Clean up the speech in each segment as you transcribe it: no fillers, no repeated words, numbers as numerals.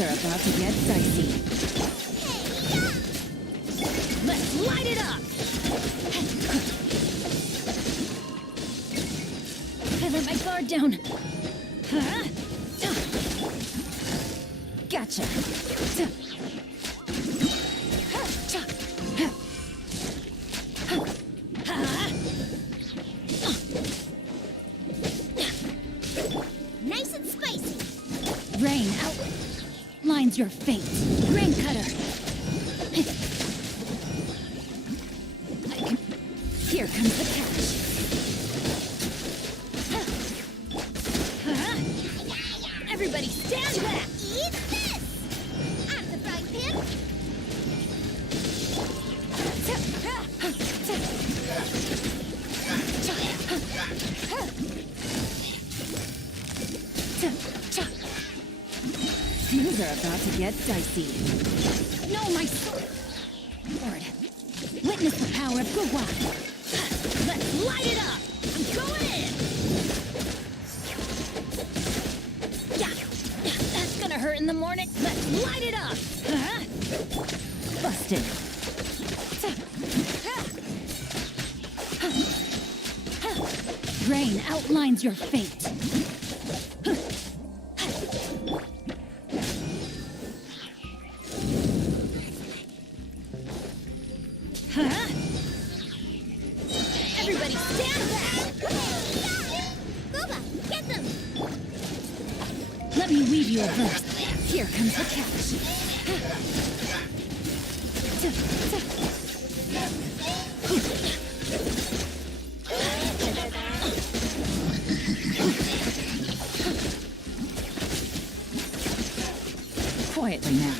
Things are about to get dicey. Let's light it up! I let my guard down. Huh? Gotcha. Nice and spicy. Rain outlines your fate. Rain cutter. Here comes the catch. Everybody stand back! Eat this! Out of the frying pan! Things are about to get dicey. No, my sword! Witness the power of Gugwa! Let's light it up! I'm going in! Yeah, that's gonna hurt in the morning. Let's light it up! Huh? Busted. Rain outlines your fate. Huh? Everybody stand back! Booba, get them! Let me weave you a verse. Here comes the catch. Quietly now.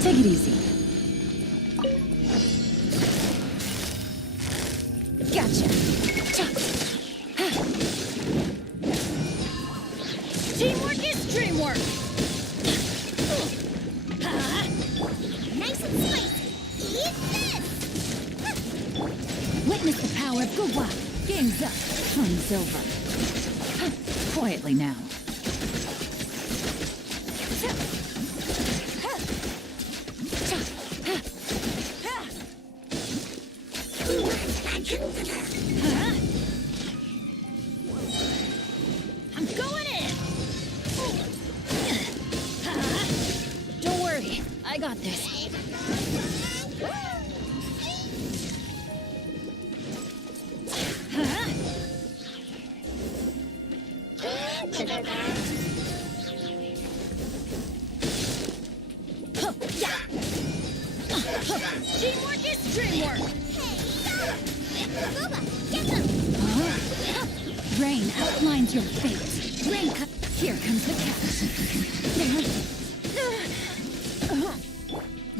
Take it easy. Gotcha. Teamwork is dreamwork. Nice and spicy. Eat this! Witness the power of Gugwa. Game's up. Fun's over. Quietly now. I'm going in! Don't worry, I got this. Teamwork is dreamwork! Booba, get them! Rain outlines your fate. Rain cut. Here comes the catch.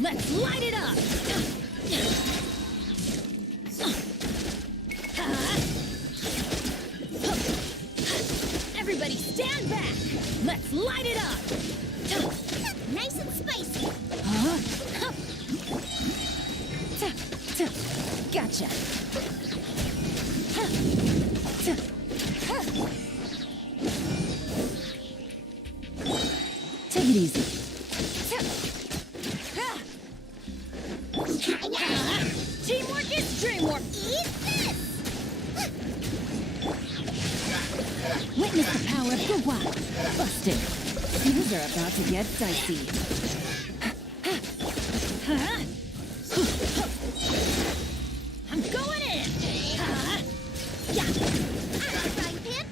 Let's light it up! Everybody stand back! Let's light it up! Nice and spicy. Gotcha. Take it easy. Teamwork is dreamwork. Eat this! Witness the power of Gugwa. Busted. Things are about to get dicey. I'm going in! Yeah! Out of the frying pan!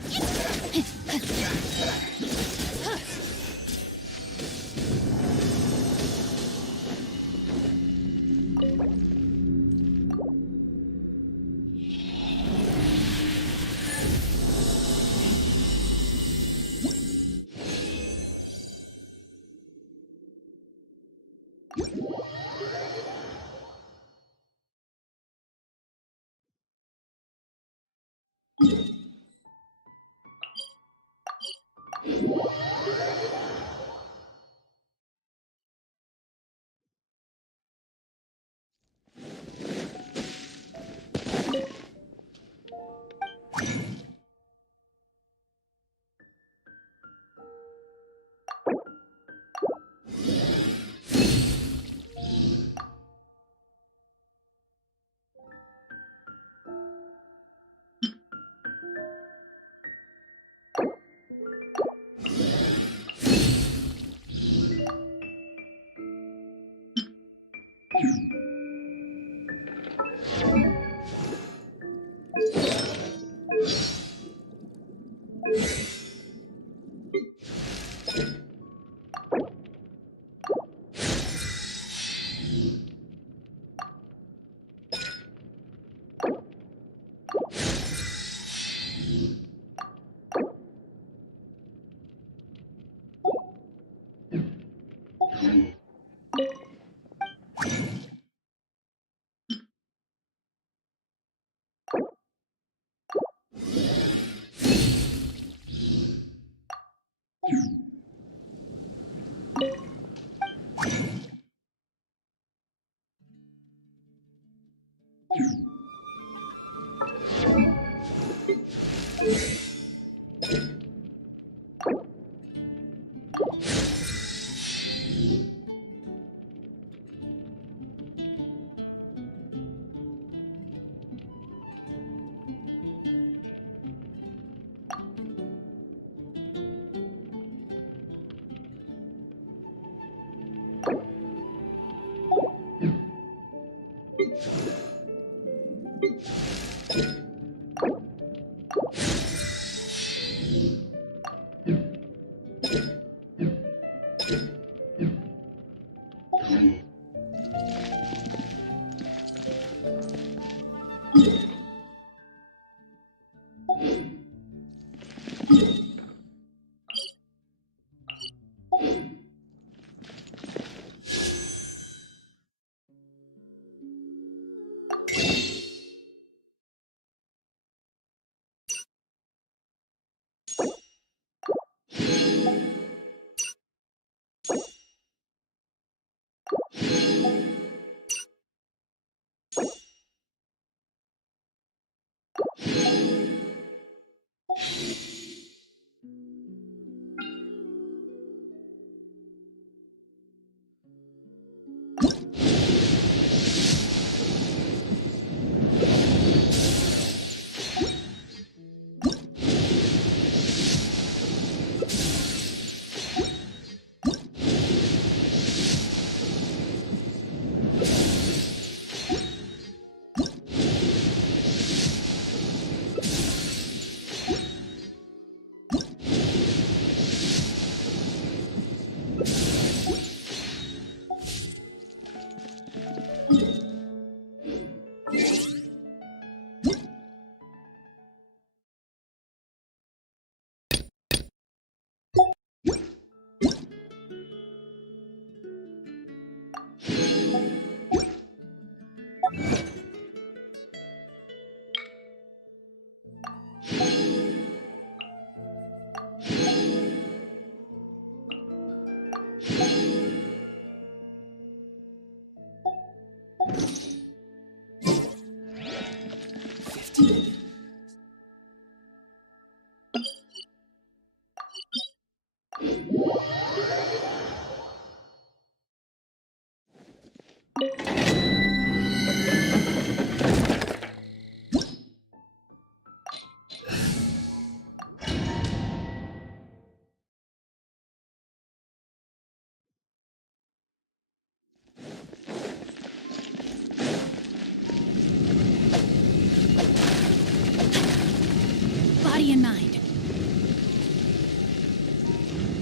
Body and mind.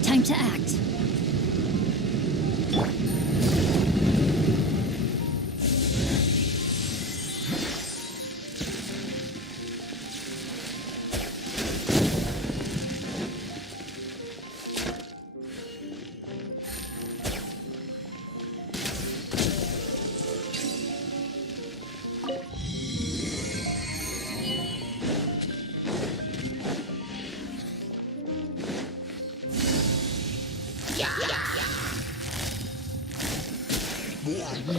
Time to act. Take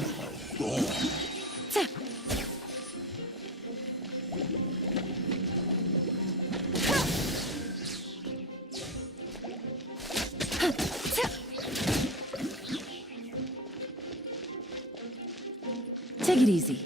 it easy.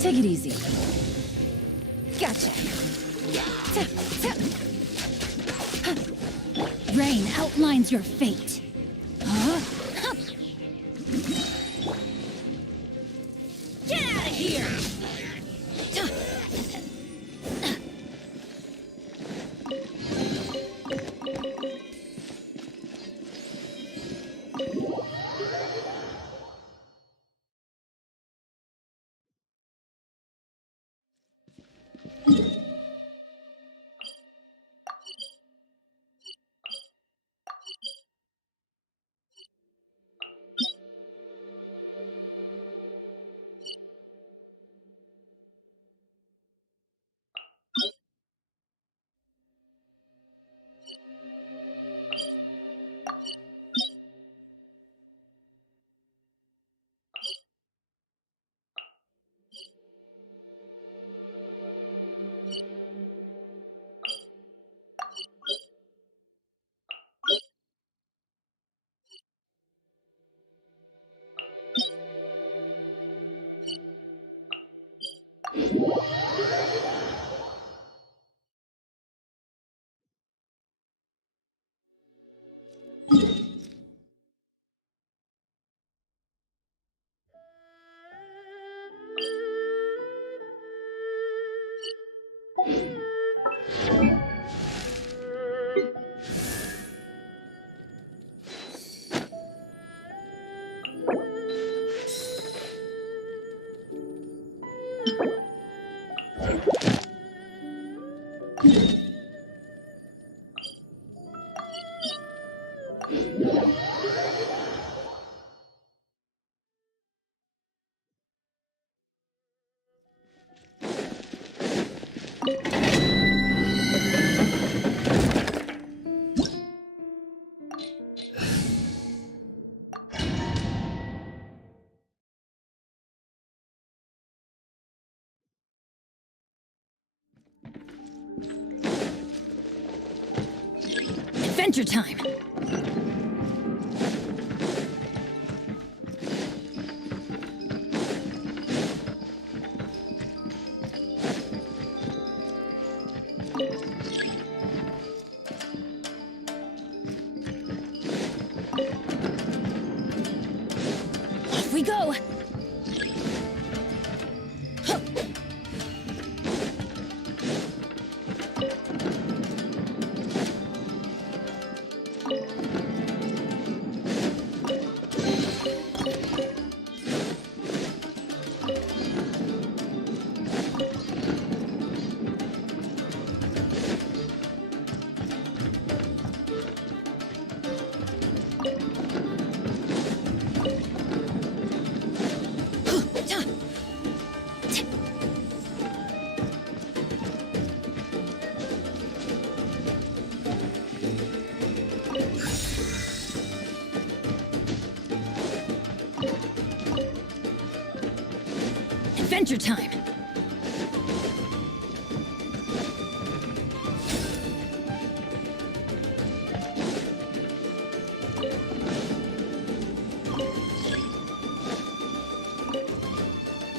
Take it easy. Gotcha. Rain outlines your fate. Huh? Get out of here! Adventure time! Off we go! Adventure time!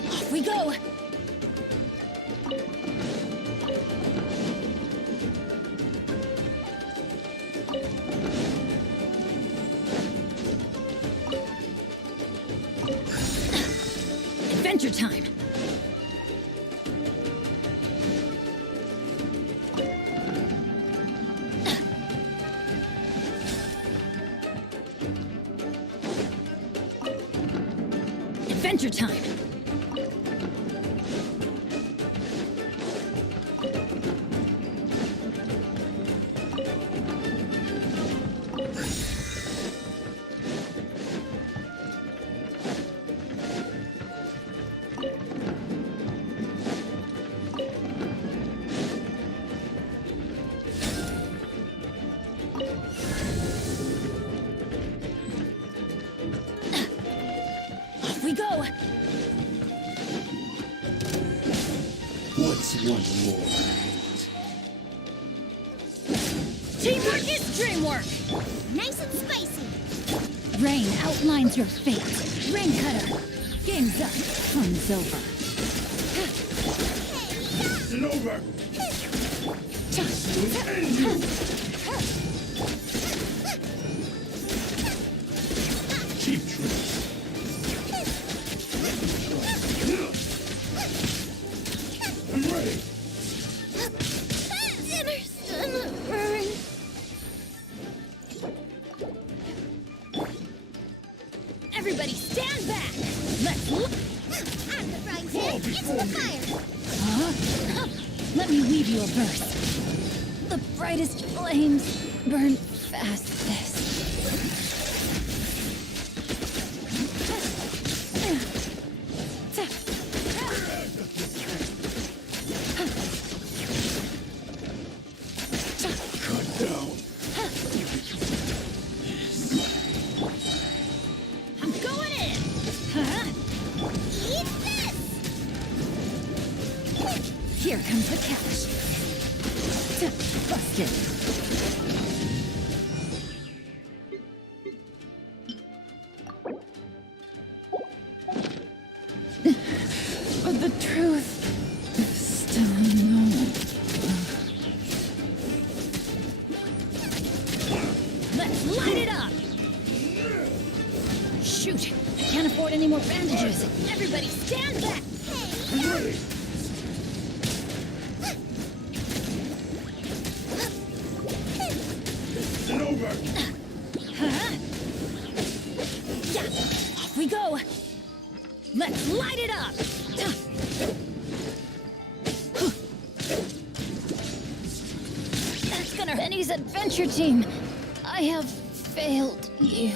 Off we go! Adventure time! Adventure time! Off we go! What's one more? Teamwork is dreamwork! Nice and spicy. Rain outlines your fate. Rain cutter. Game's up. Fun's over. It's over! We'll end you! Cheap tricks! I'm ready! Dinner's gonna burn. Everybody stand back! Let's look! I'm the frying pan into the fire. Huh? Let me weave you a verse. The brightest flames burn fastest. Cut down! I'm going in! Huh? Eat this. Here comes the catch. Busted. But the truth is still unknown. Let's light it up! Shoot! I can't afford any more bandages! Everybody stand back! I'm ready! It's over! Huh? Yeah. Off we go. Let's light it up! That's gonna Penny's adventure team. I have failed you.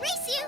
Race you.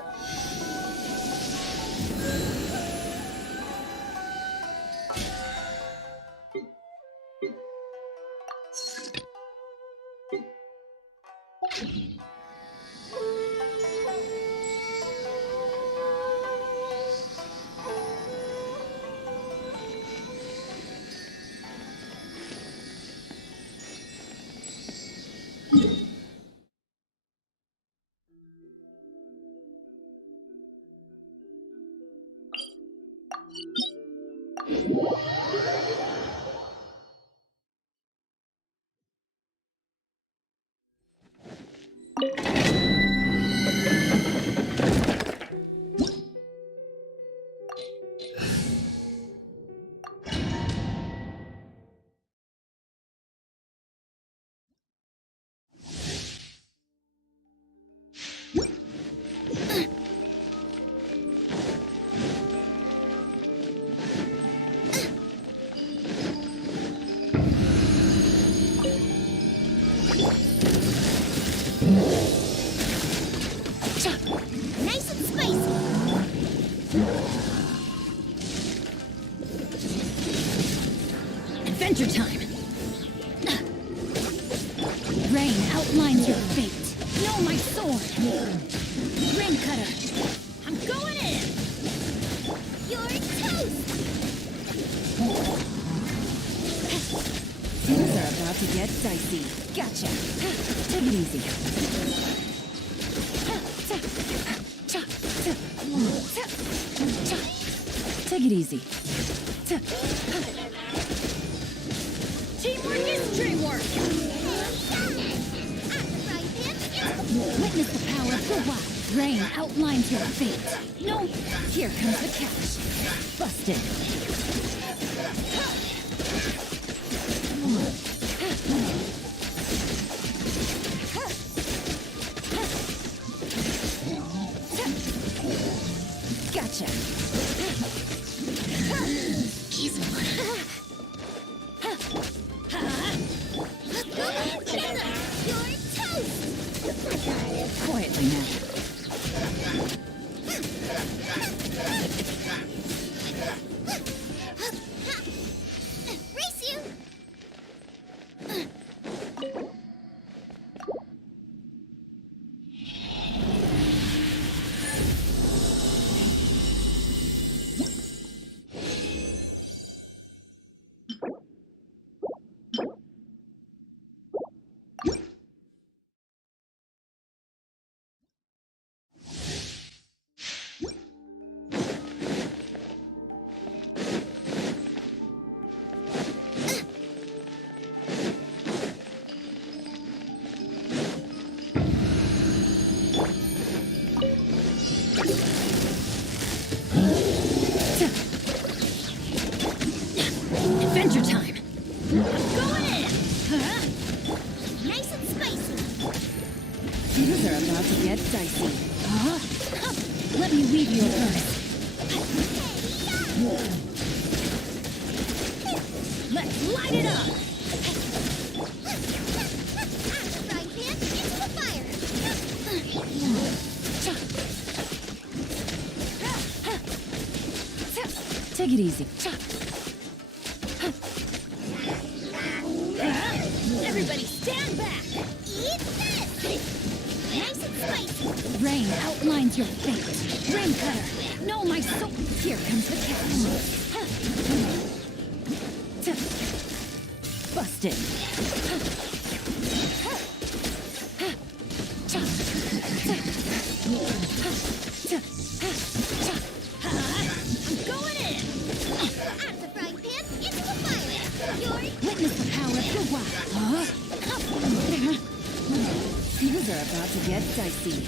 Nice and spicy. Adventure time. Rain outlines your fate. Know my sword. Rain cutter. I'm going in! You're toast. Things are about to get dicey. Gotcha. Take it easy. Take it easy. extreme work! Witness the power of the wild. Rain outlines your fate. No, here comes the catch. Busted. Gotcha. Quietly now. Race you! Adventure time. Going in! Nice and spicy. Things are about to get dicey. Huh? Let me weave you a verse. Let's light it up! Out the frying pan into the fire. Take it easy. Everybody stand back! Eat this! Nice and spicy. Rain outlines your fate. Rain cutter. No, my soul. Here comes the catch. Busted. I'm going in! Out of the frying pan into the fire. You're Witness the power of the wild. Huh? Things are about to get dicey.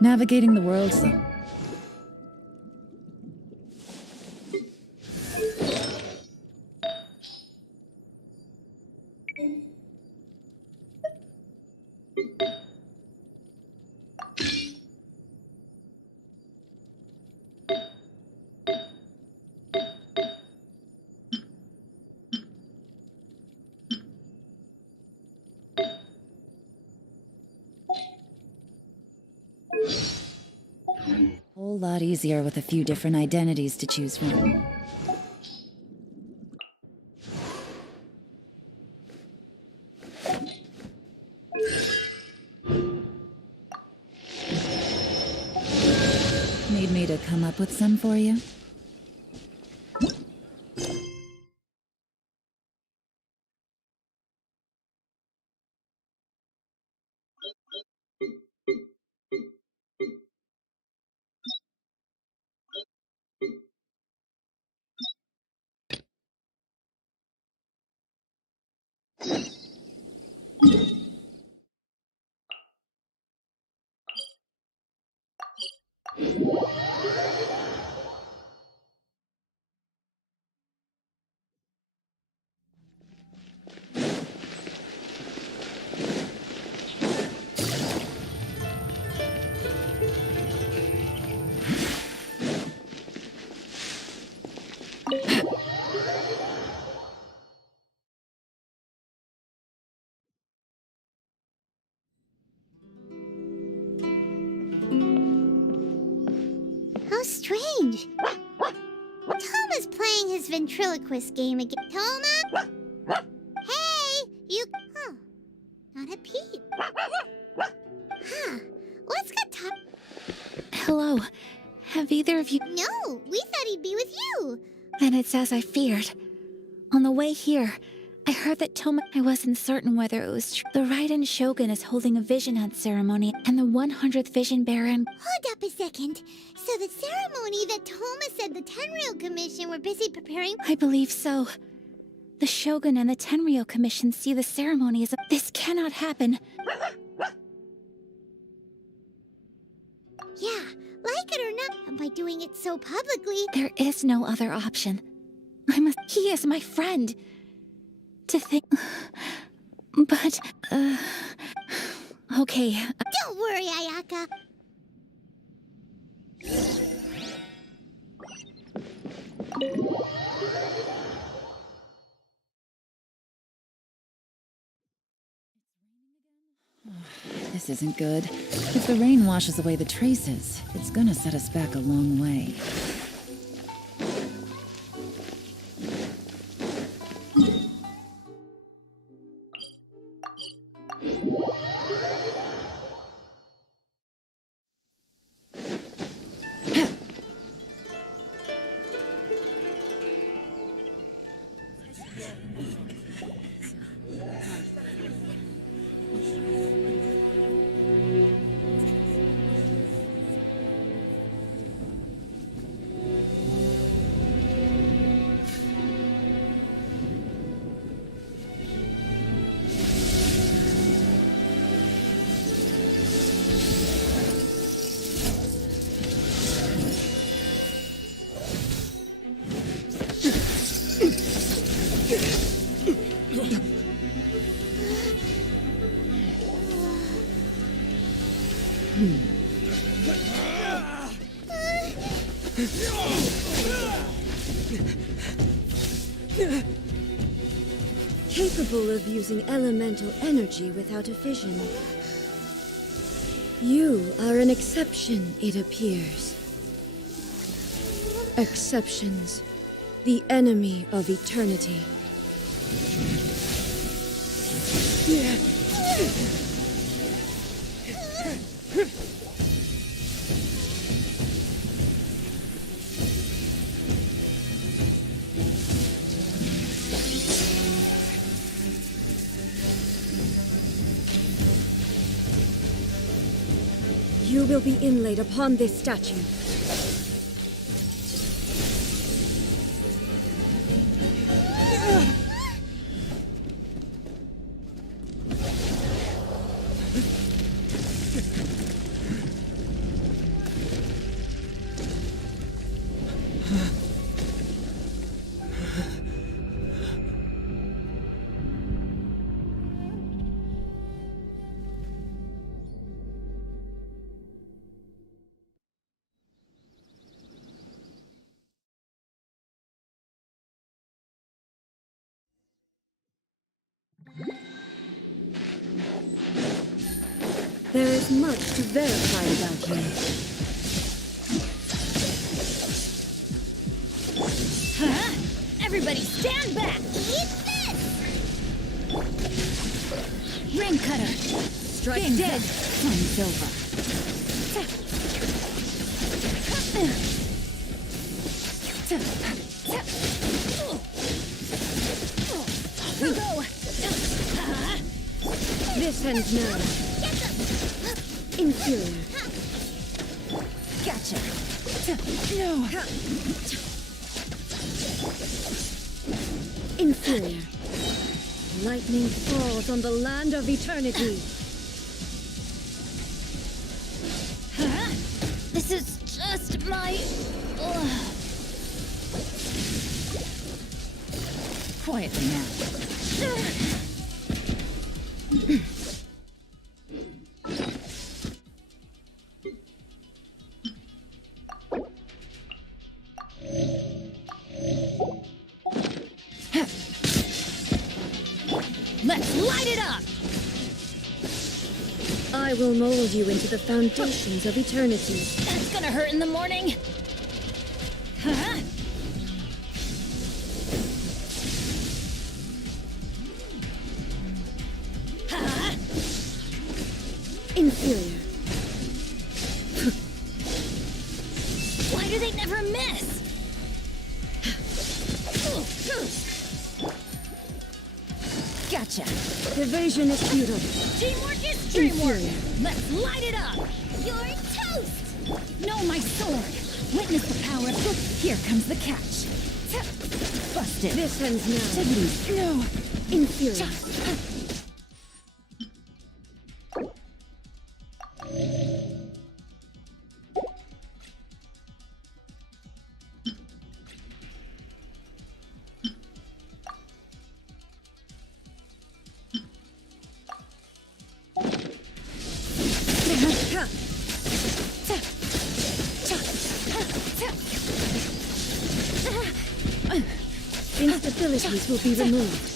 Navigating the world. Whole lot easier with a few different identities to choose from. Need me to come up with some for you? How strange. Toma's playing his ventriloquist game again. Toma? Hey, you... Oh, not a peep. Huh, let's go talk... Hello. Have either of you... No, we thought he'd be with you. Then it's as I feared. On the way here, I heard that Toma... I wasn't certain whether it was true. The Raiden Shogun is holding a vision hunt ceremony, and the 100th vision bearer... Hold up a second. So the ceremony that Toma said the Tenryou Commission were busy preparing... I believe so. The Shogun and the Tenryou Commission see the ceremony as a... This cannot happen. Yeah, like it or not, and by doing it so publicly... There is no other option. He is my friend. To think... But, okay. Don't worry, Ayaka. This isn't good. If the rain washes away the traces, it's gonna set us back a long way. Capable of using elemental energy without a fission. You are an exception, it appears. Exceptions. The enemy of eternity. You will be inlaid upon this statue. There is much to verify about you. Huh? Everybody stand back! Eat this! Ring cutter! Strike dead! Time's over. We go. This ends now. Inferior. Gotcha. No. Inferior. Lightning falls on the land of eternity. This is just my... Quietly now. Let's light it up! I will mold you into the foundations of eternity. That's gonna hurt in the morning. Huh? Huh? Inferior. Why do they never miss? Gotcha. Evasion is futile. Teamwork is dreamwork. Inferior. Let's light it up. You're toast! No, my sword. Witness the power of... Here comes the catch. Busted. This ends now. Take it easy. No. Inferior. Instabilities will be removed.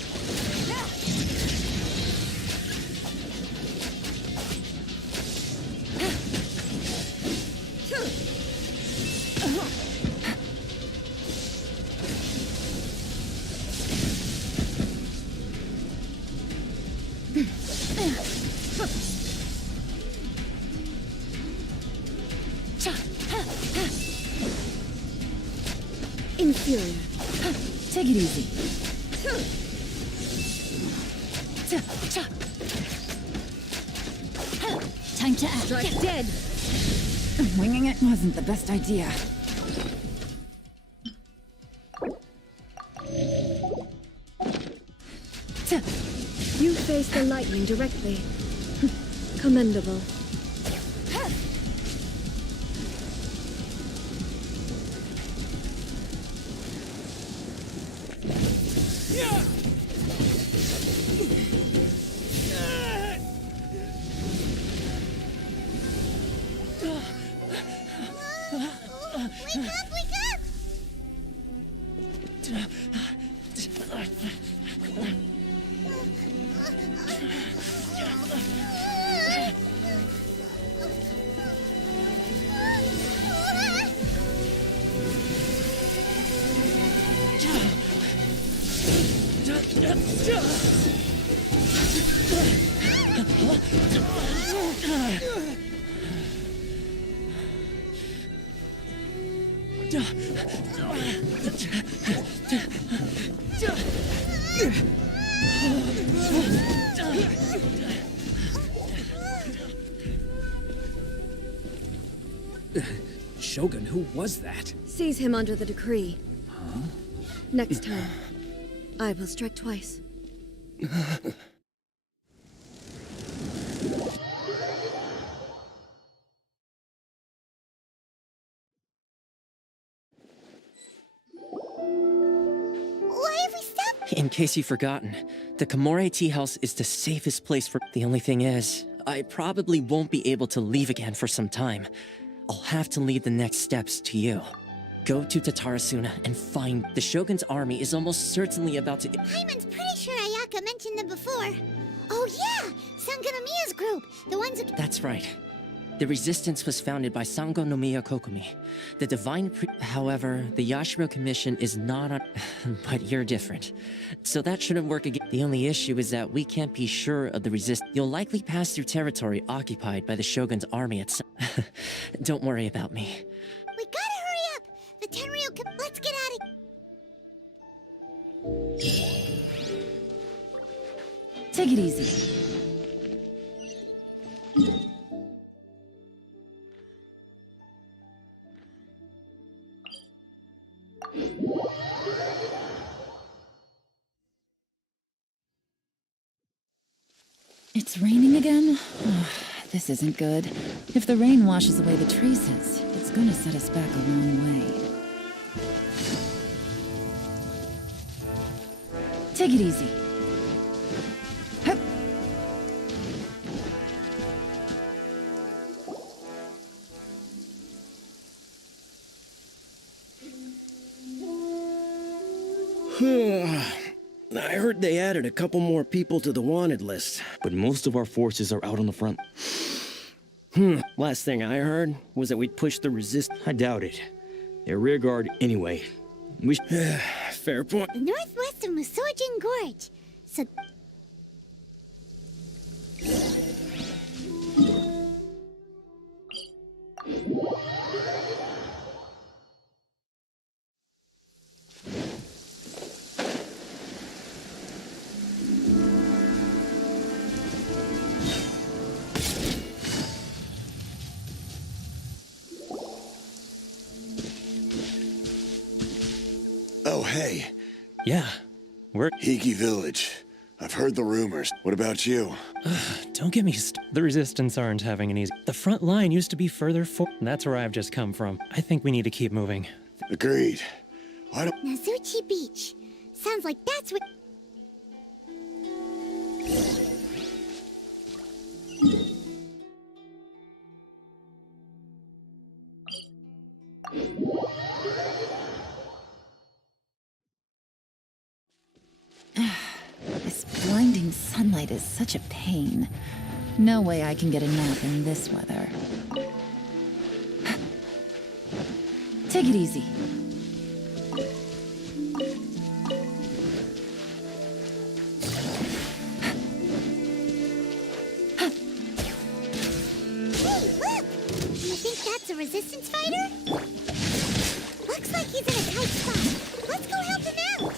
Inferior. Take it easy. Time to act. Strike dead. Winging it wasn't the best idea. You face the lightning directly. Commendable. Wake up, wake up! Shogun, who was that? Seize him under the decree. Next time, I will strike twice. Why have we stopped? In case you've forgotten, the Komore Tea House is the safest place for— The only thing is, I probably won't be able to leave again for some time. I'll have to leave the next steps to you. Go to Tatarasuna and find— The Shogun's army is almost certainly about to— Hyman's pretty sure Ayaka mentioned them before. Oh yeah! Sangonomiya's group! The ones who... That's right. The resistance was founded by Sango no Miya Kokumi. The divine However, the Yashiro Commission is not on— But you're different. So that shouldn't work again. The only issue is that we can't be sure of the You'll likely pass through territory occupied by the Shogun's army at Don't worry about me. We gotta Take it easy. It's raining again? This isn't good. If the rain washes away the traces, it's gonna set us back a long way. Take it easy. Hup. I heard they added a couple more people to the wanted list, but most of our forces are out on the front. Last thing I heard was that we'd push the resist. I doubt it. They're rear guard anyway. Fair point. The northwest of Musojin Gorge. So Oh, hey. Yeah, we're. Hiki Village. I've heard the rumors. What about you? Don't get me The Resistance aren't having an easy. The front line used to be further forward. That's where I've just come from. I think we need to keep moving. Agreed. Why don't... Nazuchi Beach. Sounds like that's what... This blinding sunlight is such a pain. No way I can get a nap in this weather. Take it easy. Hey, look! You think that's a resistance fighter? Looks like he's in a tight spot. Let's go help him out!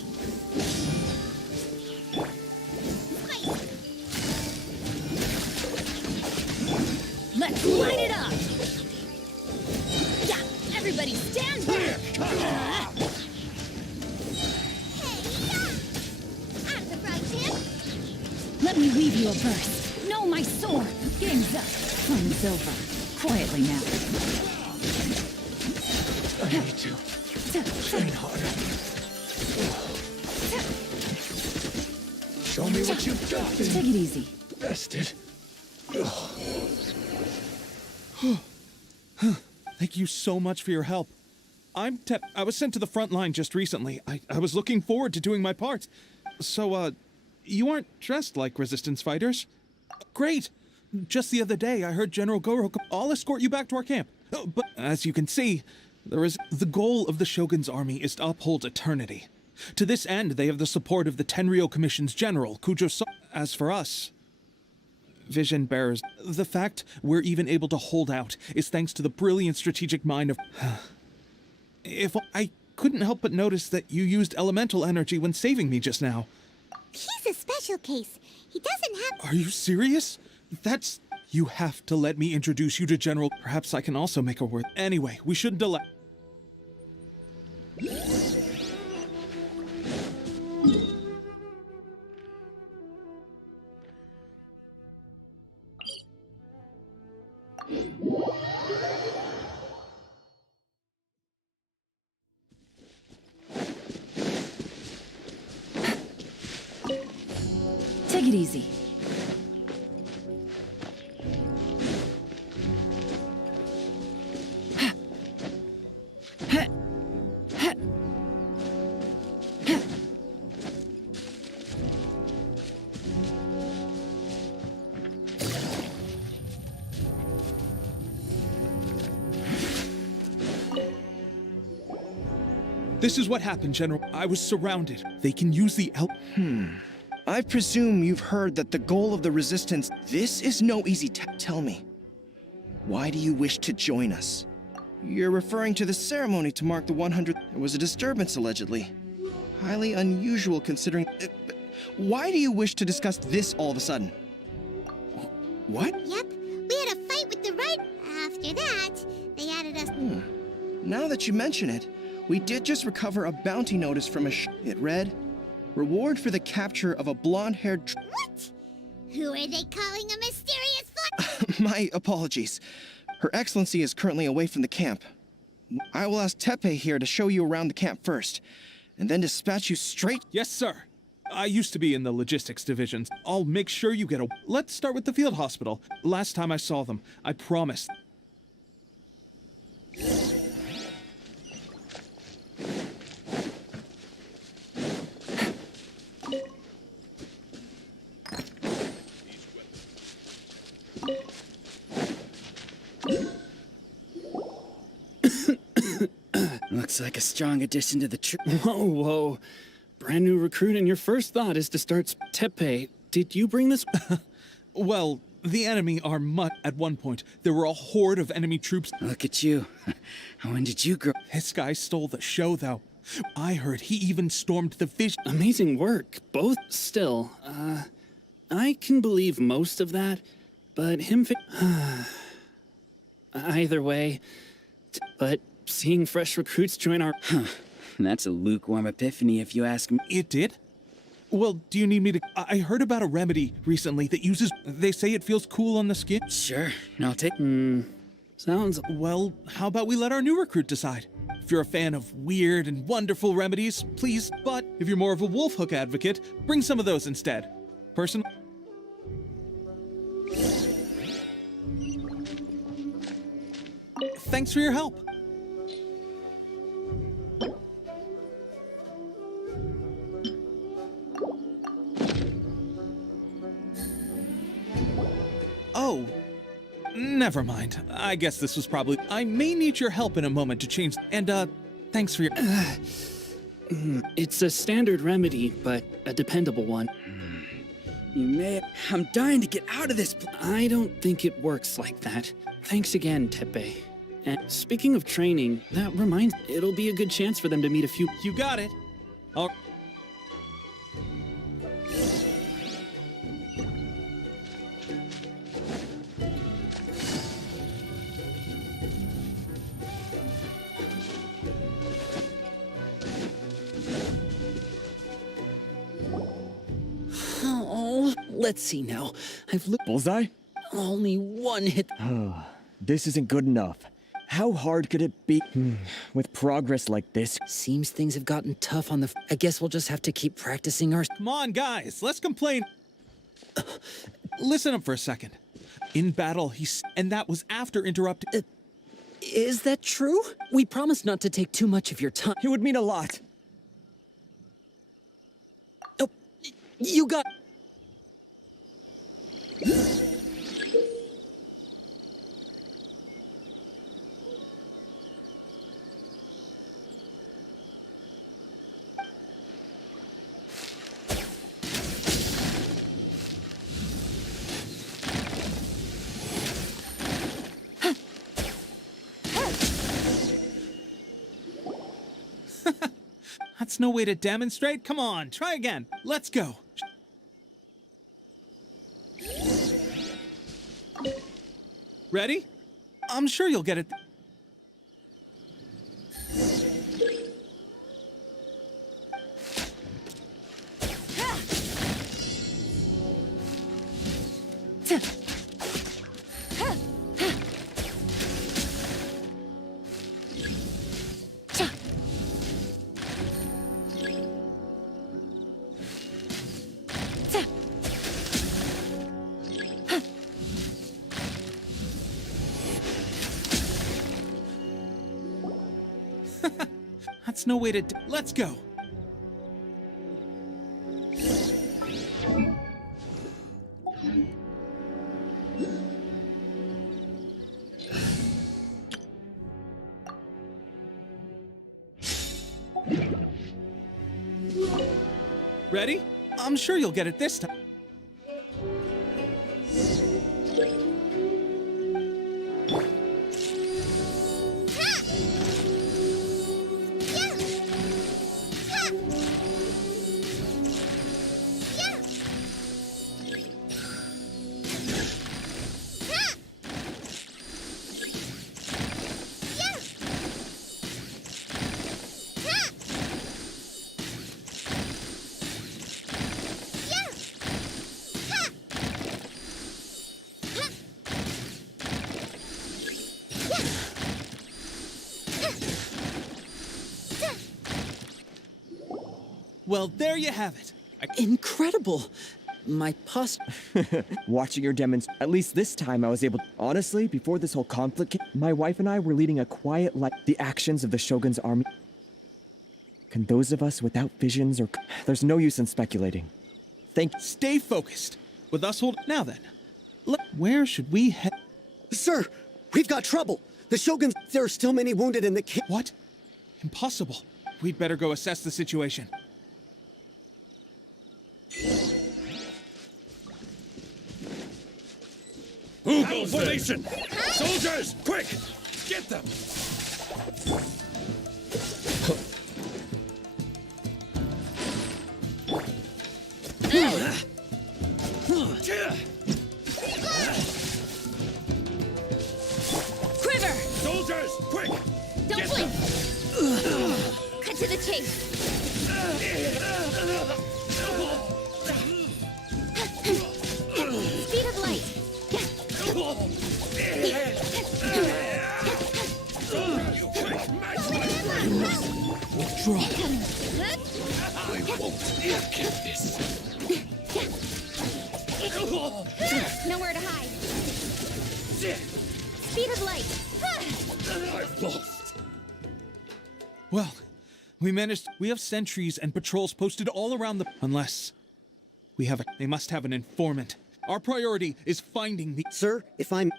Let's light it up! Yeah, everybody stand back! Out of the fry pan! Let me weave you a burst. No, my sword! Game's up. Fun's over. Quietly now. I need to train harder. Show me what you've got. Take it easy. Bested. Thank you so much for your help. I was sent to the front line just recently. I was looking forward to doing my part. So, you aren't dressed like resistance fighters? Great! Just the other day, I heard General Goro... I'll escort you back to our camp. But, as you can see, the goal of the Shogun's army is to uphold eternity. To this end, they have the support of the Tenryou Commission's general, Kujo-so. As for us... Vision bearers. The fact we're even able to hold out is thanks to the brilliant strategic mind of... If I couldn't help but notice that you used elemental energy when saving me just now. He's a special case. He doesn't have... Are you serious? That's... You have to let me introduce you to General... Perhaps I can also make a word... Anyway, we shouldn't delay... Take it easy. This is what happened, General. I was surrounded. They can use the I presume you've heard that the goal of the Resistance... This is no easy Tell me, why do you wish to join us? You're referring to the ceremony to mark the 100th... There was a disturbance, allegedly. Highly unusual considering. Why do you wish to discuss this all of a sudden? What? Yep, we had a fight with the right. After that, they added us. Now that you mention it, we did just recover a bounty notice from a It read, "Reward for the capture of a blonde-haired What? Who are they calling a mysterious My apologies. Her Excellency is currently away from the camp. I will ask Tepe here to show you around the camp first, and then dispatch you straight. Yes, sir. I used to be in the logistics division. I'll make sure you get a. Let's start with the field hospital. Last time I saw them, I promised. Looks like a strong addition to the troop. Whoa. Brand new recruit, and your first thought is to start Tepe. Did you bring this? Well, the enemy are much. At one point, there were a horde of enemy troops. Look at you. When did you grow? This guy stole the show, though. I heard he even stormed the vision. Amazing work. Both still. I can believe most of that, but him. Either way. But seeing fresh recruits join our. That's a lukewarm epiphany, if you ask me. It did? Well, do you need me to? I heard about a remedy recently that uses. They say it feels cool on the skin. Sure, I'll take. Sounds. Well, how about we let our new recruit decide? If you're a fan of weird and wonderful remedies, please. But if you're more of a wolf hook advocate, bring some of those instead. Person. Thanks for your help. Oh, never mind. I guess this was probably. I may need your help in a moment to change. And, thanks for your. It's a standard remedy, but a dependable one. You may. I'm dying to get out of this. I don't think it works like that. Thanks again, Tepe. And speaking of training, that reminds. It'll be a good chance for them to meet a few. You got it. All. Oh, let's see now. I've looked. Bullseye? Only one hit. This isn't good enough. How hard could it be? With progress like this? Seems things have gotten tough on the. I guess we'll just have to keep practicing our. Come on, guys. Let's complain. Listen up for a second. In battle, and that was after interrupting. Is that true? We promised not to take too much of your time. It would mean a lot. Oh, you got. That's no way to demonstrate. Come on, try again. Let's go. Ready? I'm sure you'll get it. That's no way to. Let's go. Ready? I'm sure you'll get it this time. Well, there you have it. Incredible! My Watching your at least this time I was able. Honestly, before this whole conflict, my wife and I were leading a quiet life. The actions of the Shogun's army. Can those of us without visions or. There's no use in speculating. Stay focused. With us hold. Now then, where should we head? Sir, we've got trouble. The Shogun's. There are still many wounded in the camp. What? Impossible. We'd better go assess the situation. Who formation! Soldiers, quick! Get them! Quiver! Soldiers, quick! Don't blink! Cut to the chase! Speed of light! Withdraw. I won't get this. Nowhere to hide. Speed of light! I've lost. Well, we managed. We have sentries and patrols posted all around the. Unless we have a. They must have an informant. Our priority is finding the. Sir,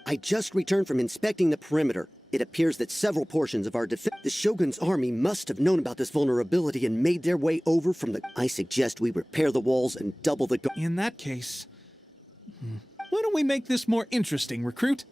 I just returned from inspecting the perimeter. It appears that several portions of our defense. The Shogun's army must have known about this vulnerability and made their way over from the. I suggest we repair the walls and double the. In that case, why don't we make this more interesting, recruit?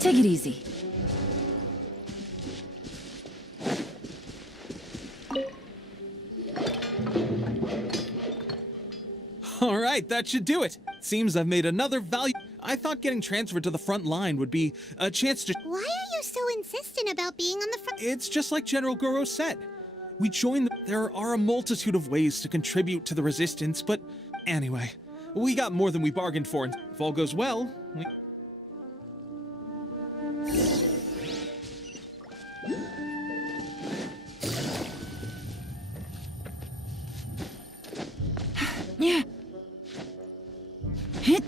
Take it easy. All right, that should do it. Seems I've made another value. I thought getting transferred to the front line would be a chance to. Why are you so insistent about being on the front? It's just like General Goro said. We join the. There are a multitude of ways to contribute to the resistance, but anyway, we got more than we bargained for, and if all goes well, we. Yeah. Hit.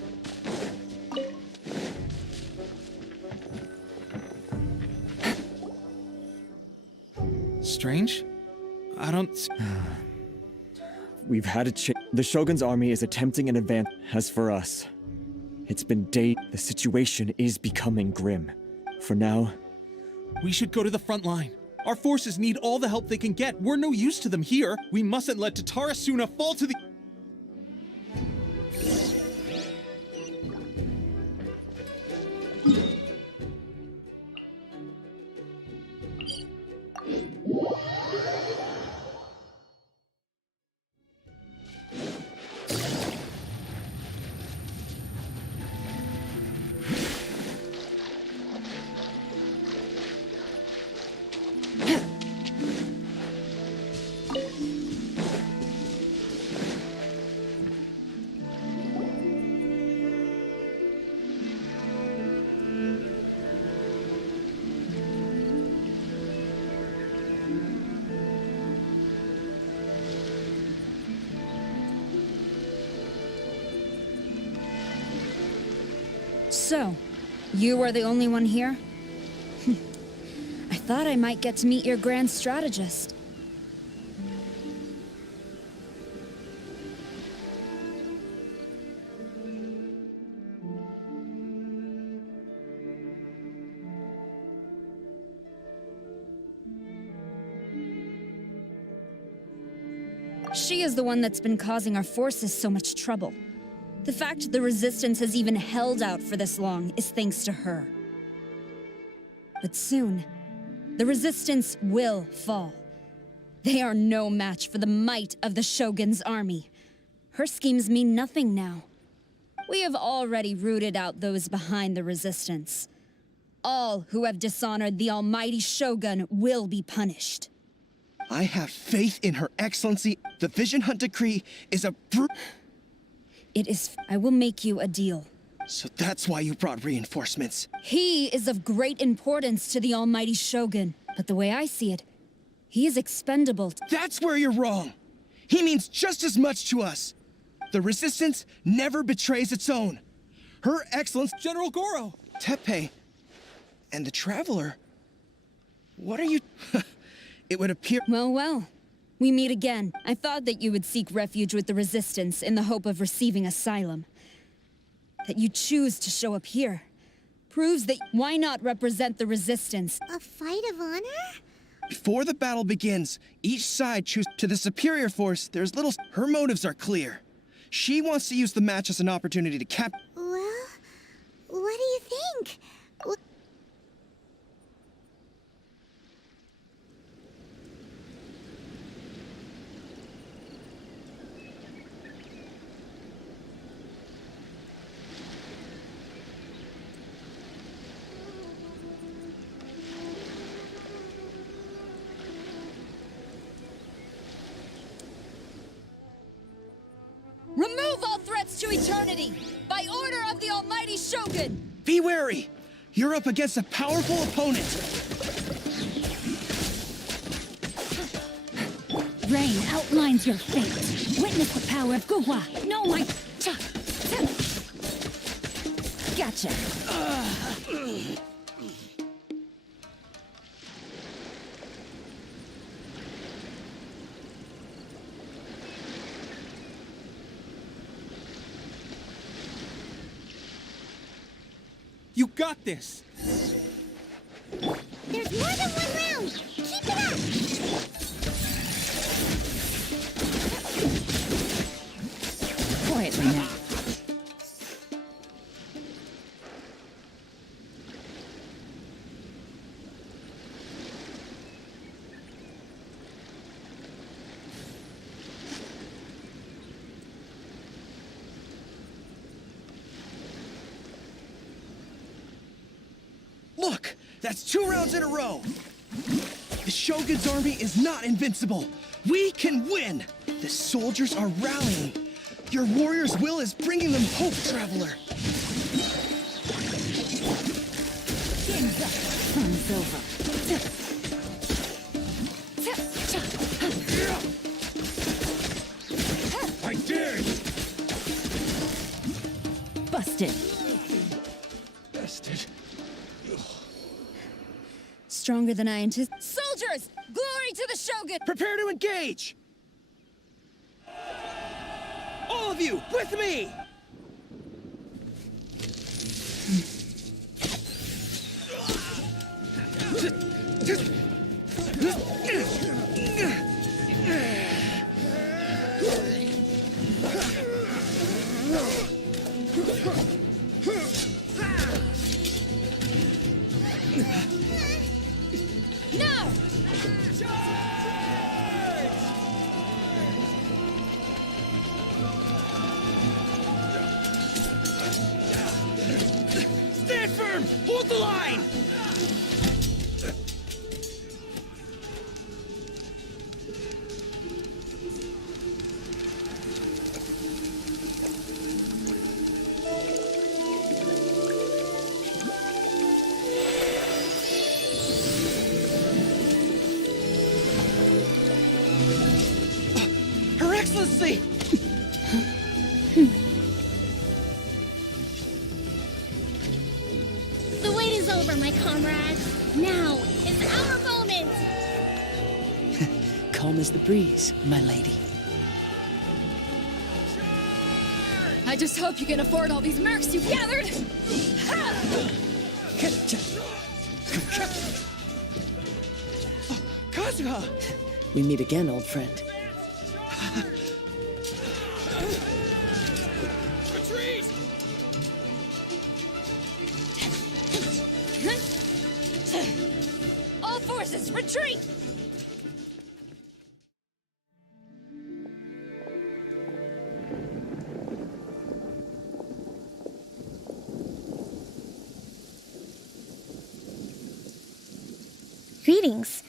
Strange? I don't. We've had a The Shogun's army is attempting an advance. As for us, it's been days. The situation is becoming grim. For now, we should go to the front line. Our forces need all the help they can get. We're no use to them here. We mustn't let Tatarasuna fall to the. So, you are the only one here? I thought I might get to meet your grand strategist. She is the one that's been causing our forces so much trouble. The fact the Resistance has even held out for this long is thanks to her. But soon, the Resistance will fall. They are no match for the might of the Shogun's army. Her schemes mean nothing now. We have already rooted out those behind the Resistance. All who have dishonored the almighty Shogun will be punished. I have faith in Her Excellency. The Vision Hunt Decree is a It is. I will make you a deal. So that's why you brought reinforcements. He is of great importance to the almighty Shogun. But the way I see it, he is expendable. That's where you're wrong. He means just as much to us. The Resistance never betrays its own. Her Excellency General Goro! Tepe and the Traveler. What are you... It would appear... Well. We meet again. I thought that you would seek refuge with the Resistance in the hope of receiving asylum. That you choose to show up here proves that why not represent the Resistance? A fight of honor? Before the battle begins, each side chooses to the superior force. There's little... Her motives are clear. She wants to use the match as an opportunity to Well, what do you think? Remove all threats to eternity! By order of the almighty Shogun! Be wary! You're up against a powerful opponent! Rain outlines your fate. Witness the power of Guhua. No, my... Gotcha. You got this! There's more than one round! Keep it up! Quietly now. Look! That's 2 rounds in a row! The Shogun's army is not invincible! We can win! The soldiers are rallying! Your warrior's will is bringing them hope, Traveler! Game's up. Fun's over. I did! Busted. Bested. Stronger than I anticipated. Soldiers! Glory to the Shogun! Prepare to engage! All of you, with me! No! Stand firm! Hold the line! Her Excellency! over, my comrades. Now is our moment. Calm as the breeze, my lady. I just hope you can afford all these mercs you've gathered! Kazuha! We meet again, old friend. Retreat! All forces, retreat! Greetings.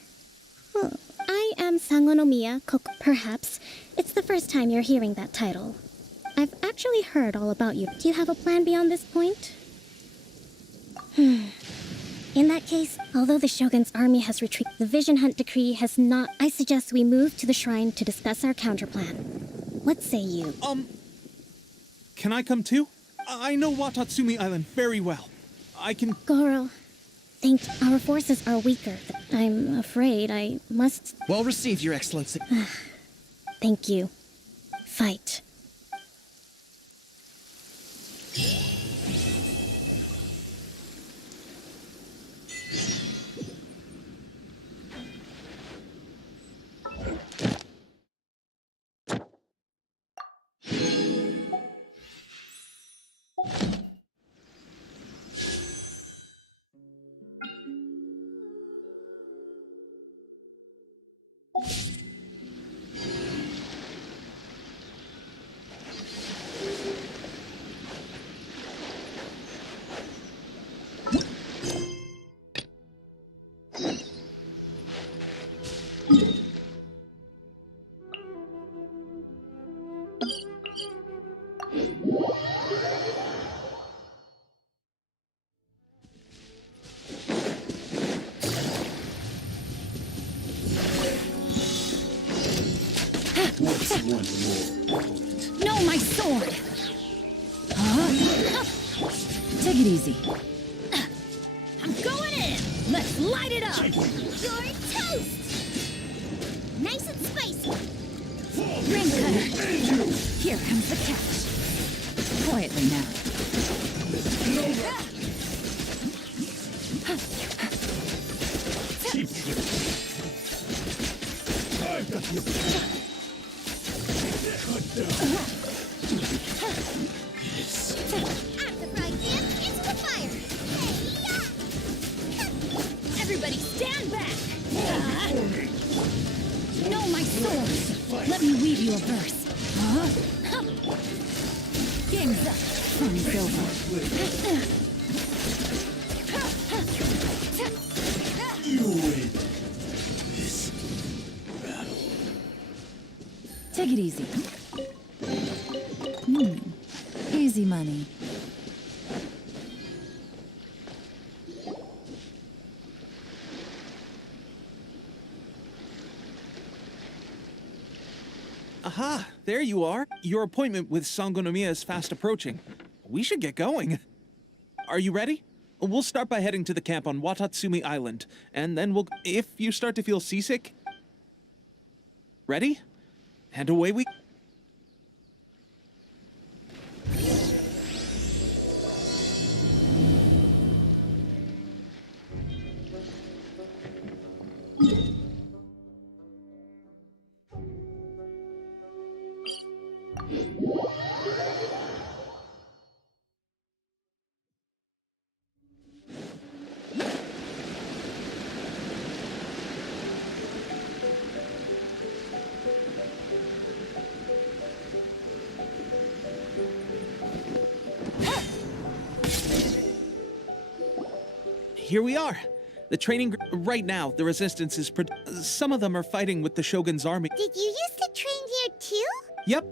I am Sangonomiya Koko. Perhaps it's the first time you're hearing that title. I've actually heard all about you. Do you have a plan beyond this point? In that case, although the Shogun's army has retreated, the Vision Hunt decree has not. I suggest we move to the shrine to discuss our counterplan. What say you? Can I come too? I know Watatsumi Island very well. I can... Goro, think our forces are weaker. I'm afraid I must... Well received, Your Excellency. Thank you. Fight. No, my sword! Take it easy. I'm going in! Let's light it up! You're toast! Nice and spicy! Ring cutter! Here comes the catch. Quietly now. Everybody stand back! No, my sword! Let me weave you a verse. Game's up. Fun's over. You win this battle. Take it easy. Easy money. Aha, there you are. Your appointment with Sangonomiya is fast approaching. We should get going. Are you ready? We'll start by heading to the camp on Watatsumi Island, and then we'll... If you start to feel seasick... Ready? And away we... Here we are. The training right now, the resistance is some of them are fighting with the Shogun's army. Did you used to train here too? Yep.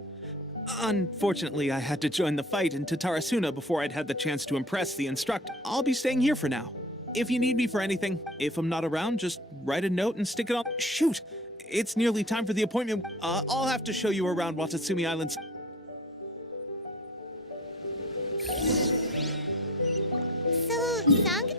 Unfortunately, I had to join the fight in Tatarasuna before I'd had the chance to impress the instructor. I'll be staying here for now. If you need me for anything, if I'm not around, just write a note and stick it on. Shoot! It's nearly time for the appointment. I'll have to show you around Watatsumi Island. So, Sang?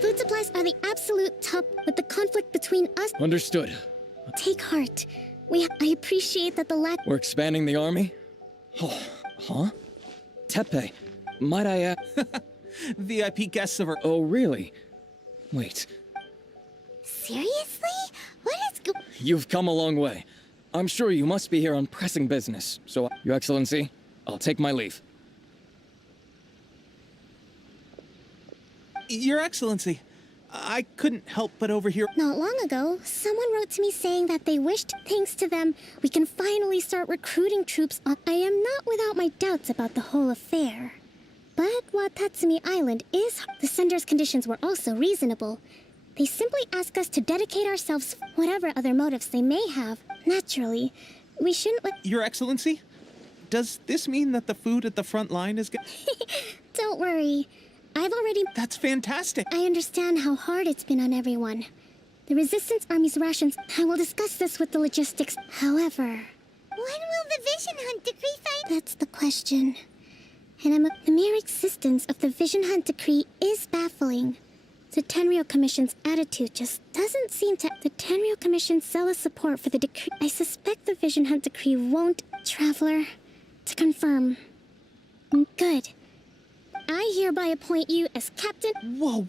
Food supplies are the absolute top with the conflict between us. Understood. Take heart. I appreciate that the lack. We're expanding the army? Oh, huh? Tepe, might I ask? VIP guests of our. Oh, really? Wait, Seriously? What is you've come a long way. I'm sure you must be here on pressing business. So, Your Excellency, I'll take my leave. Your Excellency, I couldn't help but overhear. Not long ago, someone wrote to me saying that they wished, thanks to them, we can finally start recruiting troops on. I am not without my doubts about the whole affair. But Watatsumi Island is. The sender's conditions were also reasonable. They simply ask us to dedicate ourselves, whatever other motives they may have. Naturally, we shouldn't let. Your Excellency, does this mean that the food at the front line is good? Don't worry. I've already. That's fantastic. I understand how hard it's been on everyone. The Resistance Army's rations. I will discuss this with the logistics. However. When will the Vision Hunt Decree fight? That's the question. And the mere existence of the Vision Hunt Decree is baffling. The Tenryou Commission's attitude just doesn't seem to. The Tenryou Commission's zealous support for the decree. I suspect the Vision Hunt Decree won't. Traveler, to confirm. Good. I hereby appoint you as captain. Whoa,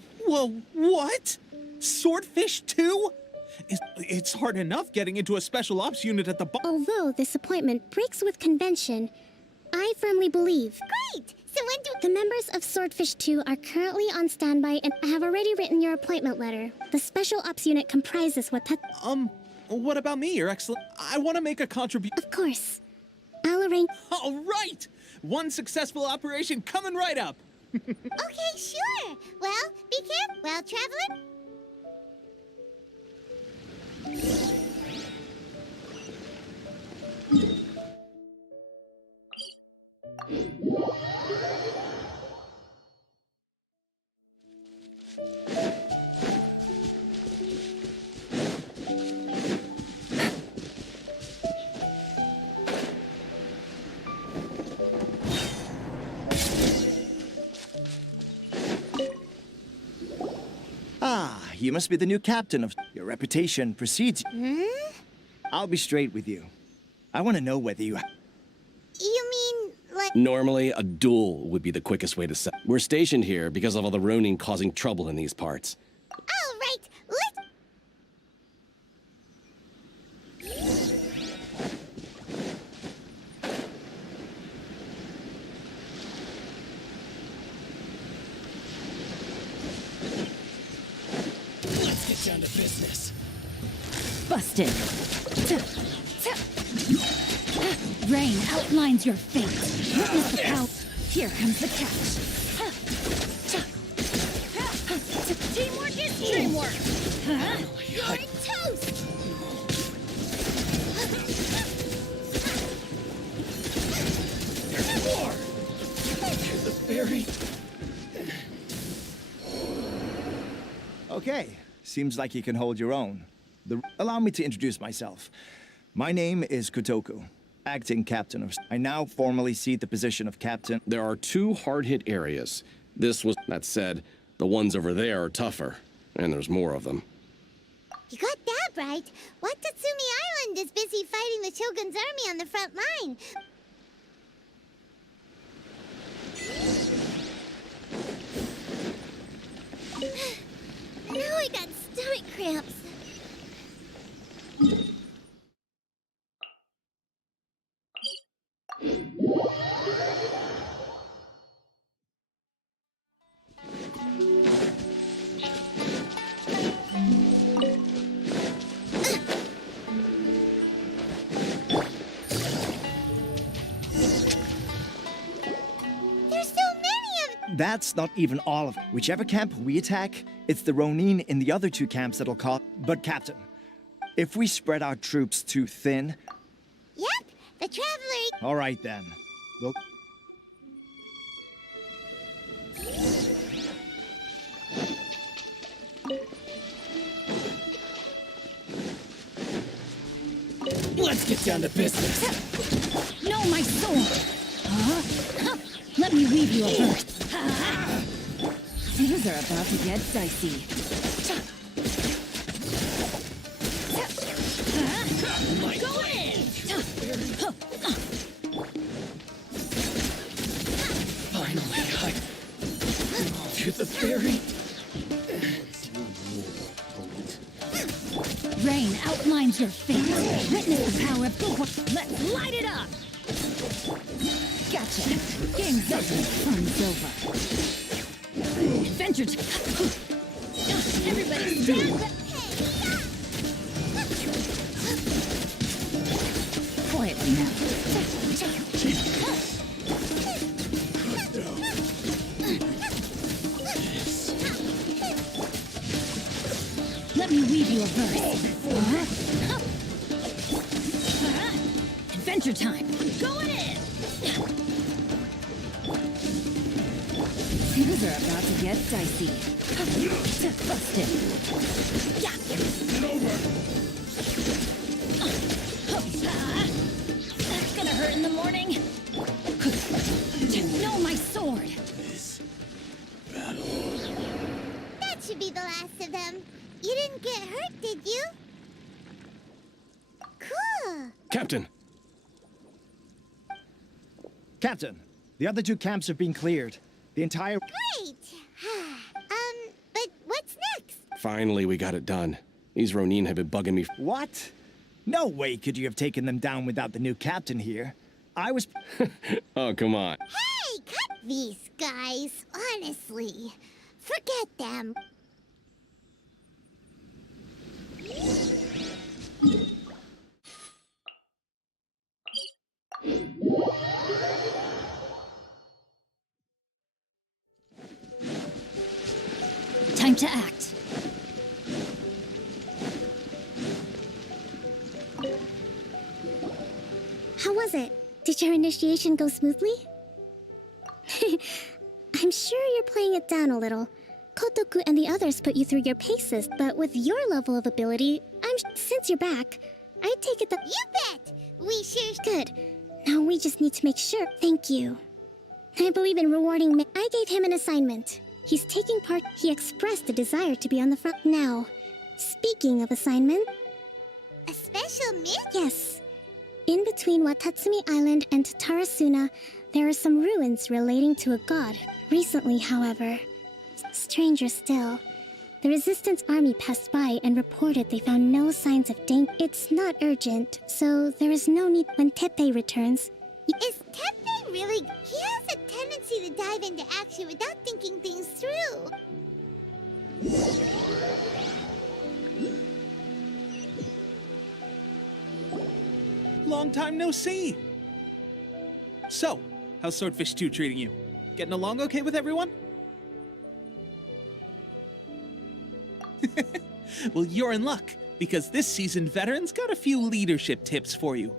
what? Swordfish too? It's hard enough getting into a special ops unit at the Although this appointment breaks with convention, I firmly believe. Great! So when do. The members of Swordfish 2 are currently on standby, and I have already written your appointment letter. The special ops unit comprises what. What about me, Your Excellency? I want to make a contribution. Of course. I'll arrange. All right! One successful operation coming right up. Okay, sure. Well, be careful. Well, traveler. You must be the new captain of. Your reputation precedes you. Hmm? I'll be straight with you. I want to know whether you. You mean, like. Normally, a duel would be the quickest way to set. We're stationed here because of all the Ronin causing trouble in these parts. All right, let's. Get down to business. Busted. Rain outlines your fate. Witness the power. Here comes the catch. Teamwork is teamwork. You're toast. There's more. There's a fairy. Okay, seems like you can hold your own. Allow me to introduce myself. My name is Kotoku, acting captain of. I now formally cede the position of captain. There are two hard-hit areas. That said, the ones over there are tougher, and there's more of them. You got that right. Watatsumi Island is busy fighting the Shogun's army on the front line. Now I got stomach cramps. That's not even all of it. Whichever camp we attack, it's the Ronin in the other two camps that'll call. But Captain, if we spread our troops too thin. Yep, the traveler. All right then. We'll. Let's get down to business. No, my sword! Let me weave you a verse. Things are about to get dicey. Go in! Finally, to the ferry. Rain outlines your fate. Witness the power of the... Let's light it up! Gotcha. Game's over. Fun's over. Adventure Everybody stand back! Quietly now. Let me weave you a verse. Adventure time. Going in! Things are about to get dicey. Busted. Yeah. That's gonna hurt in the morning. No, my sword. That should be the last of them. You didn't get hurt, did you? Cool. Captain! Captain, the other two camps have been cleared. The entire... Great. But what's next? Finally, we got it done. These Ronin have been bugging me. What? No way could you have taken them down without the new captain here. I was... Oh, come on. Hey, cut these guys. Honestly. Forget them. Time to act. How was it? Did your initiation go smoothly? I'm sure you're playing it down a little. Kotoku and the others put you through your paces, but with your level of ability, since you're back, I take it that— You bet! We sure— Good. Now we just need to make sure— Thank you. I believe in rewarding I gave him an assignment. He's taking part— He expressed a desire to be on the front. Now, speaking of assignment— A special mission? Yes. In between Watatsumi Island and Tarasuna, there are some ruins relating to a god. Recently, however, stranger still, the Resistance army passed by and reported they found no signs of danger. It's not urgent, so there is no need when Teppei returns. Is Teppei really— He has a tendency to dive into action without thinking things through. Long time no see. So, how's Swordfish 2 treating you? Getting along okay with everyone? Well, you're in luck, because this seasoned veteran's got a few leadership tips for you.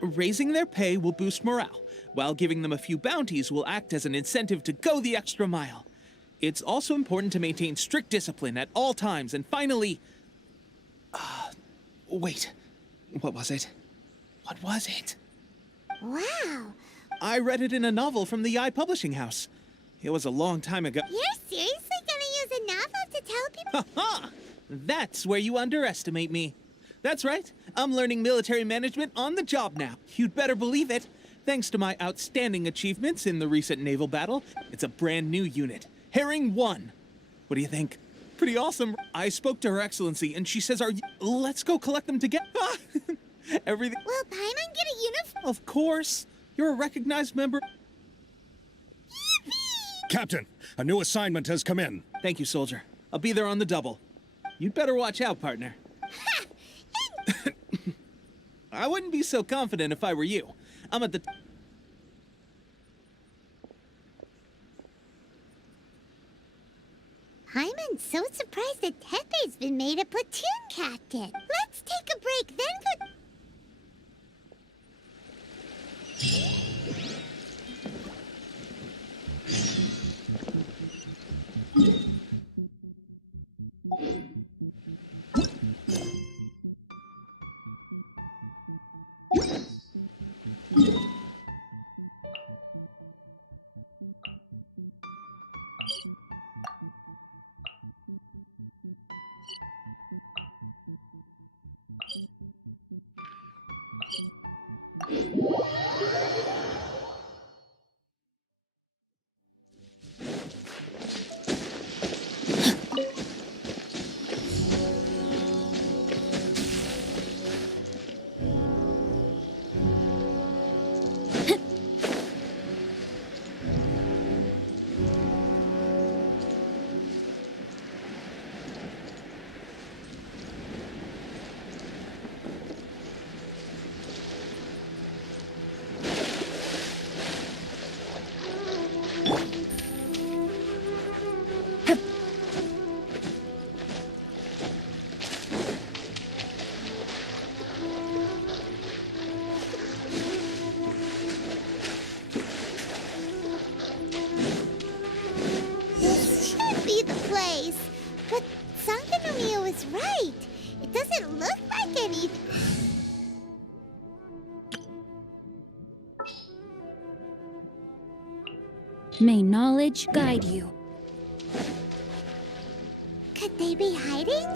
Raising their pay will boost morale, while giving them a few bounties will act as an incentive to go the extra mile. It's also important to maintain strict discipline at all times, and finally... wait. What was it? What was it? Wow. I read it in a novel from the Publishing House. It was a long time ago. You're seriously gonna use a novel to tell people— Ha! That's where you underestimate me. That's right. I'm learning military management on the job now. You'd better believe it. Thanks to my outstanding achievements in the recent naval battle, it's a brand new unit. Herring 1. What do you think? Pretty awesome. I spoke to Her Excellency, and she says, let's go collect them together. Everything— Will Paimon get a uniform? Of course. You're a recognized member— Captain, a new assignment has come in. Thank you, soldier. I'll be there on the double. You'd better watch out, partner. I wouldn't be so confident if I were you. I'm at the... Paimon's so surprised that Teppei's been made a platoon captain. Let's take a break, then go... look like anything. May knowledge guide you. Could they be hiding?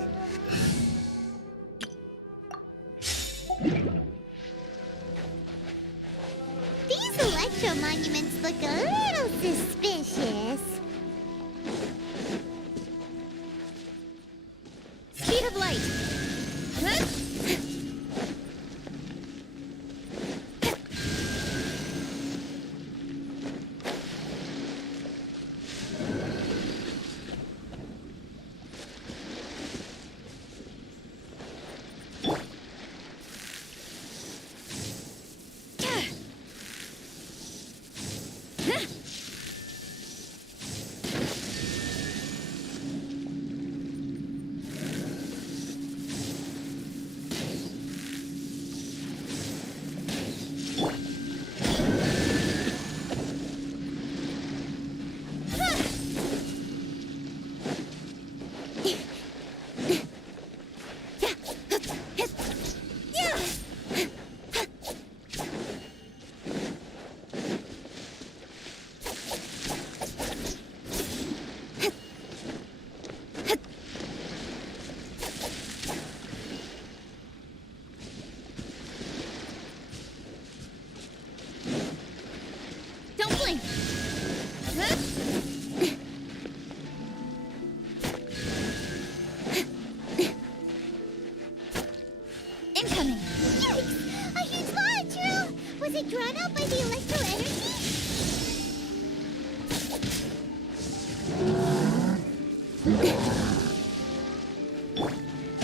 These electro monuments look a little suspicious. Speed of light. Huh? Don't blink. Huh? Incoming. Yikes! A huge molecule! Was it drawn out by the electro energy?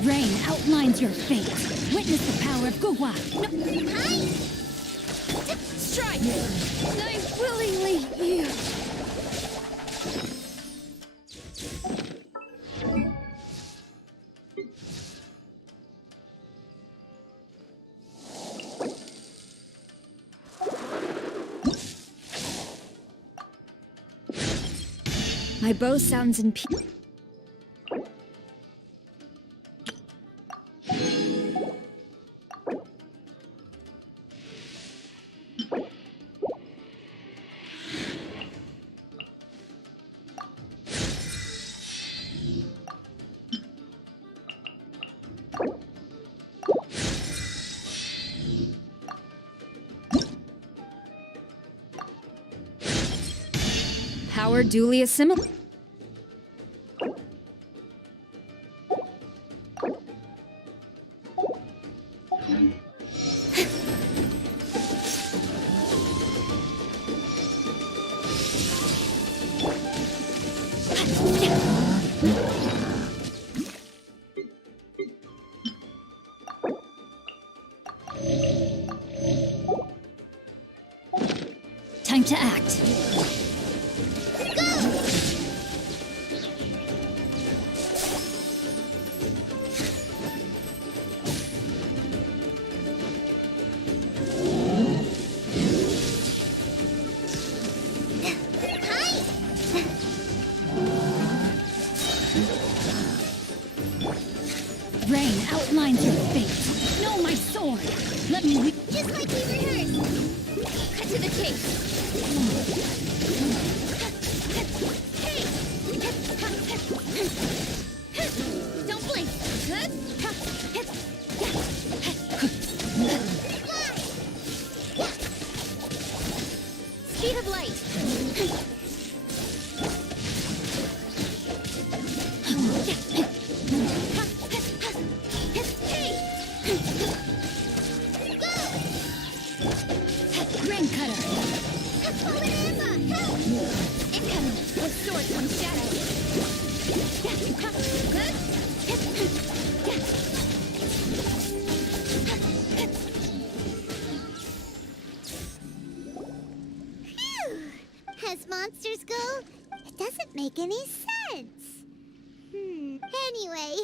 Rain outlines your fate. Witness the power of Guhua. No. Hi! Strike! I willingly yield. My bow sounds in peace. Power duly assimilated. Time to act. Rain outlines your fate. Know my sword. Let me Just like we rehearsed. cut to the chase. Don't blink. Speed of light. Rain cutter. Incoming with sword from shadow. Phew! As monsters go, it doesn't make any sense. Anyway,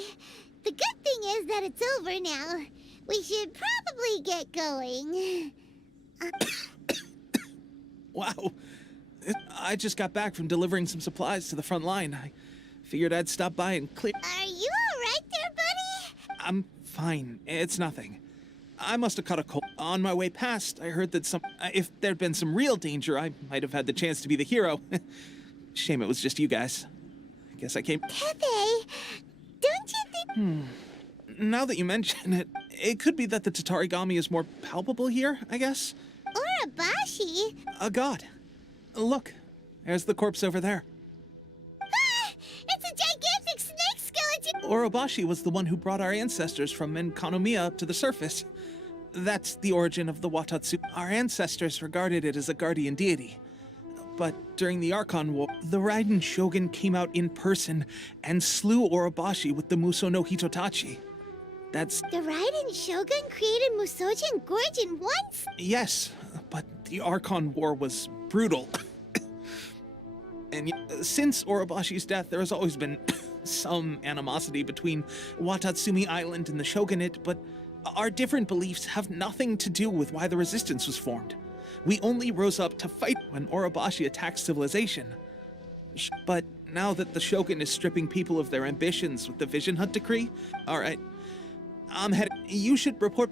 the good thing is that it's over now. We should probably get going. Wow. I just got back from delivering some supplies to the front line. I figured I'd stop by and clear. Are you alright there, buddy? I'm fine. It's nothing. I must have caught a cold. On my way past, I heard that if there'd been some real danger, I might have had the chance to be the hero. Shame it was just you guys. I guess I came. Tepe, don't you think... Now that you mention it, it could be that the Tatarigami is more palpable here, I guess? Urabashi? A god. Look, there's the corpse over there. Ah! It's a gigantic snake skeleton! Orobashi was the one who brought our ancestors from Enkanomiya up to the surface. That's the origin of the Watatsu. Our ancestors regarded it as a guardian deity. But during the Archon War, the Raiden Shogun came out in person and slew Orobashi with the Muso no Hitotachi. That's... The Raiden Shogun created Musojin Gorge in once? Yes, but the Archon War was brutal. And since Orobashi's death, there has always been some animosity between Watatsumi Island and the Shogunate, but our different beliefs have nothing to do with why the resistance was formed. We only rose up to fight when Orobashi attacked civilization. But now that the Shogun is stripping people of their ambitions with the Vision Hunt decree, all right, I'm headed. You should report.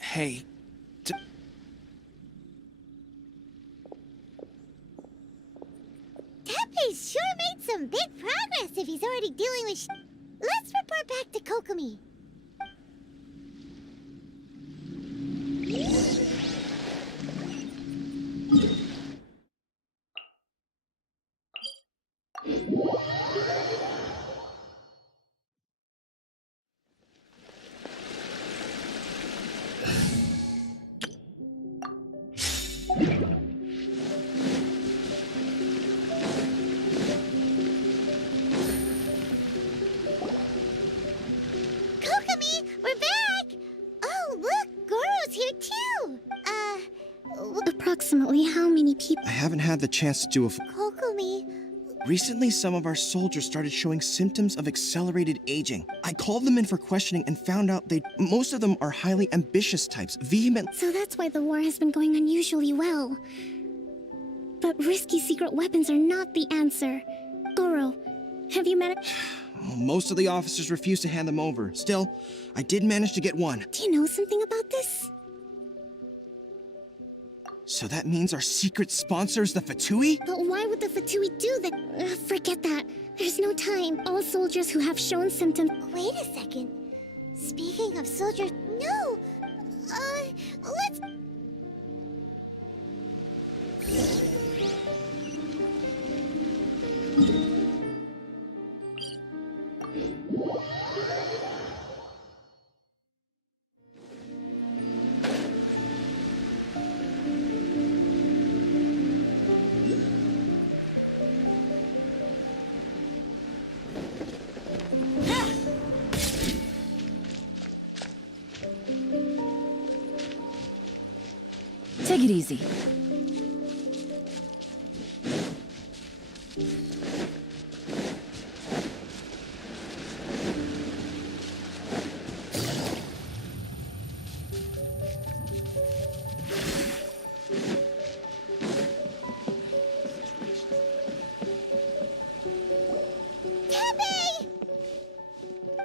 Hey. Tepe's sure made some big progress if he's already dealing with Let's report back to Kokomi. Kokomi, we're back! Oh, look, Goro's here too! Approximately how many people? I haven't had the chance to do a... Kokomi... Recently, some of our soldiers started showing symptoms of accelerated aging. I called them in for questioning and found out most of them are highly ambitious types, vehement... So that's why the war has been going unusually well. But risky secret weapons are not the answer. Goro, have you managed... Most of the officers refused to hand them over. Still, I did manage to get one. Do you know something about this? So that means our secret sponsor is the Fatui? But why would the Fatui do that? Forget that. There's no time. All soldiers who have shown symptoms... Wait a second. Speaking of soldiers... No! Let's... Take it easy.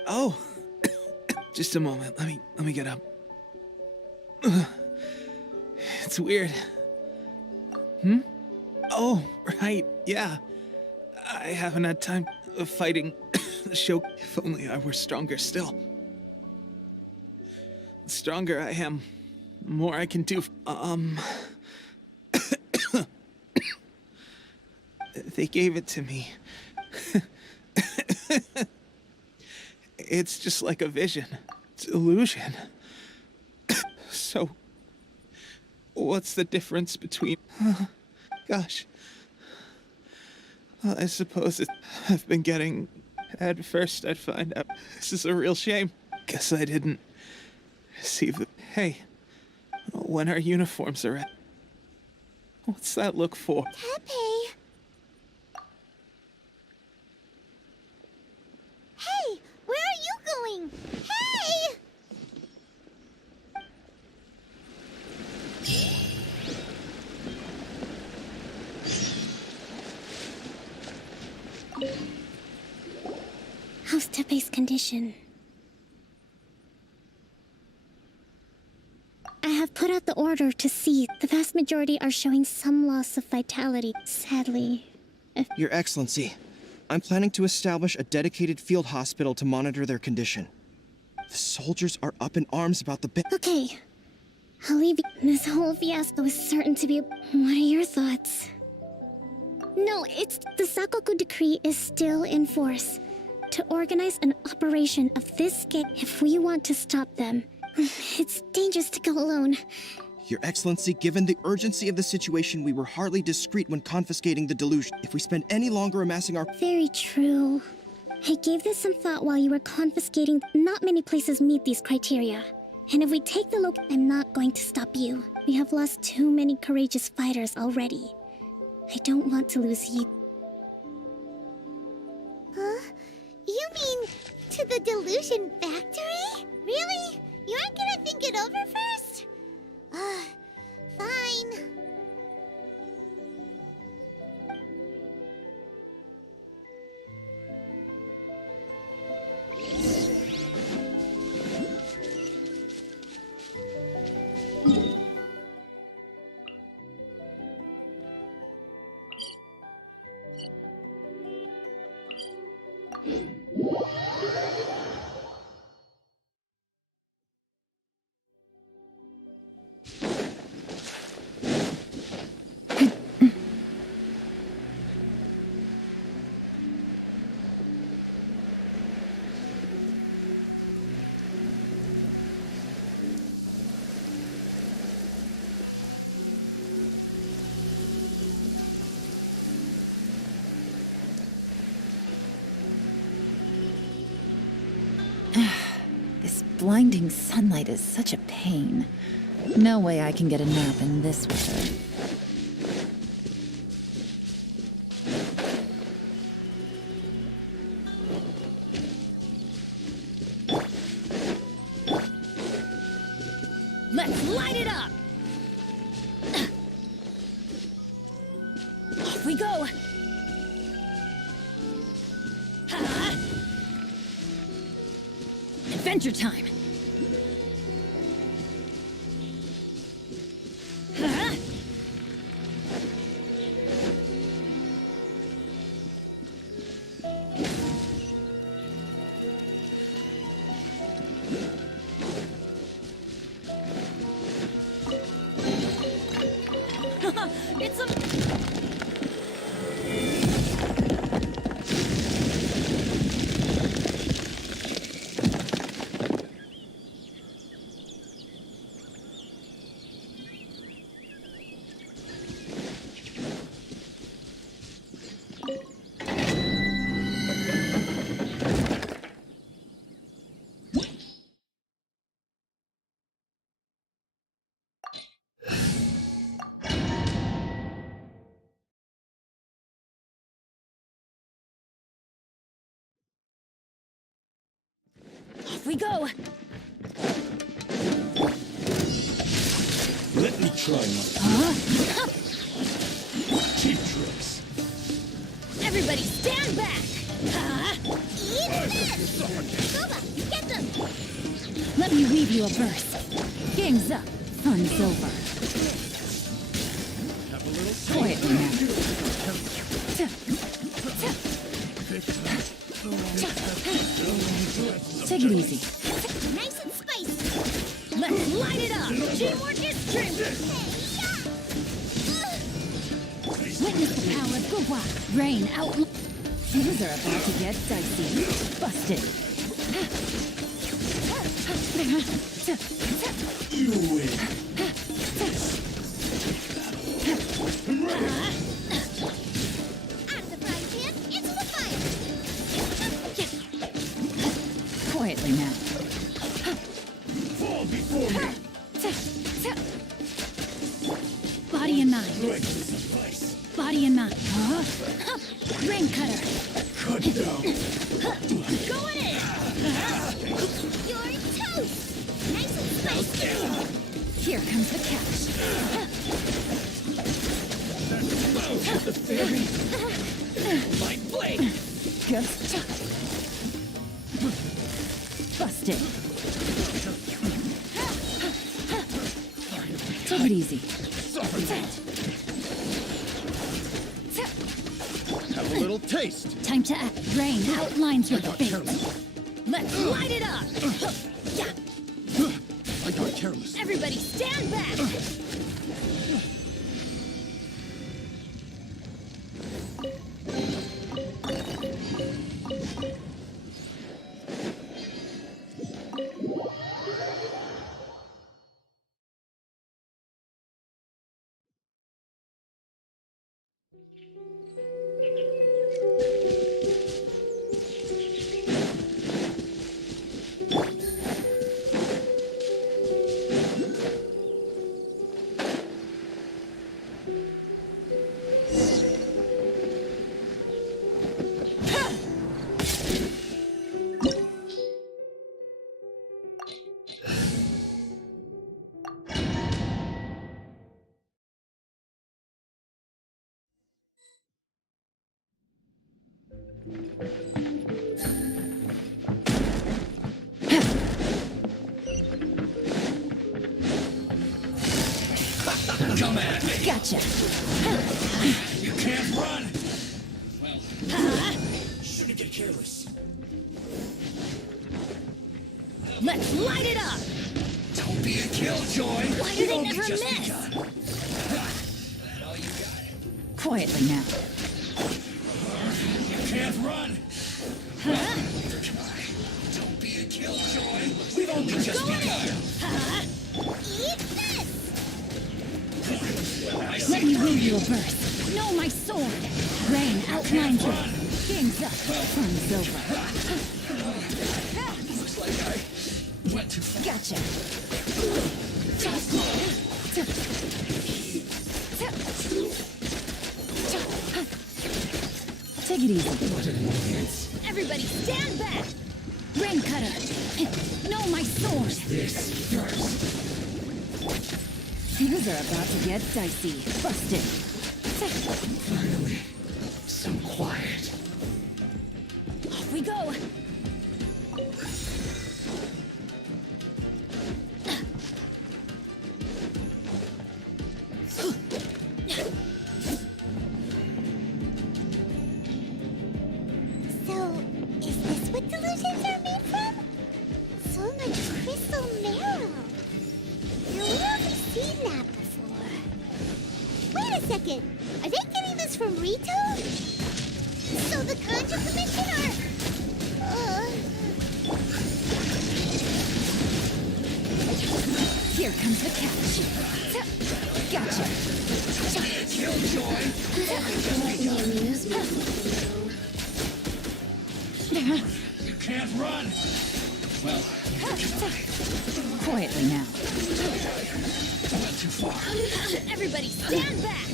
Oh, just a moment. Let me get up. It's weird. Oh, right, yeah. I haven't had time of fighting the show. If only I were stronger still. The stronger I am, the more I can do. They gave it to me. It's just like a vision. It's illusion. So, what's the difference between... Gosh. Well, I suppose I've been getting... At first, I'd find out this is a real shame. Guess I didn't receive the... Hey, when our uniforms are at... What's that look for? Tepe! Hey! Where are you going? Hey! How's Tepe's condition. I have put out the order to see. The vast majority are showing some loss of vitality, sadly. Your Excellency, I'm planning to establish a dedicated field hospital to monitor their condition. The soldiers are up in arms about the Okay. I'll leave you. This whole fiasco is certain to be. What are your thoughts? No, it's. The Sakoku decree is still in force. To organize an operation of this scale, if we want to stop them, it's dangerous to go alone. Your Excellency, given the urgency of the situation, we were hardly discreet when confiscating the delusion. If we spend any longer amassing our— Very true. I gave this some thought while you were confiscating. Not many places meet these criteria. And if we take the I'm not going to stop you. We have lost too many courageous fighters already. I don't want to lose you. Huh? You mean to the delusion factory? Really? You aren't gonna think it over first? Fine. This blinding sunlight is such a pain. No way I can get a nap in this weather. Let's light it up! Off we go! Adventure time! It's a... Off we go! Let me try cheap tricks. Everybody stand back! Eat this! Soba, get them! Let me weave you a verse. Game's up. Fun's over. Quietly now. Take it easy. Nice and spicy! Let's light it up! Teamwork is strength! Witness the power of Gugwa. Rain out. Things are about to get dicey. Busted. You win. I'm the frying pan, it's the fire! Quietly now. Fall before me. Body and mind. Strength is advice. Body and mind. Rain cutter. Cut down. Going in! You're toast! Nice and spicy! Here comes the catch. Bounce with the fairy. My blade. Good. Busted. Take it easy. Have a little taste. Time to act. Rain outlines your fate. Let's light it up! I got careless. Everybody stand back! Come at me. Gotcha. You can't run. Well, shouldn't get careless. Let's light it up! Don't be a killjoy. Why do they We've never just miss? begun. That all you got? Quietly now. You can't run. Well, neither can I. Don't be a killjoy. We've only just begun. Eat this! Let me win you a verse. Know my sword. Rain outlines you. Game's up. Fun's over. Looks like I went too far. Gotcha. Take it easy. Everybody stand back! Rain cutter! Know my sword! This first. Things are about to get dicey. Busted. Finally, some quiet. Off we go! So, is this what delusions are made from? So much crystal marrow. Now, where have we seen that before? Wait a second. Are they getting this from Rito? So the Conjure Commission are... Here comes the catch. Gotcha. Killjoy. You can't run. Well, Quietly now. went too far. Everybody stand back!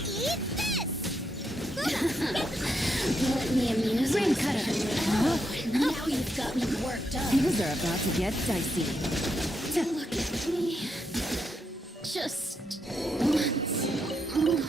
Eat this! Let me amuse Rain cutter. Now you've got me worked up. Things are about to get dicey. Look at me. Just once more.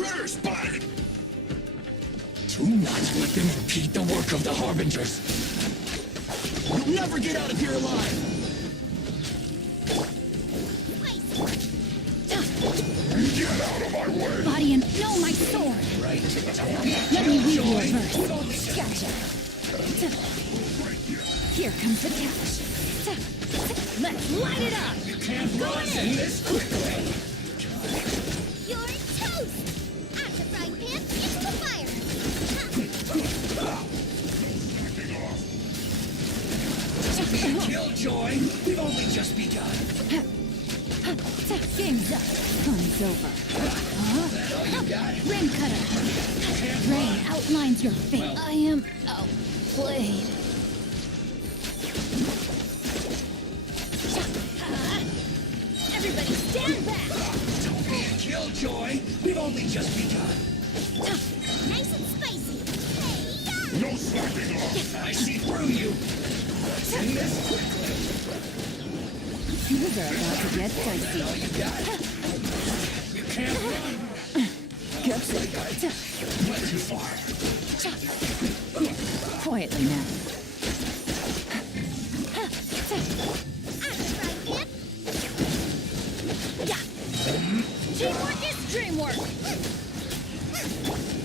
Recruiter spotted! Do not let them impede the work of the Harbingers. You'll never get out of here alive! Get out of my way! Body and no, my sword! Right. Let me weave you a verse. Gotcha. Here comes the catch. Let's light it up! You can't run in this quickly! You're toast! Out the frying pan, into the fire! Killjoy! We've only just begun! Game's up. Fun's over. Rain cutter. Rain outlines your fate. I am outplayed. Everybody stand back! Don't be a killjoy! We've only just begun! Nice and spicy! Hey-ya! No slacking off! I see through you! Let's end this quickly! These are about to get dicey. All you got? You can't run! Gotcha. Went too far. Quietly now. Teamwork is dreamwork!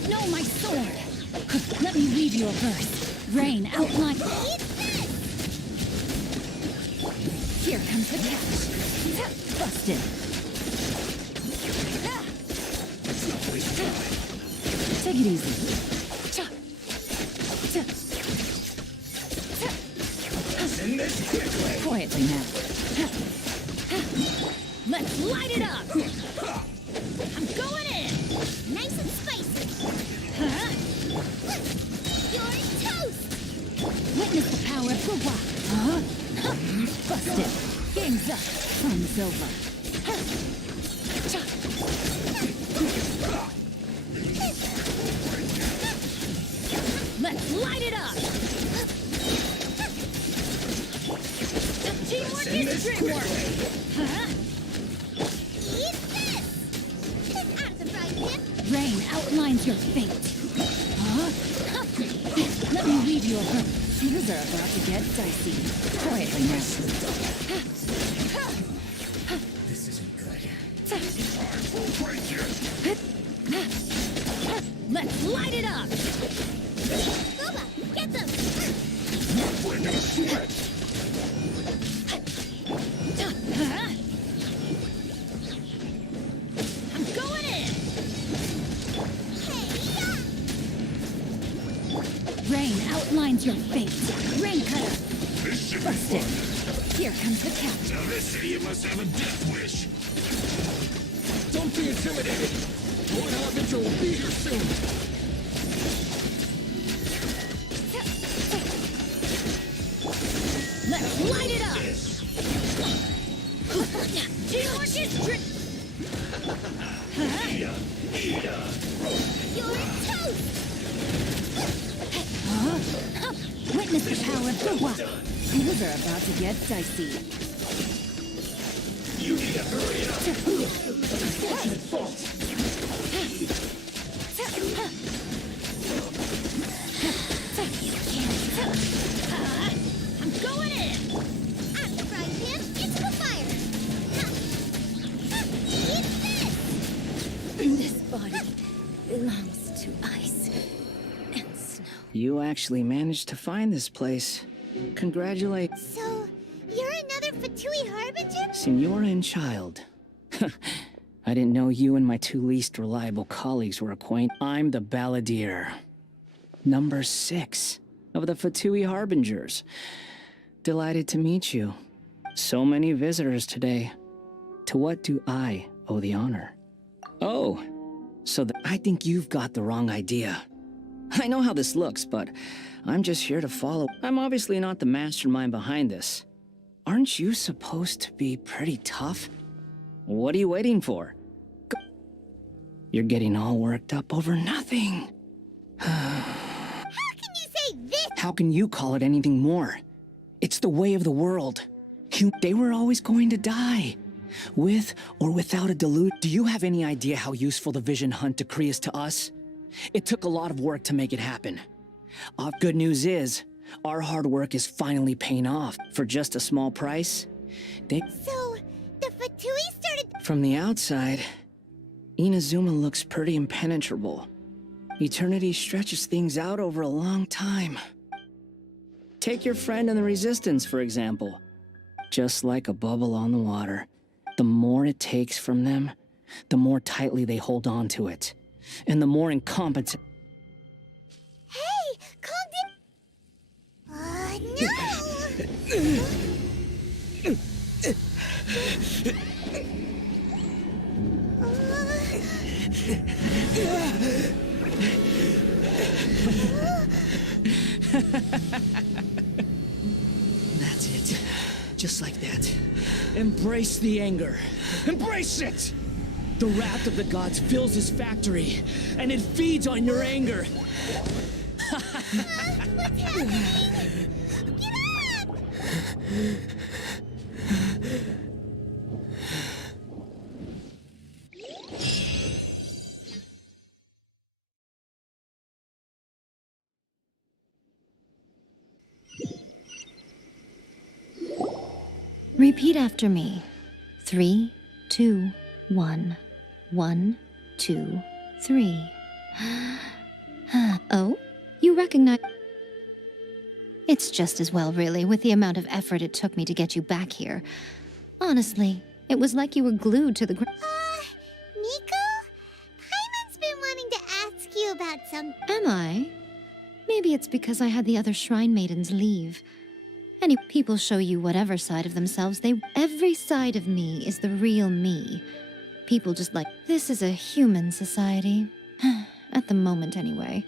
No, my sword! Let me weave you a verse. Rain outline. Here comes the catch. Busted. Take it easy. Send this quickly. Quietly now. Let's light it up! I'm going in! Nice and spicy! You're toast! Witness the power of the rock. Busted. Game's up. Fun's over. Let's light it up! Teamwork is dreamwork! Eat this! Out of the frying pan! Rain outlines your fate. Let me weave you a verse. Things are about to get dicey. Quietly now. This isn't good. I will break you! Let's light it up! Booba, get them! Bring a sweat! I'm going in! Rain outlines your fate. Rain cutter. This should Busted. be fun. Here comes the catch. Now this idiot must have a death wish. Don't be intimidated. Lord Harbinger will be here soon. Let's light it up! Teamwork is You're toast! Witness the power of the rock. Things are about to get dicey. You need to hurry up. I'm going in! Out of the frying pan, into the fire! Eat this! This body belongs to ice and snow. You actually managed to find this place. Congratulate, So, you're another Fatui Harbinger? Senora and Child. I didn't know you and my two least reliable colleagues were acquainted. I'm the Balladeer. Number 6 of the Fatui Harbingers. Delighted to meet you. So many visitors today. To what do I owe the honor? Oh, so I think you've got the wrong idea. I know how this looks, but I'm just here to follow. I'm obviously not the mastermind behind this. Aren't you supposed to be pretty tough? What are you waiting for? Go. You're getting all worked up over nothing. How can you say this? How can you call it anything more? It's the way of the world. They were always going to die. With or without a delude, do you have any idea how useful the Vision Hunt decree is to us? It took a lot of work to make it happen. Good news is, our hard work is finally paying off. For just a small price, So, the Fatui started. From the outside, Inazuma looks pretty impenetrable. Eternity stretches things out over a long time. Take your friend in the Resistance, for example. Just like a bubble on the water, the more it takes from them, the more tightly they hold on to it. And the more incompetent... Hey, calm down. No! That's it. Just like that. Embrace the anger. Embrace it! The wrath of the gods fills his factory, and it feeds on your anger. What's happening? Get up! Repeat after me. 3, 2, 1. 1, 2, 3. Oh? You recognize... It's just as well, really, with the amount of effort it took me to get you back here. Honestly, it was like you were glued to the ground. Nico? Paimon's been wanting to ask you about something. Am I? Maybe it's because I had the other Shrine Maidens leave. Any people show you whatever side of themselves they... Every side of me is the real me. People just like... This is a human society. At the moment, anyway.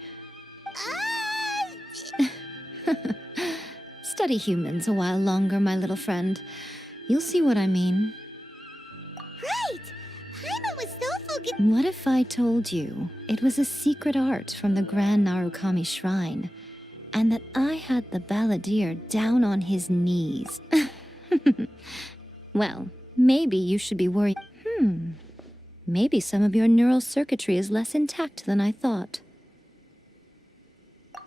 Study humans a while longer, my little friend. You'll see what I mean. Right! Paimon was so focused. What if I told you it was a secret art from the Grand Narukami Shrine, and that I had the balladeer down on his knees? Well, maybe you should be worried. Maybe some of your neural circuitry is less intact than I thought.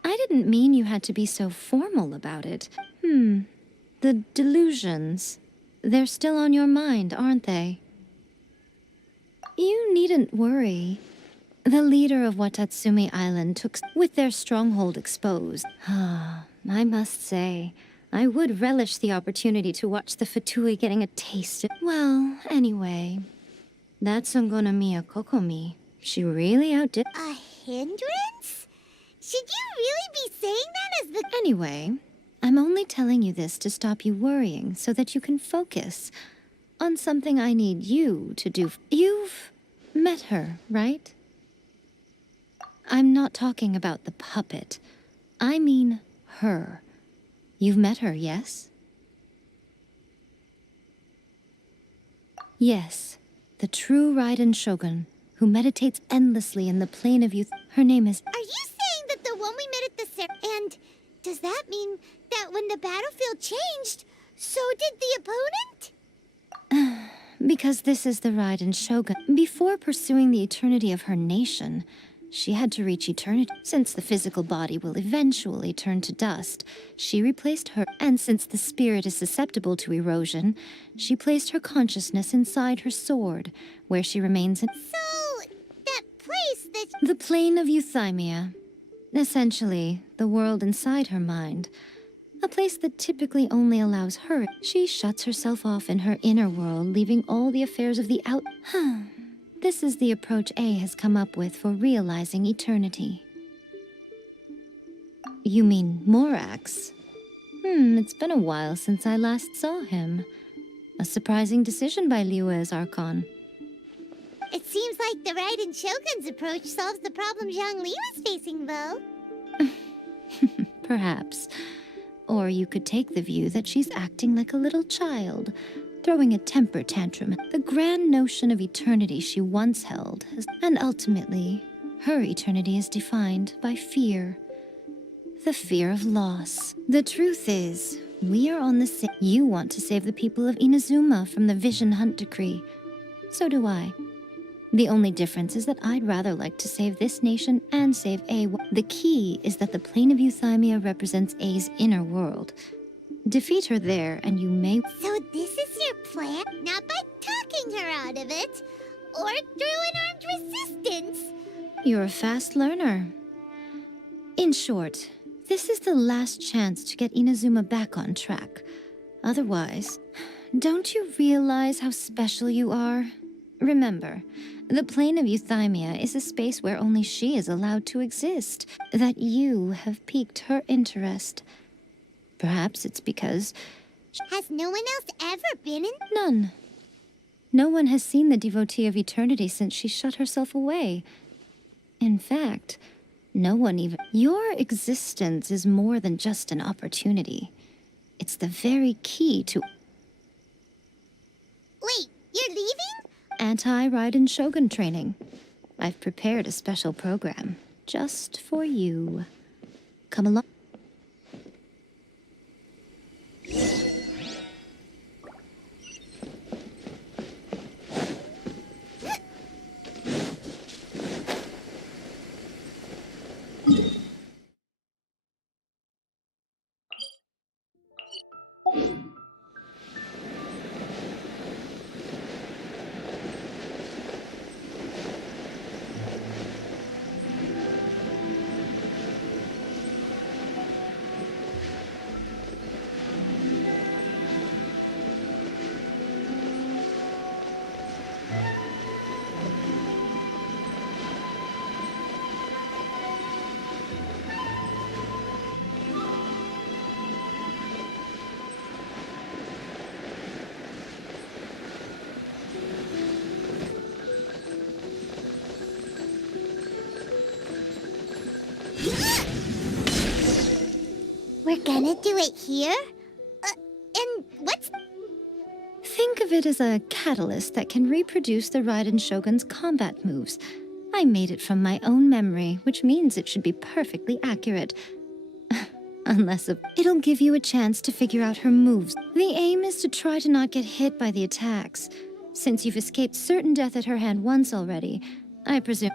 I didn't mean you had to be so formal about it. The delusions. They're still on your mind, aren't they? You needn't worry. The leader of Watatsumi Island took with their stronghold exposed. I must say, I would relish the opportunity to watch the Fatui getting a taste of... Well, anyway, that Songonomiya Kokomi, she really outdid... A hindrance? Should you really be saying that as the... Anyway, I'm only telling you this to stop you worrying so that you can focus on something I need you to do. You've met her, right? I'm not talking about the puppet. I mean her. You've met her, yes? Yes, the true Raiden Shogun, who meditates endlessly in the plane of youth. Her name is... Are you saying that the one we met at the and does that mean that when the battlefield changed, so did the opponent? Because this is the Raiden Shogun. Before pursuing the eternity of her nation, she had to reach eternity. Since the physical body will eventually turn to dust, she replaced her. And since the spirit is susceptible to erosion, she placed her consciousness inside her sword, where she remains in... So, that place that... The plane of euthymia. Essentially, the world inside her mind. A place that typically only allows her. She shuts herself off in her inner world, leaving all the affairs of the out... This is the approach A has come up with for realizing eternity. You mean Morax? It's been a while since I last saw him. A surprising decision by Liyue's Archon. It seems like the Raiden Shogun's approach solves the problem Zhongli was facing, though. Perhaps. Or you could take the view that she's acting like a little child, throwing a temper tantrum. The grand notion of eternity she once held, and ultimately, her eternity is defined by fear. The fear of loss. The truth is, We are on the same. You want to save the people of Inazuma from the Vision Hunt decree. So do I. The only difference is that I'd rather like to save this nation and save A. The key is that the plane of Euthymia represents A's inner world. Defeat her there, and you may. So this is your plan? Not by talking her out of it, or through an armed resistance. You're a fast learner. In short, this is the last chance to get Inazuma back on track. Otherwise, don't you realize how special you are? Remember, the plane of Euthymia is a space where only she is allowed to exist. That you have piqued her interest. Perhaps it's because... Has no one else ever been in? None. No one has seen the devotee of eternity since she shut herself away. In fact, no one even... Your existence is more than just an opportunity. It's the very key to... Wait, you're leaving? Anti-Raiden Shogun training. I've prepared a special program just for you. Come along. We're gonna do it here? And what's... Think of it as a catalyst that can reproduce the Raiden Shogun's combat moves. I made it from my own memory, which means it should be perfectly accurate. It'll give you a chance to figure out her moves. The aim is to try to not get hit by the attacks. Since you've escaped certain death at her hand once already, I presume...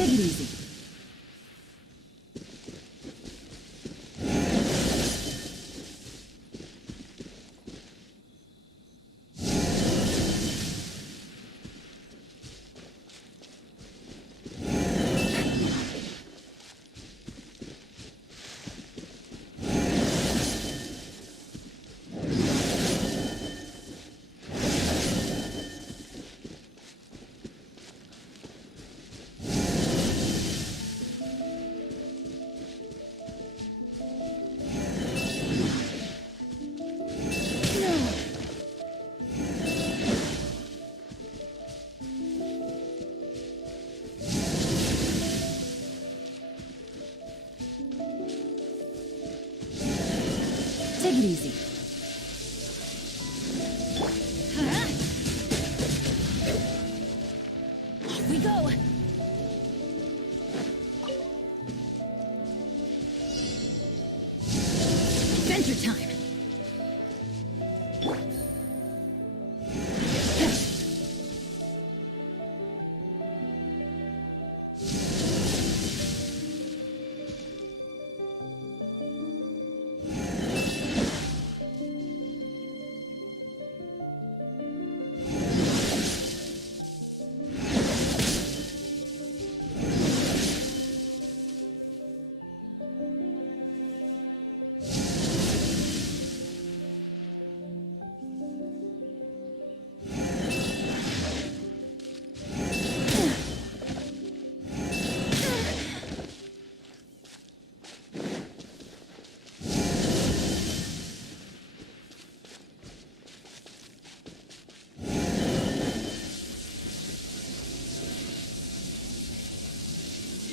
Take it easy. Take it easy. Off we go.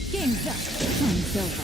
Game's up. Time's over.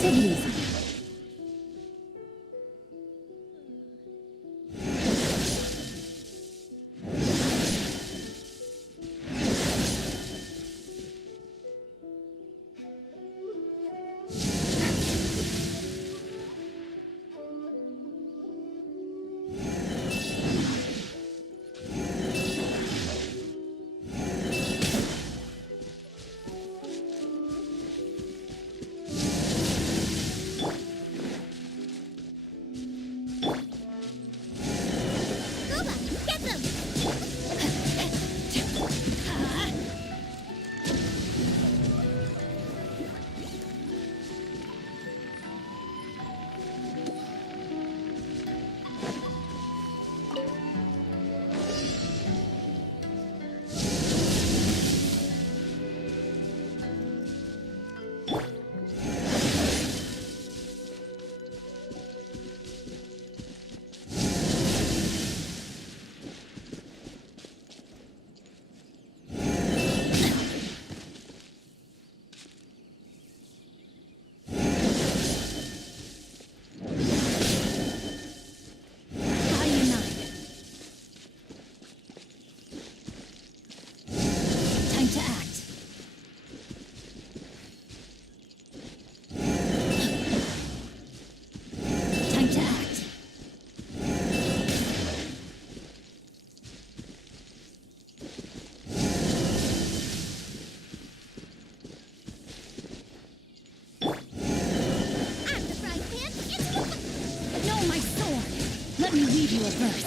Take it easy. Let me read you a verse.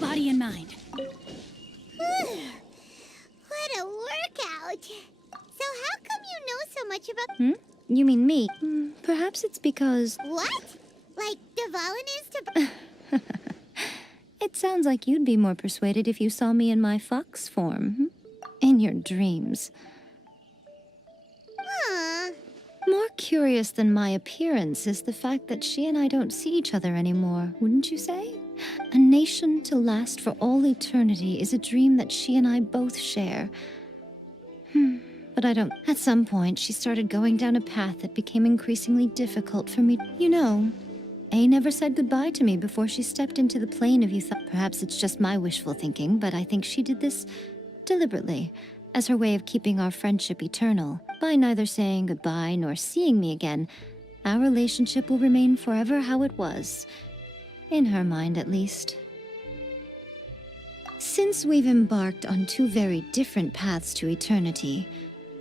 Body and mind. What a workout! So how come you know so much about... You mean me? Perhaps it's because... What? Like Devalin is to... It sounds like you'd be more persuaded if you saw me in my fox form. In your dreams. More curious than my appearance is the fact that she and I don't see each other anymore, wouldn't you say? A nation to last for all eternity is a dream that she and I both share. But I don't... At some point, she started going down a path that became increasingly difficult for me. You know, A never said goodbye to me before she stepped into the plane of you thought. Perhaps it's just my wishful thinking, but I think she did this deliberately, as her way of keeping our friendship eternal. By neither saying goodbye nor seeing me again, our relationship will remain forever how it was. In her mind, at least. Since we've embarked on two very different paths to eternity,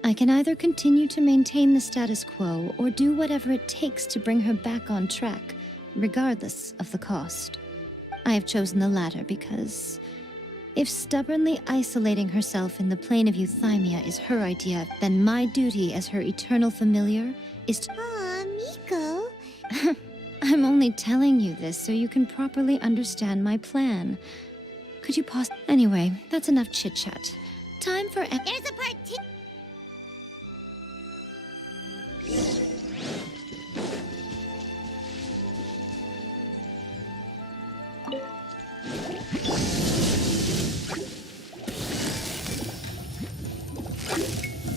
I can either continue to maintain the status quo or do whatever it takes to bring her back on track, regardless of the cost. I have chosen the latter because if stubbornly isolating herself in the plane of euthymia is her idea, then my duty as her eternal familiar is to— Aw, Miko. I'm only telling you this so you can properly understand my plan. Could you pause? Anyway, that's enough chit-chat. Time for— There's a part two.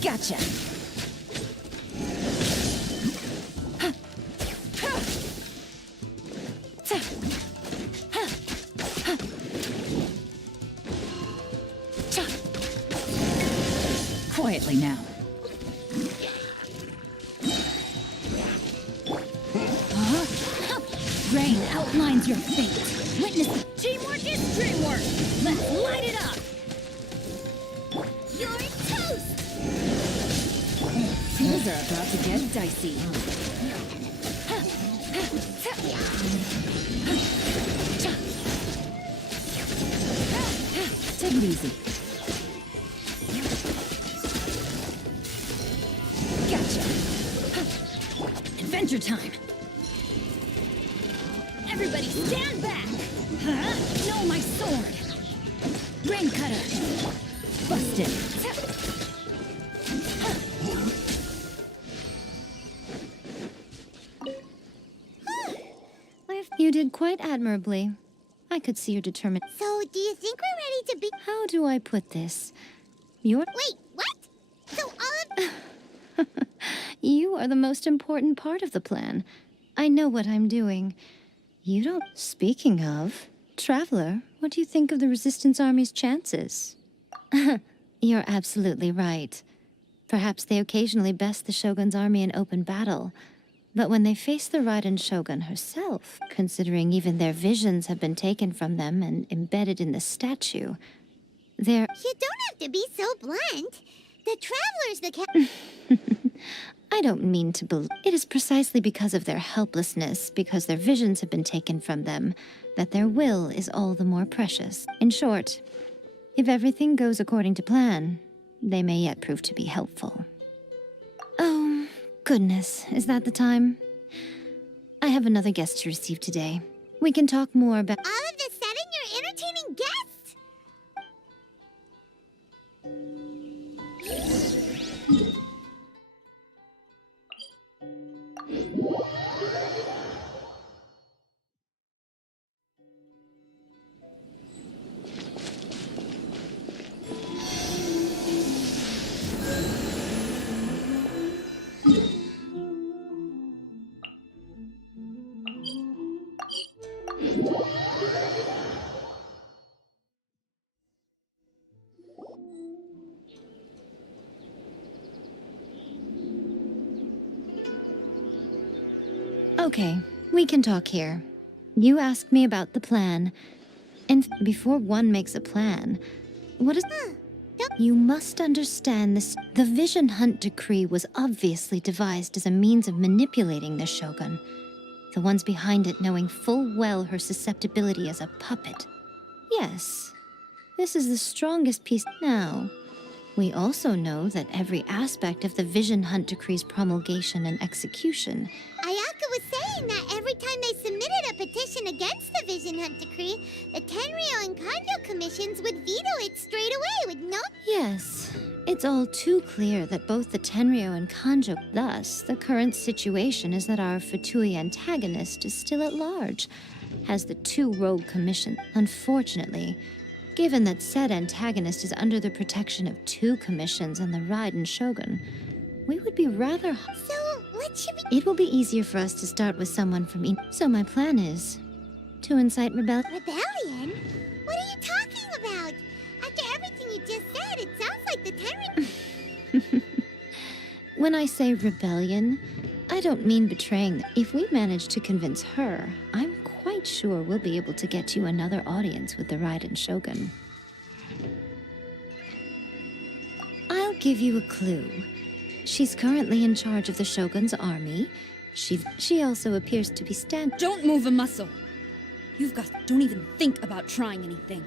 Gotcha. Quietly now. Rain outlines your fate. Witness it. Teamwork is dreamwork! Let's light it up! You're toast! Things are about to get dicey. Take it easy. Gotcha. Adventure time. Everybody stand back! No, my sword! Rain cutter. Busted. You did quite admirably. I could see your determination. So, do you think we're ready to be— How do I put this? You're— Wait, what? So all of— You are the most important part of the plan. I know what I'm doing. You don't— Speaking of, Traveler, what do you think of the Resistance Army's chances? You're absolutely right. Perhaps they occasionally best the Shogun's army in open battle. But when they face the Raiden Shogun herself, considering even their visions have been taken from them and embedded in the statue, they're— You don't have to be so blunt. The Traveler's the I don't mean to believe. It is precisely because of their helplessness, because their visions have been taken from them, that their will is all the more precious. In short, if everything goes according to plan, they may yet prove to be helpful. Oh, goodness, is that the time? I have another guest to receive today. We can talk more about— All of a sudden, you're entertaining guests? Okay, we can talk here. You asked me about the plan. And before one makes a plan, what is— You must understand this. The Vision Hunt Decree was obviously devised as a means of manipulating the Shogun. The ones behind it knowing full well her susceptibility as a puppet. Yes, this is the strongest piece. Now, we also know that every aspect of the Vision Hunt Decree's promulgation and execution— Ayaka was saying that every time they submitted a petition against the Vision Hunt Decree, the Tenryo and Kanjo commissions would veto it straight away with no— Yes, it's all too clear that both the Tenryo and Kanjo— Thus, the current situation is that our Fatui antagonist is still at large, has the two rogue commissions. Unfortunately, given that said antagonist is under the protection of two commissions and the Raiden Shogun, we would be rather— So, what should we— It will be easier for us to start with someone from So my plan is to incite rebellion. Rebellion? What are you talking about? After everything you just said, it sounds like the Tenryo— When I say rebellion, I don't mean betraying them. If we manage to convince her, I'm quite sure we'll be able to get you another audience with the Raiden Shogun. I'll give you a clue. She's currently in charge of the Shogun's army. She also appears to be Don't move a muscle. Don't even think about trying anything.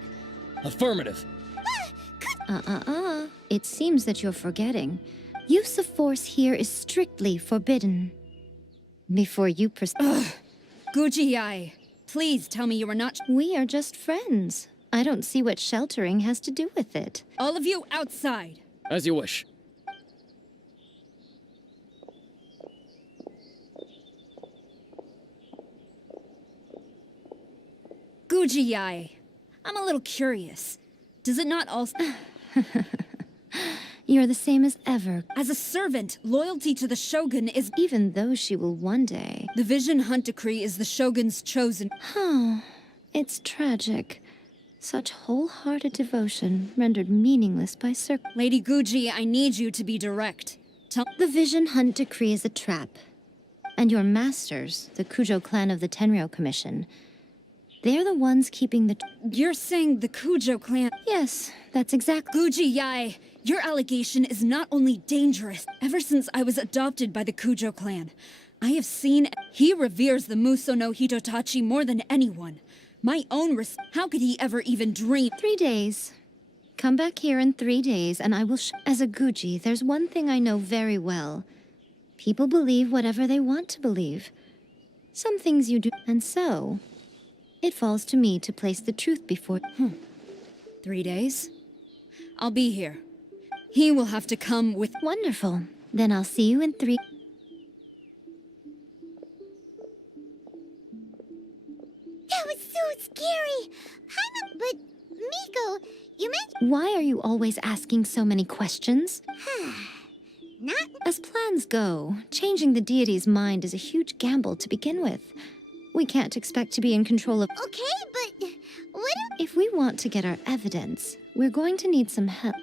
Affirmative. It seems that you're forgetting. Use of force here is strictly forbidden. Before you Guji-ai, please tell me you are not. We are just friends. I don't see what sheltering has to do with it. All of you outside. As you wish. Guji-ai, I'm a little curious. Does it not also... You're the same as ever. As a servant, loyalty to the Shogun is... Even though she will one day. The Vision Hunt Decree is the Shogun's chosen... It's tragic. Such wholehearted devotion rendered meaningless by Lady Guji, I need you to be direct. The Vision Hunt Decree is a trap. And your masters, the Kujo clan of the Tenryou Commission, they're the ones keeping the... You're saying the Kujo clan... Yes, that's exactly... Guji-ai, your allegation is not only dangerous. Ever since I was adopted by the Kujo clan, I have seen... He reveres the Muso no Hitotachi more than anyone. My own How could he ever even dream? 3 days. Come back here in 3 days, and I will As a Guji, there's one thing I know very well. People believe whatever they want to believe. Some things you do... And so... It falls to me to place the truth before... 3 days? I'll be here. He will have to come with... Wonderful. Then I'll see you in 3... That was so scary! But, Miko, you meant... Why are you always asking so many questions? Not... As plans go, changing the deity's mind is a huge gamble to begin with. We can't expect to be in control of... Okay, but... What if we want to get our evidence, we're going to need some help.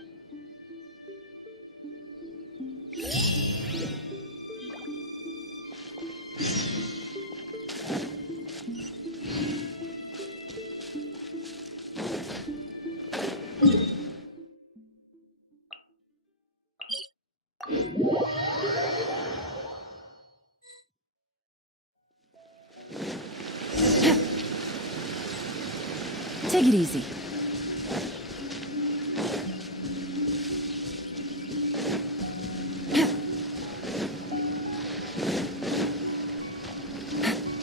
Take it easy.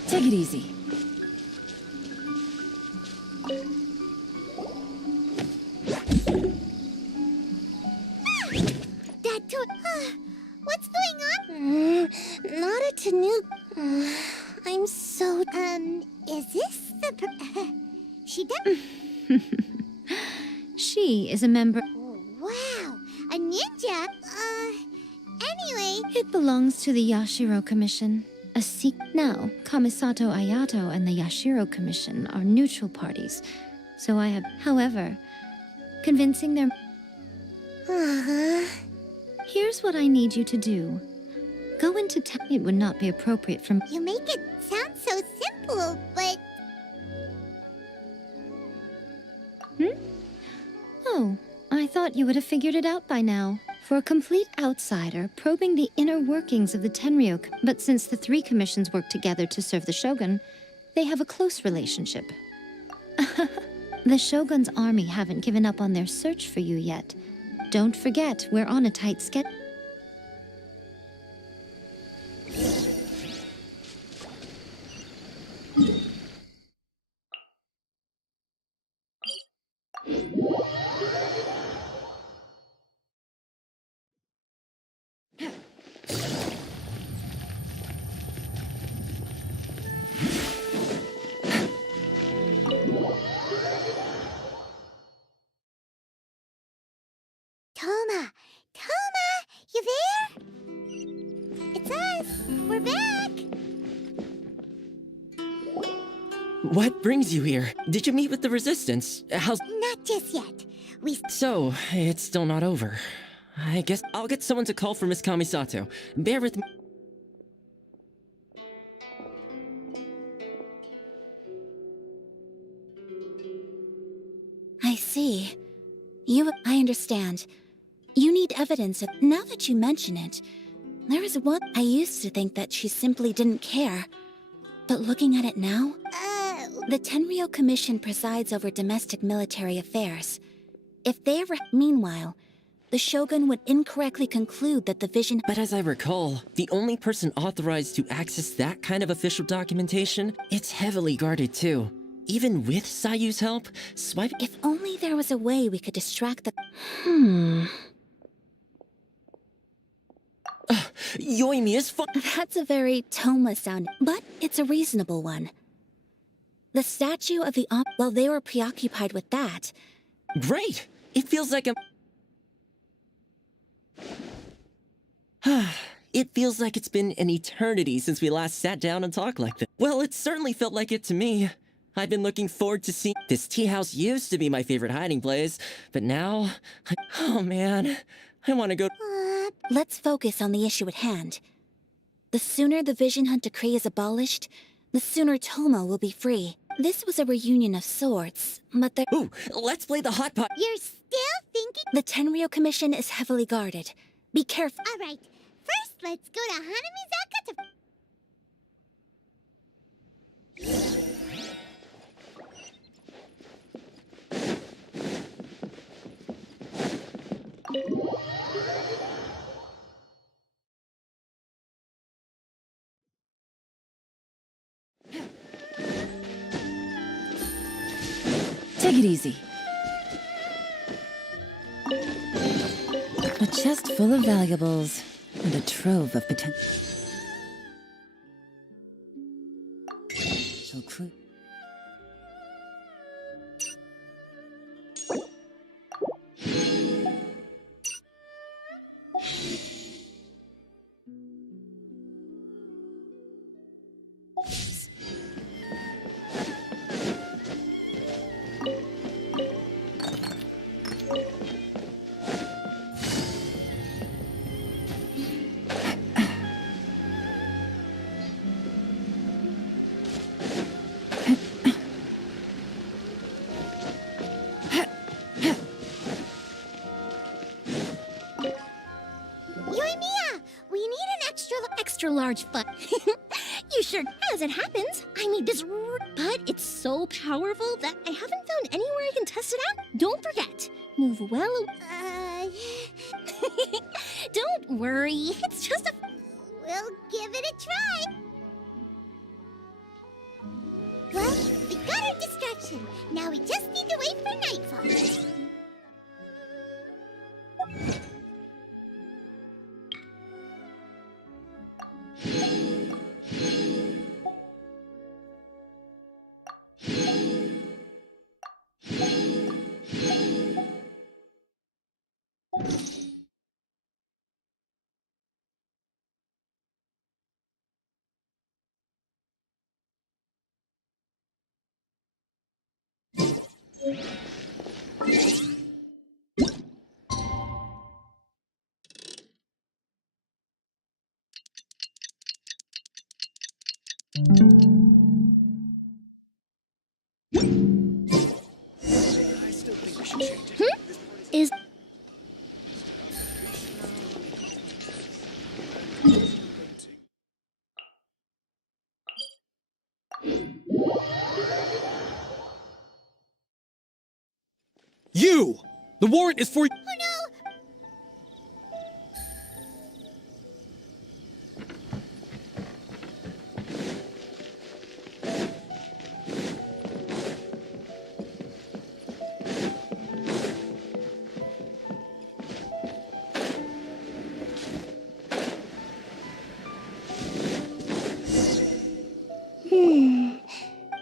Take it easy. What's going on? Not a Tanu. I'm so... is this the... She done... She is a member... Oh, wow, a ninja? Anyway... It belongs to the Yashiro Commission. Now, Kamisato Ayato and the Yashiro Commission are neutral parties, so I have... However, convincing their... Here's what I need you to do. Go into town. It would not be appropriate from... You make it sound so simple, but... Oh, I thought you would have figured it out by now. For a complete outsider, probing the inner workings of the Tenryou... But since the 3 commissions work together to serve the Shogun, they have a close relationship. The Shogun's army haven't given up on their search for you yet. Don't forget, we're on a tight schedule. Toma, you there? It's us. We're back. What brings you here? Did you meet with the Resistance? How's... Not just yet. So, it's still not over. I guess I'll get someone to call for Miss Kamisato. Bear with me. I see. I understand. You need evidence. Now that you mention it, there is one. I used to think that she simply didn't care. But looking at it now, the Tenryou Commission presides over domestic military affairs. If they ever... Meanwhile, the Shogun would incorrectly conclude that the vision... But as I recall, the only person authorized to access that kind of official documentation, it's heavily guarded too. Even with Sayu's help, If only there was a way we could distract the... Yoimi is That's a very Toma sound, but it's a reasonable one. The statue of the while they were preoccupied with that... Great! It feels like It feels like it's been an eternity since we last sat down and talked like this. Well, it certainly felt like it to me. I've been looking forward to seeing... This tea house used to be my favorite hiding place, but now... Oh man, I want to go... Let's focus on the issue at hand. The sooner the Vision Hunt Decree is abolished, the sooner Toma will be free. This was a reunion of sorts, but the... Ooh, let's play the hot pot. You're still thinking? The Tenryou Commission is heavily guarded. Be careful. All right. First, let's go to Hanamizaka to... Take it easy. A chest full of valuables and a trove of potential. Large fun. You sure, as it happens, I need this but it's so powerful that I haven't found anywhere I can test it out. Don't forget, move well. Don't worry, it's just a... We'll give it a try. Well, we got our distraction. Now we just need to wait for nightfall. Is... You! The warrant is for... Oh no!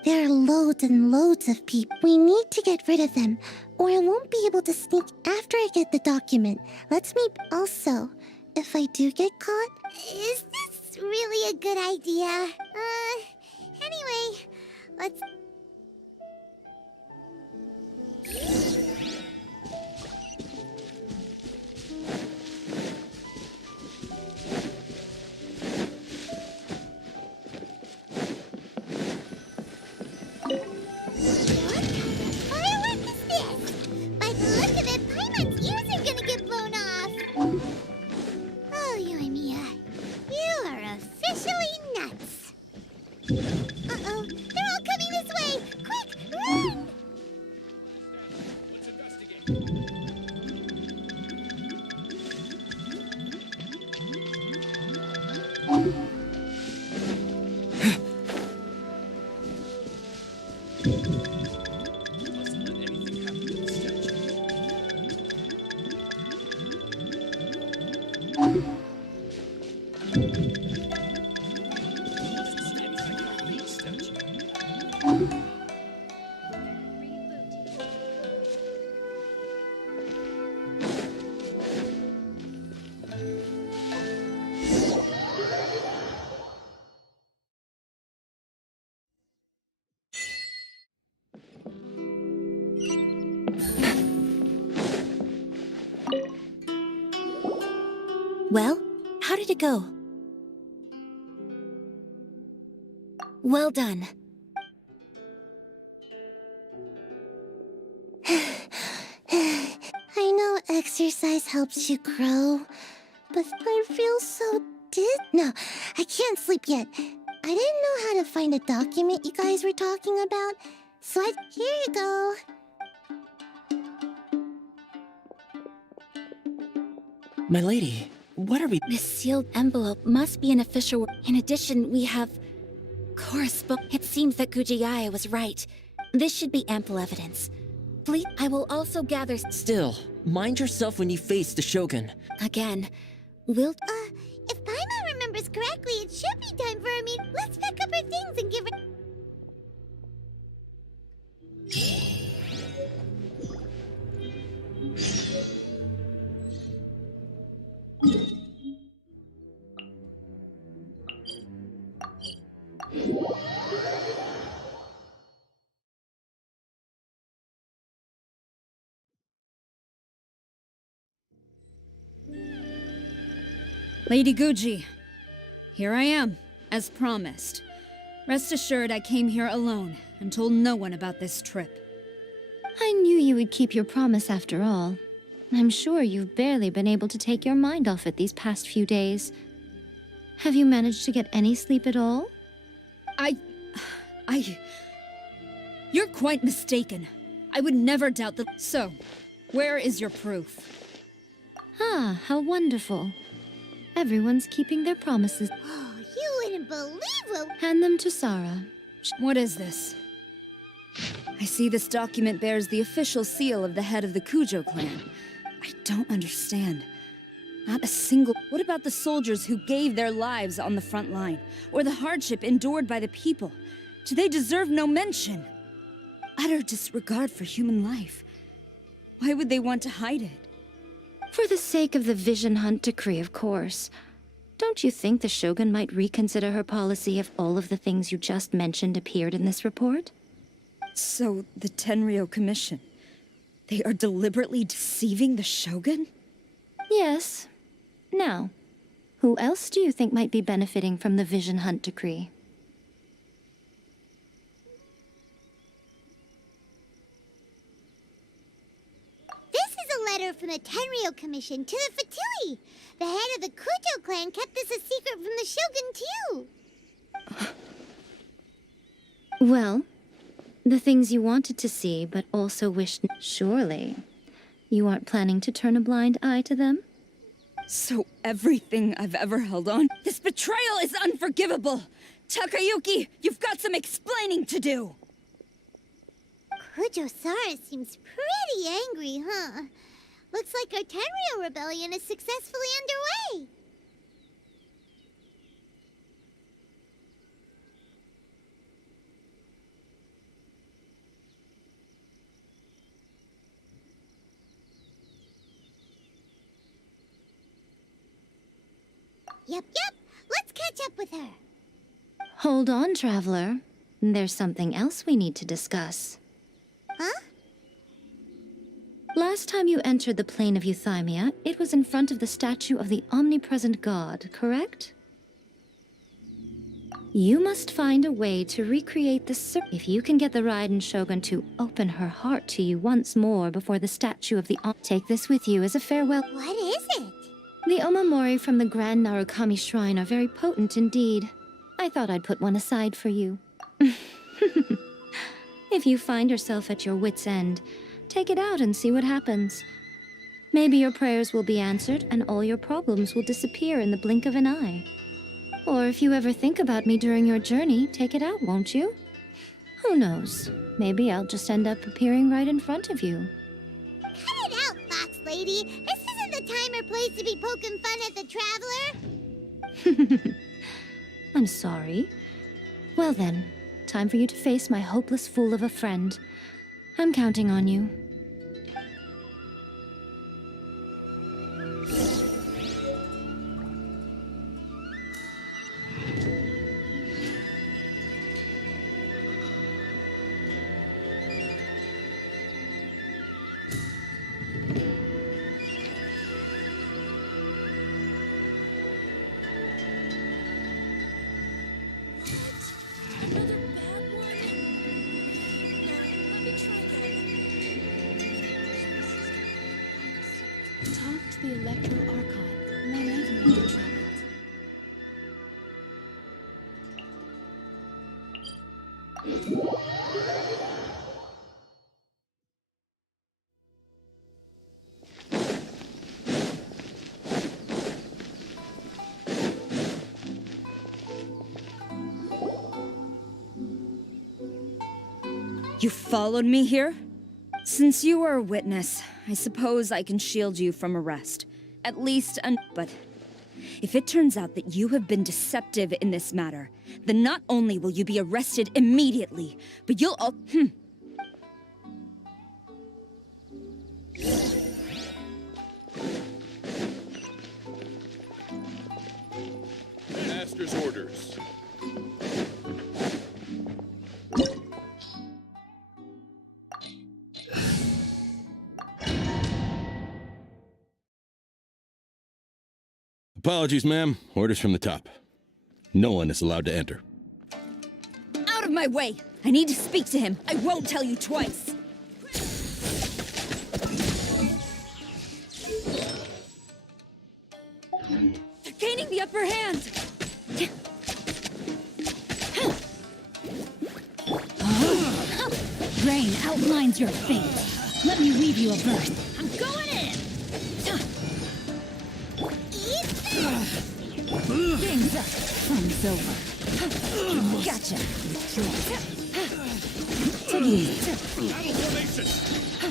There are loads and loads of people. We need to get rid of them, or I won't be able to sneak after I get the document. Let's meet. Also, if I do get caught... Is this really a good idea? Anyway, let's... Firework is this? By the look of it, Paimon's ears are gonna get blown off. Uh-oh, they're all coming this way! Quick, run! Well, how did it go? Well done. I know exercise helps you grow, but I feel so No, I can't sleep yet. I didn't know how to find a document you guys were talking about, so here you go. My lady, what are we— This sealed envelope must be an official. In addition, we have correspondence. It seems that Gujiyaya was right. This should be ample evidence. Please, I will also gather. Still, mind yourself when you face the Shogun. Again, we'll. If Paimon remembers correctly, it should be time for a meet. Let's pack up our things and give her. Lady Guji, here I am, as promised. Rest assured I came here alone and told no one about this trip. I knew you would keep your promise after all. I'm sure you've barely been able to take your mind off it these past few days. Have you managed to get any sleep at all? You're quite mistaken. I would never doubt the— So, where is your proof? Ah, how wonderful. Everyone's keeping their promises. Oh, you wouldn't believe what— Hand them to Sarah. What is this? I see this document bears the official seal of the head of the Kujo clan. I don't understand. Not a single— What about the soldiers who gave their lives on the front line? Or the hardship endured by the people? Do they deserve no mention? Utter disregard for human life. Why would they want to hide it? For the sake of the Vision Hunt decree, of course. Don't you think the Shogun might reconsider her policy if all of the things you just mentioned appeared in this report? So, the Tenryo Commission, they are deliberately deceiving the Shogun? Yes. Now, who else do you think might be benefiting from the Vision Hunt decree? This is a letter from the Tenryo Commission to the Fatui. The head of the Kujo clan kept this a secret from the Shogun, too. Well, the things you wanted to see, but also wished— Surely, you aren't planning to turn a blind eye to them? So everything I've ever held on— This betrayal is unforgivable! Takayuki, you've got some explaining to do! Kujo-Sara seems pretty angry, huh? Looks like our Tenryo rebellion is successfully underway. Yep. Let's catch up with her. Hold on, Traveler. There's something else we need to discuss. Huh? Last time you entered the plane of Euthymia, it was in front of the statue of the omnipresent god, correct? You must find a way to recreate the If you can get the Raiden Shogun to open her heart to you once more before the statue of the take this with you as a farewell. What is it? The Omamori from the Grand Narukami Shrine are very potent indeed. I thought I'd put one aside for you. If you find yourself at your wit's end, take it out and see what happens. Maybe your prayers will be answered and all your problems will disappear in the blink of an eye. Or if you ever think about me during your journey, take it out, won't you? Who knows? Maybe I'll just end up appearing right in front of you. Cut it out, Fox Lady. This isn't the time or place to be poking fun at the Traveler. I'm sorry. Well then, time for you to face my hopeless fool of a friend. I'm counting on you. Talk to the Electro Archon. My maiden may be troubled. You followed me here? Since you are a witness, I suppose I can shield you from arrest. At least, but if it turns out that you have been deceptive in this matter, then not only will you be arrested immediately, but you'll all— Master's orders. Apologies, ma'am. Orders from the top. No one is allowed to enter. Out of my way! I need to speak to him. I won't tell you twice. They're gaining the upper hand! Rain outlines your fate. Let me weave you a verse. I'm going in! Game's up. Fun's over. Gotcha. Take it easy. Battle formation!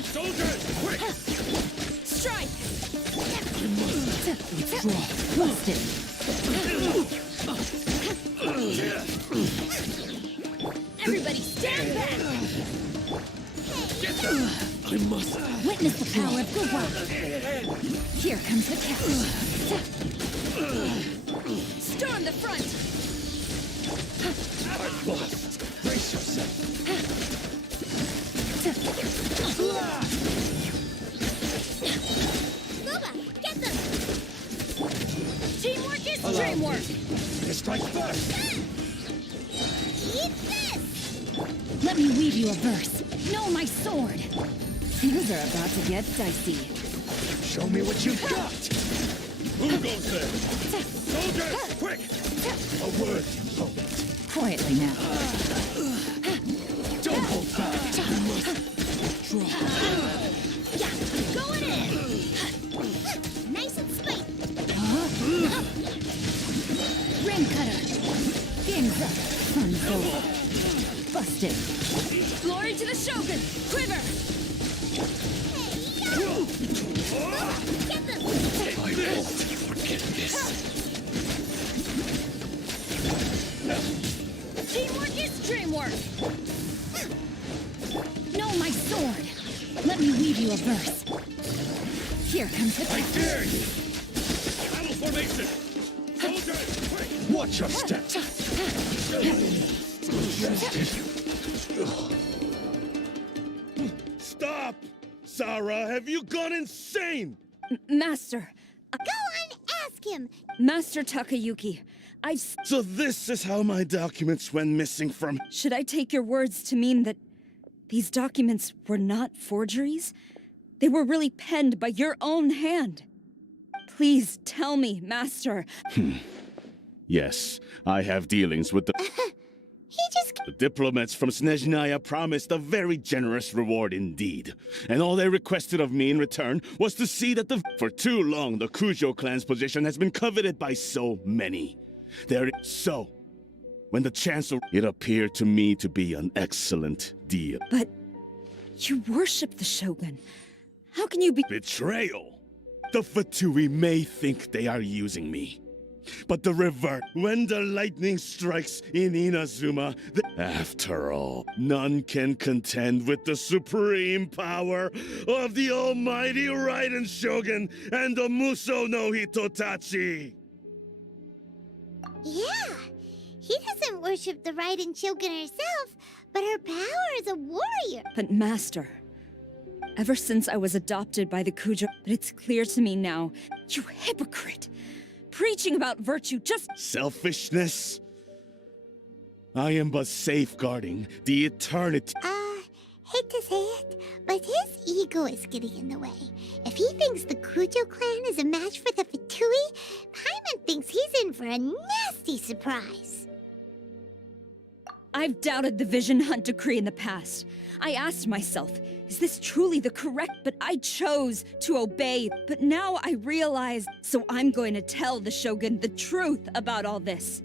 Soldiers, quick! Strike! Busted. Everybody stand back! I must. Witness the power of the rock. Here comes the catch. Storm the front! I must. Brace yourself. Luba, get them! Teamwork is dreamwork! Strike first. Eat this! Let me weave you a verse. Know my sword. Things are about to get dicey. Show me what you've got. Who goes there? Soldiers, quick! A word. Quietly now. Don't hold back. You must draw. Going in! Nice and straight! Ring cutter. Game's up. Fun's over. Busted. Glory to the Shogun! Quiver! Get them! I won't forget this. Teamwork is dreamwork! Know my sword. Let me weave you a verse. Here comes the I catch. dare you! Battle formation! Soldiers, quick! Watch your step! Stop! Sarah, have you gone insane? Master. Go on, ask him! Master Takayuki, So this is how my documents went missing from— Should I take your words to mean that these documents were not forgeries? They were really penned by your own hand. Please tell me, Master. Yes, I have dealings with the— He just... The diplomats from Snezhnaya promised a very generous reward indeed. And all they requested of me in return was to see that For too long, the Kujo clan's position has been coveted by so many. When the Chancellor... It appeared to me to be an excellent deal. But you worship the Shogun. How can you be... Betrayal! The Fatui may think they are using me. But the revert, when the lightning strikes in Inazuma, after all, none can contend with the supreme power of the almighty Raiden Shogun and the Muso no Hitotachi! Yeah, he doesn't worship the Raiden Shogun herself, but her power as a warrior. But Master, ever since I was adopted by the Kujo, but it's clear to me now, you hypocrite! Preaching about virtue just... Selfishness? I am but safeguarding the eternity... Hate to say it, but his ego is getting in the way. If he thinks the Kujo clan is a match for the Fatui, Paimon thinks he's in for a nasty surprise. I've doubted the Vision Hunt decree in the past. I asked myself, is this truly the correct... But I chose to obey. But now I realize, so I'm going to tell the Shogun the truth about all this.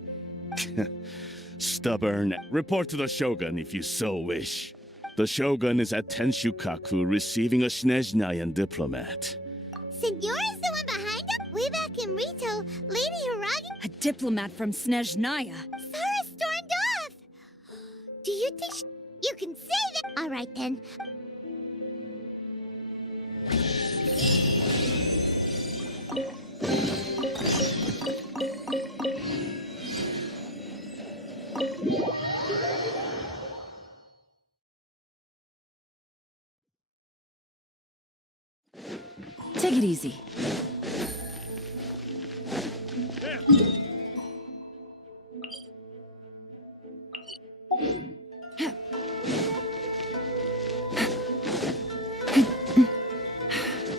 Stubborn. Report to the Shogun if you so wish. The Shogun is at Tenshukaku receiving a Snezhnayan diplomat. Senora is the one behind him? Way back in Rito, Lady Hiragi... A diplomat from Snezhnaya. Sarah stormed off! Do you think you can say that? All right, then. Take it easy.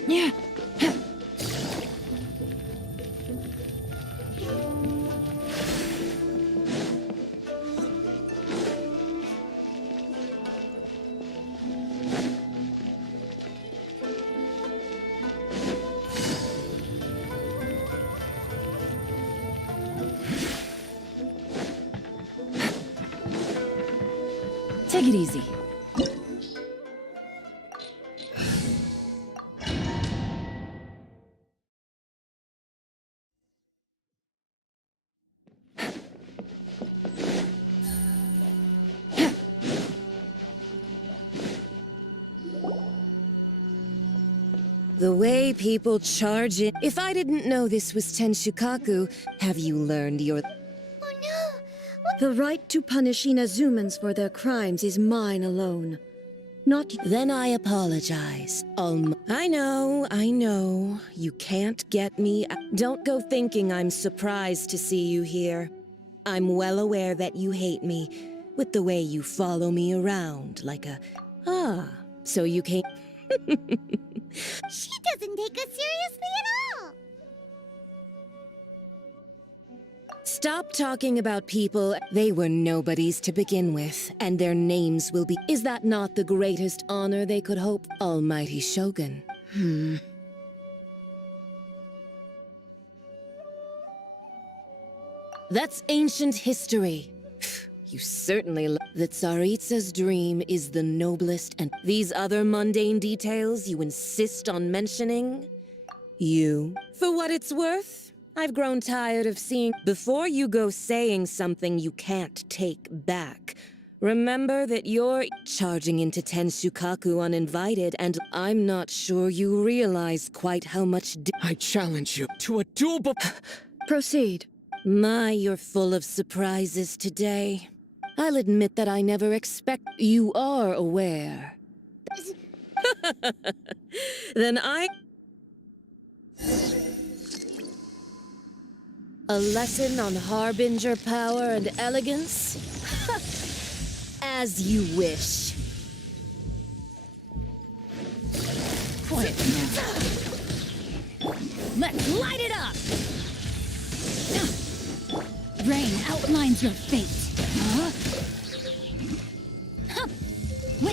Yeah. Take it easy. The way people charge it. If I didn't know this was Tenshukaku, have you learned your... Oh no! The right to punish Inazumans for their crimes is mine alone. Not... Then I apologize. I know. You can't get me... Don't go thinking I'm surprised to see you here. I'm well aware that you hate me, with the way you follow me around, like a... so you can't... She doesn't take us seriously at all! Stop talking about people. They were nobodies to begin with, and their names will be... Is that not the greatest honor they could hope? Almighty Shogun. That's ancient history. You certainly the Tsaritsa's dream is the noblest, and these other mundane details you insist on mentioning? For what it's worth, I've grown tired of seeing... Before you go saying something you can't take back, remember that you're charging into Tenshukaku uninvited, and I'm not sure you realize quite how much... I challenge you to a duel. Proceed. My, you're full of surprises today. I'll admit that I never expect... You are aware. Then A lesson on Harbinger power and elegance? As you wish. Quiet now. Let's light it up! Rain outlines your fate. Huh?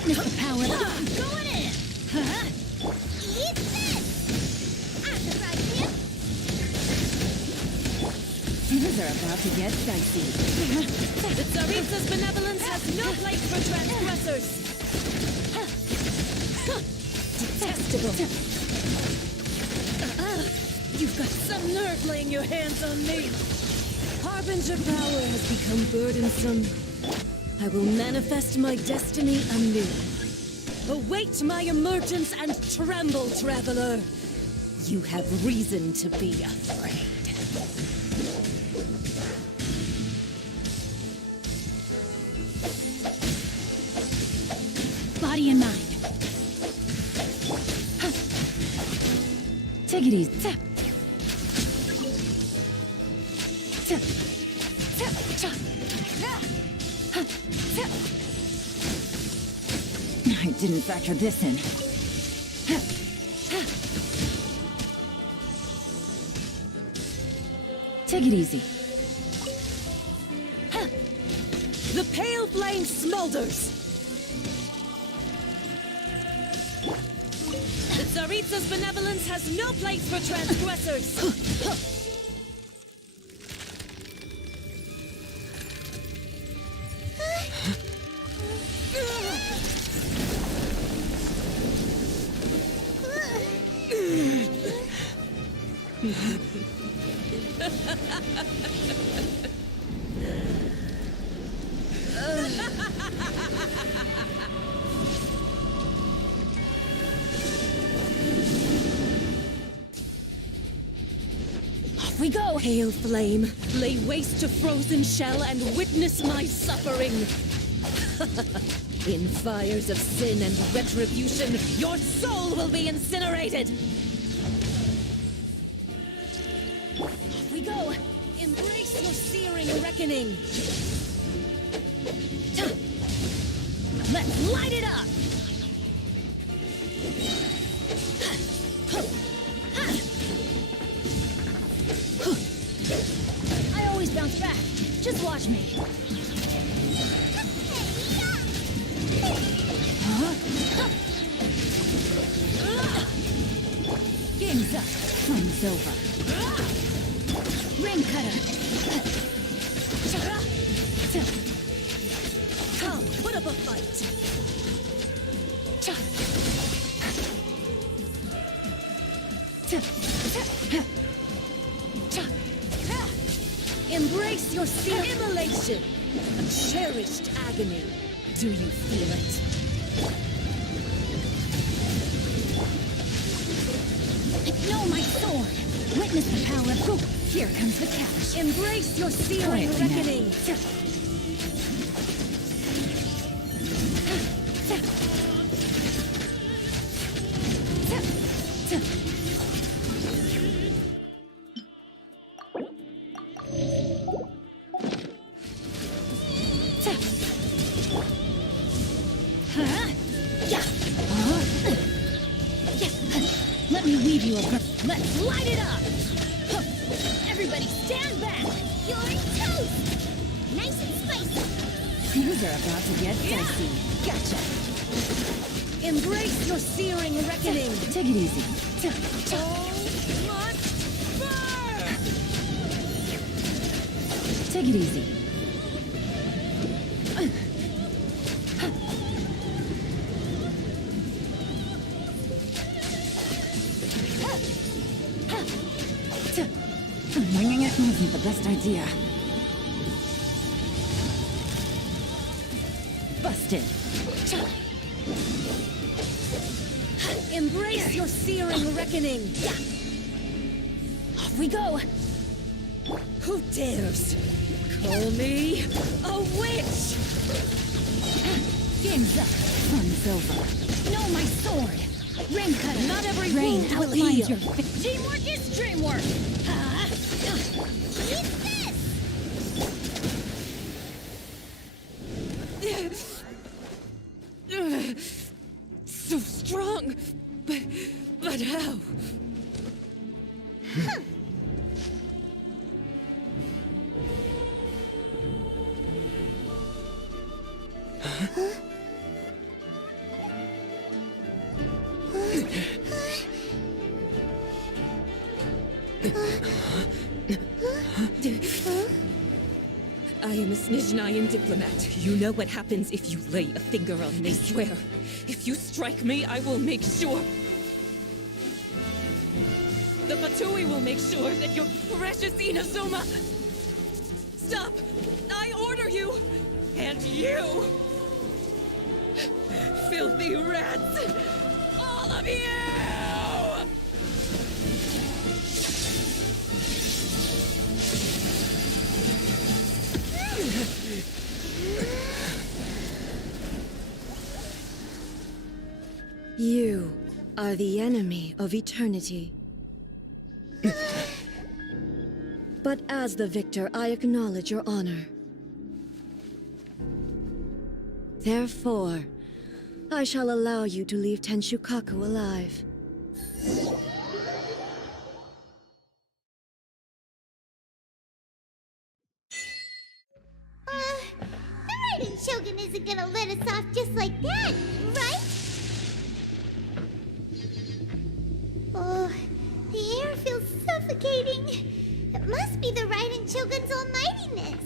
Witness the power. Going in. Eat this! I'm surprised you. Things are about to get dicey. The Tsaritsa's benevolence has no place for transgressors. Detestable. You've got some nerve laying your hands on me. Harbinger power has become burdensome. I will manifest my destiny anew. Await my emergence and tremble, traveler. You have reason to be afraid. Body and mind. Take it easy. I didn't factor this in. Take it easy. The pale flame smolders. The Tsaritsa's benevolence has no place for transgressors. Off we go! Pale flame, lay waste to frozen shell and witness my suffering. In fires of sin and retribution, your soul will be incinerated. Off we go! Embrace your searing reckoning. Let's light it up! I always bounce back. Just watch me. Game's up. Fun's over. Ring cutter. Come, put up a fight. Embrace your searing immolation. A cherished agony. Do you feel it? No, my sword! Witness the power of Goop. Here comes the catch. Embrace your searing Quiet now. reckoning. Let me weave you a Let's light it up! Everybody stand back! You're toast! Nice and spicy. Things are about to get dicey. Gotcha! Embrace your searing reckoning. Take it easy. Take it easy. Winging it wasn't the best idea. Busted. Embrace your searing reckoning. Off we go. Who dares call me a witch? Game's up. Fun's over. No, my sword. Ring cutter. Not every Rain wound will outlines heal. your teamwork is dreamwork. Eat this! So strong, but how? I am a Snizhnayan diplomat. You know what happens if you lay a finger on me. I swear, if you strike me, I will make sure... The Fatui will make sure that your precious Inazuma... Stop! I order you! And you! Filthy rats! All of you! You are the enemy of eternity. But as the victor, I acknowledge your honor. Therefore, I shall allow you to leave Tenshukaku alive. The Raiden Shogun isn't gonna let us off just like that, right? Oh, the air feels suffocating. It must be the Raiden Shogun's almightiness.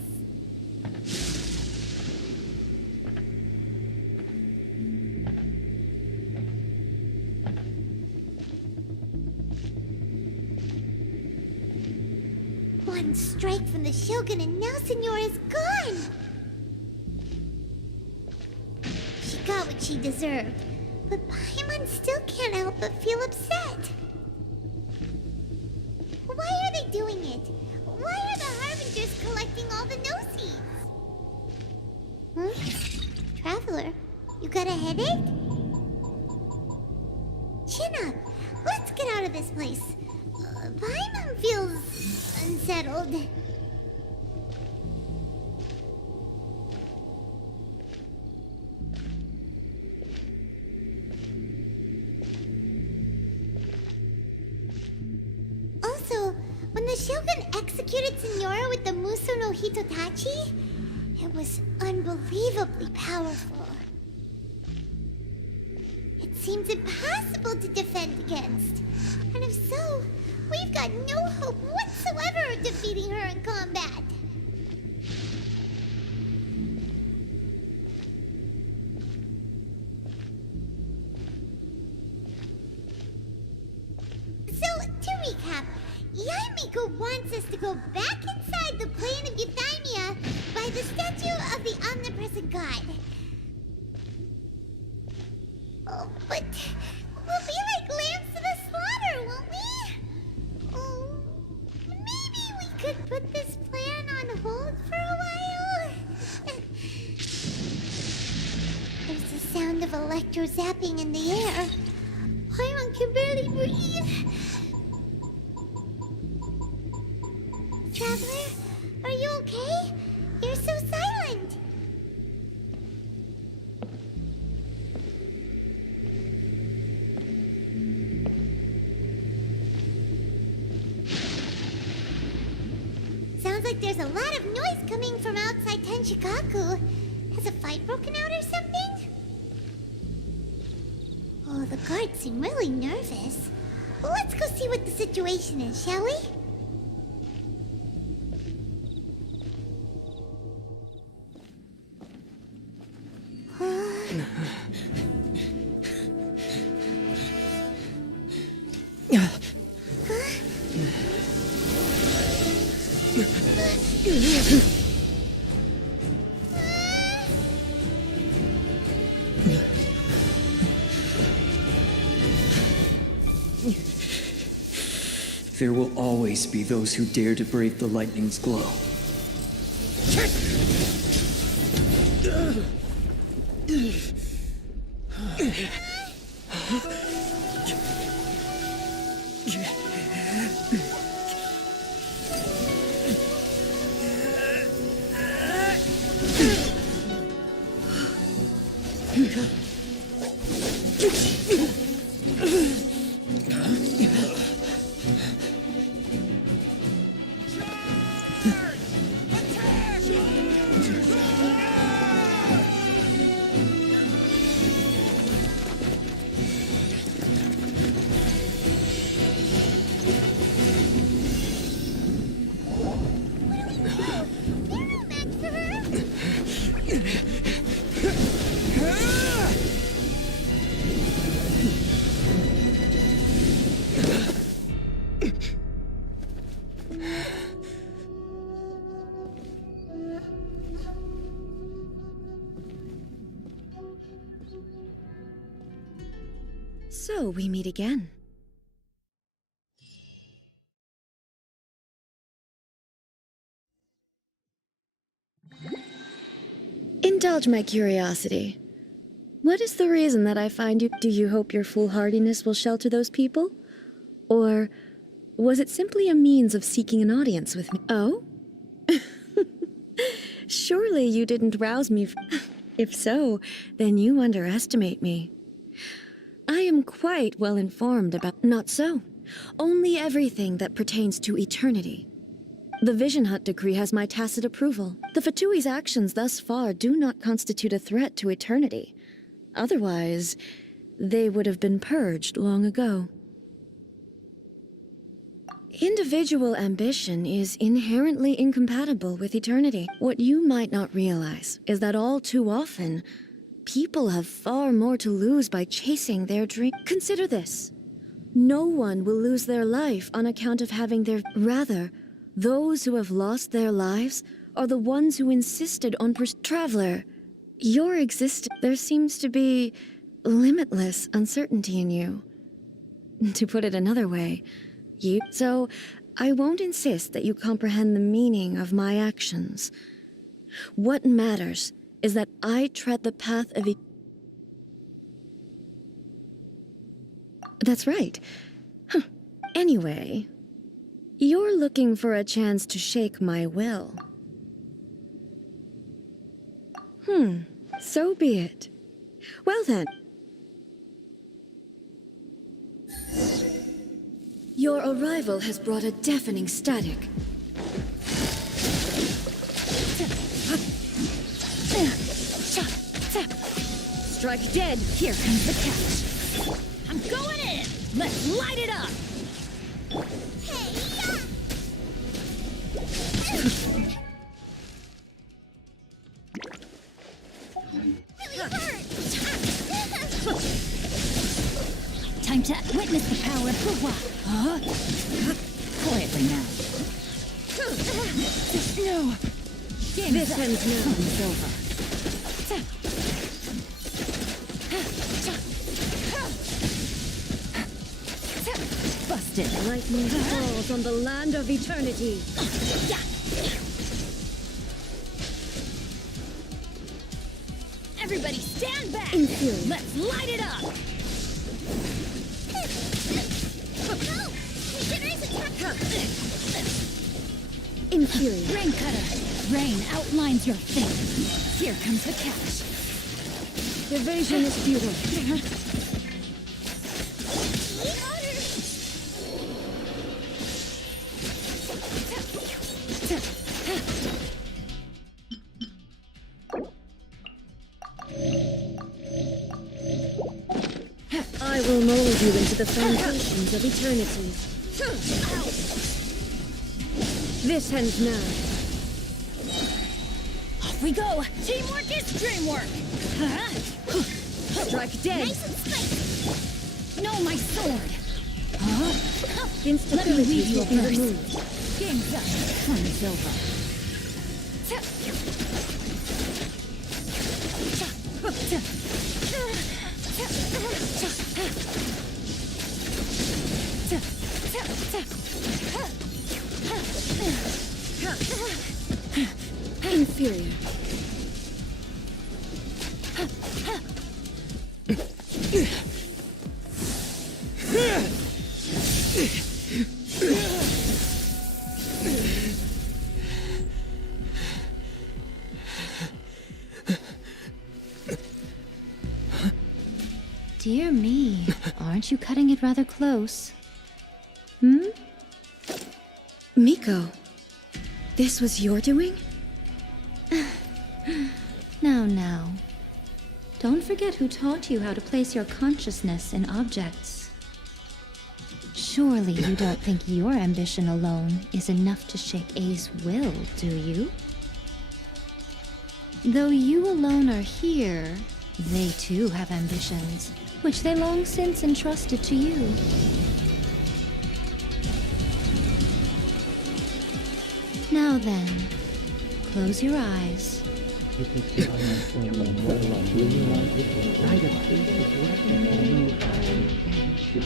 One strike from the Shogun and now Senora's gone! She got what she deserved, but Paimon still can't help but feel upset. Why are they doing it? Why are the Harbingers collecting all the no-seeds? Huh? Traveler, you got a headache? Chin up! Let's get out of this place. Paimon feels... unsettled. Also, when the Shogun executed Senora with the Muso no Hitotachi, it was unbelievably powerful. It seems impossible to defend against. And if so, we've got no hope whatsoever of defeating her in combat. So, to recap, Yaimiko wants us to go back inside the plane of Euthymia by the statue of the omnipresent god. Oh, but we'll be like lambs to the slaughter, won't we? Oh, maybe we could put this plan on hold for a while? There's the sound of electro zapping in the air. Paimon can barely breathe. Traveler, are you okay? You're so silent. Sounds like there's a lot of noise coming from outside Tenshukaku. Has a fight broken out or something? Oh, the guards seem really nervous. Let's go see what the situation is, shall we? There will always be those who dare to brave the lightning's glow. They're no match for her So we meet again. Indulge my curiosity. What is the reason that I find you? Do you hope your foolhardiness will shelter those people? Or was it simply a means of seeking an audience with me? Oh? Surely you didn't rouse me. If so, then you underestimate me. I am quite well informed about. Not so. Only everything that pertains to eternity. The Vision Hunt decree has my tacit approval. The Fatui's actions thus far do not constitute a threat to eternity. Otherwise, they would have been purged long ago. Individual ambition is inherently incompatible with eternity. What you might not realize is that all too often, people have far more to lose by chasing their dream. Consider this. No one will lose their life on account of having their... Rather, those who have lost their lives are the ones who insisted on Traveler, your existence... There seems to be limitless uncertainty in you. To put it another way, So, I won't insist that you comprehend the meaning of my actions. What matters is that I tread the path of... That's right. Huh. Anyway, you're looking for a chance to shake my will. So be it. Well then. Your arrival has brought a deafening static. Strike dead. Here comes the catch. I'm going in! Let's light it up! Time to witness the power of Hua. Huh? Quietly now. No. This ends now. It's over. Busted. Lightning falls on the land of eternity. Everybody stand back! Inferior. Let's light it up! Inferior. Rain cutter! Rain outlines your fate. Here comes the catch. Evasion is futile. I will mold you into the foundations of eternity. This ends now. Off we go! Teamwork is dreamwork! Strike dead! Nice and spicy! No, my sword! Let me Instability leave you will be first. removed. Game's up. Fun is over. Inferior. Dear me, aren't you cutting it rather close? Miko, this was your doing? Now. Don't forget who taught you how to place your consciousness in objects. Surely you don't think your ambition alone is enough to shake A's will, do you? Though you alone are here, they too have ambitions, which they long since entrusted to you. Now then, close your eyes. I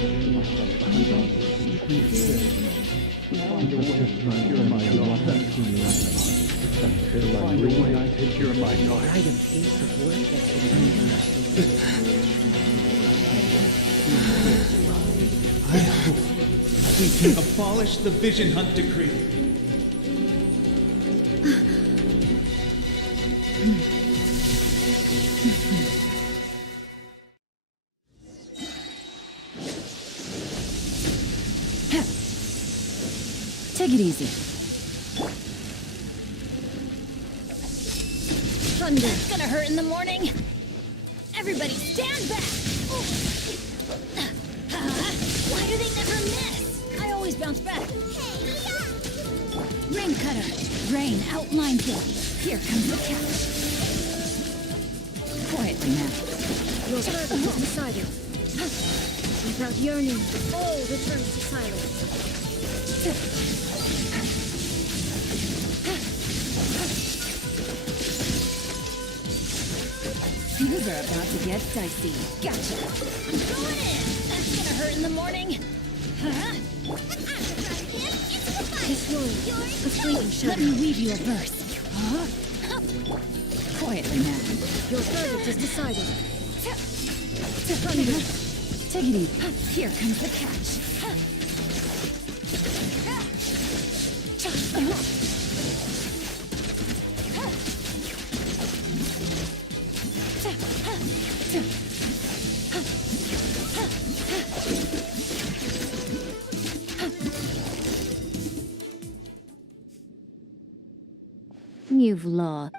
hope we can abolish the Vision Hunt decree. Take it easy. Thunder. It's gonna hurt in the morning. Everybody stand back. Why do they never miss? I always bounce back. Rain cutter. Rain outlines it. Here comes the catch. Quietly now. Your servant is decided. Without yearning, all returns to silence. Things are about to get dicey. Gotcha. I'm going in. That's gonna hurt in the morning. This world, a fleeting shadow. Let me weave you a verse. Quietly now. Your verdict is decided. Thunder. Take it easy. Here comes the catch. You've lost.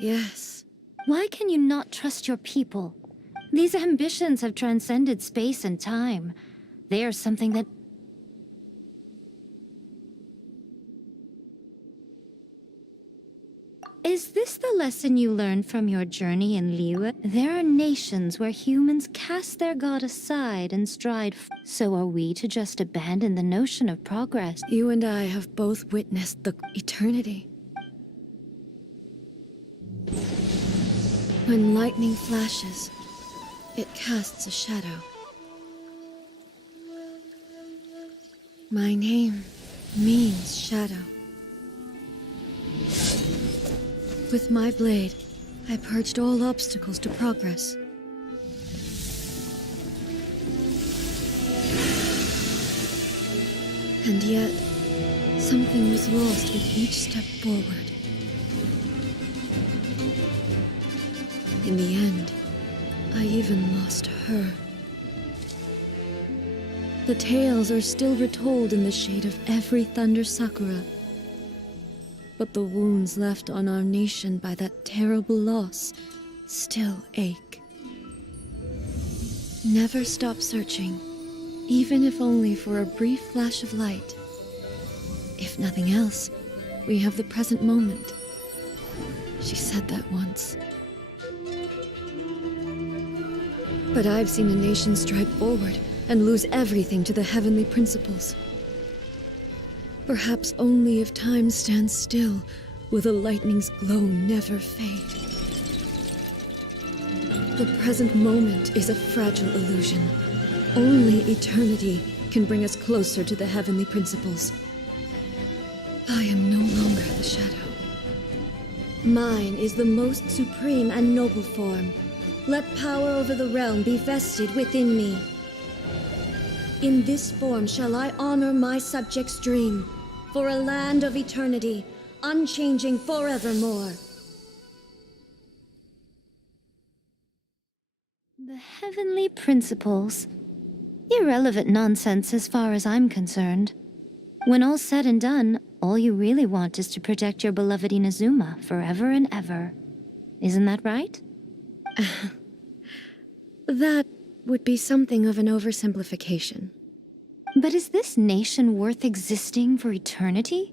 Yes. Why can you not trust your people? These ambitions have transcended space and time. They are something that... Is this the lesson you learned from your journey in Liyue? There are nations where humans cast their god aside and stride so are we to just abandon the notion of progress? You and I have both witnessed the eternity. When lightning flashes, it casts a shadow. My name means shadow. With my blade, I purged all obstacles to progress. And yet, something was lost with each step forward. In the end, I even lost her. The tales are still retold in the shade of every Thunder Sakura. But the wounds left on our nation by that terrible loss still ache. Never stop searching, even if only for a brief flash of light. If nothing else, we have the present moment. She said that once. But I've seen a nation stride forward and lose everything to the heavenly principles. Perhaps only if time stands still will the lightning's glow never fade. The present moment is a fragile illusion. Only eternity can bring us closer to the heavenly principles. I am no longer the shadow. Mine is the most supreme and noble form. Let power over the realm be vested within me. In this form shall I honor my subjects' dream, for a land of eternity, unchanging forevermore. The heavenly principles. Irrelevant nonsense as far as I'm concerned. When all's said and done, all you really want is to protect your beloved Inazuma forever and ever. Isn't that right? That would be something of an oversimplification. But is this nation worth existing for eternity?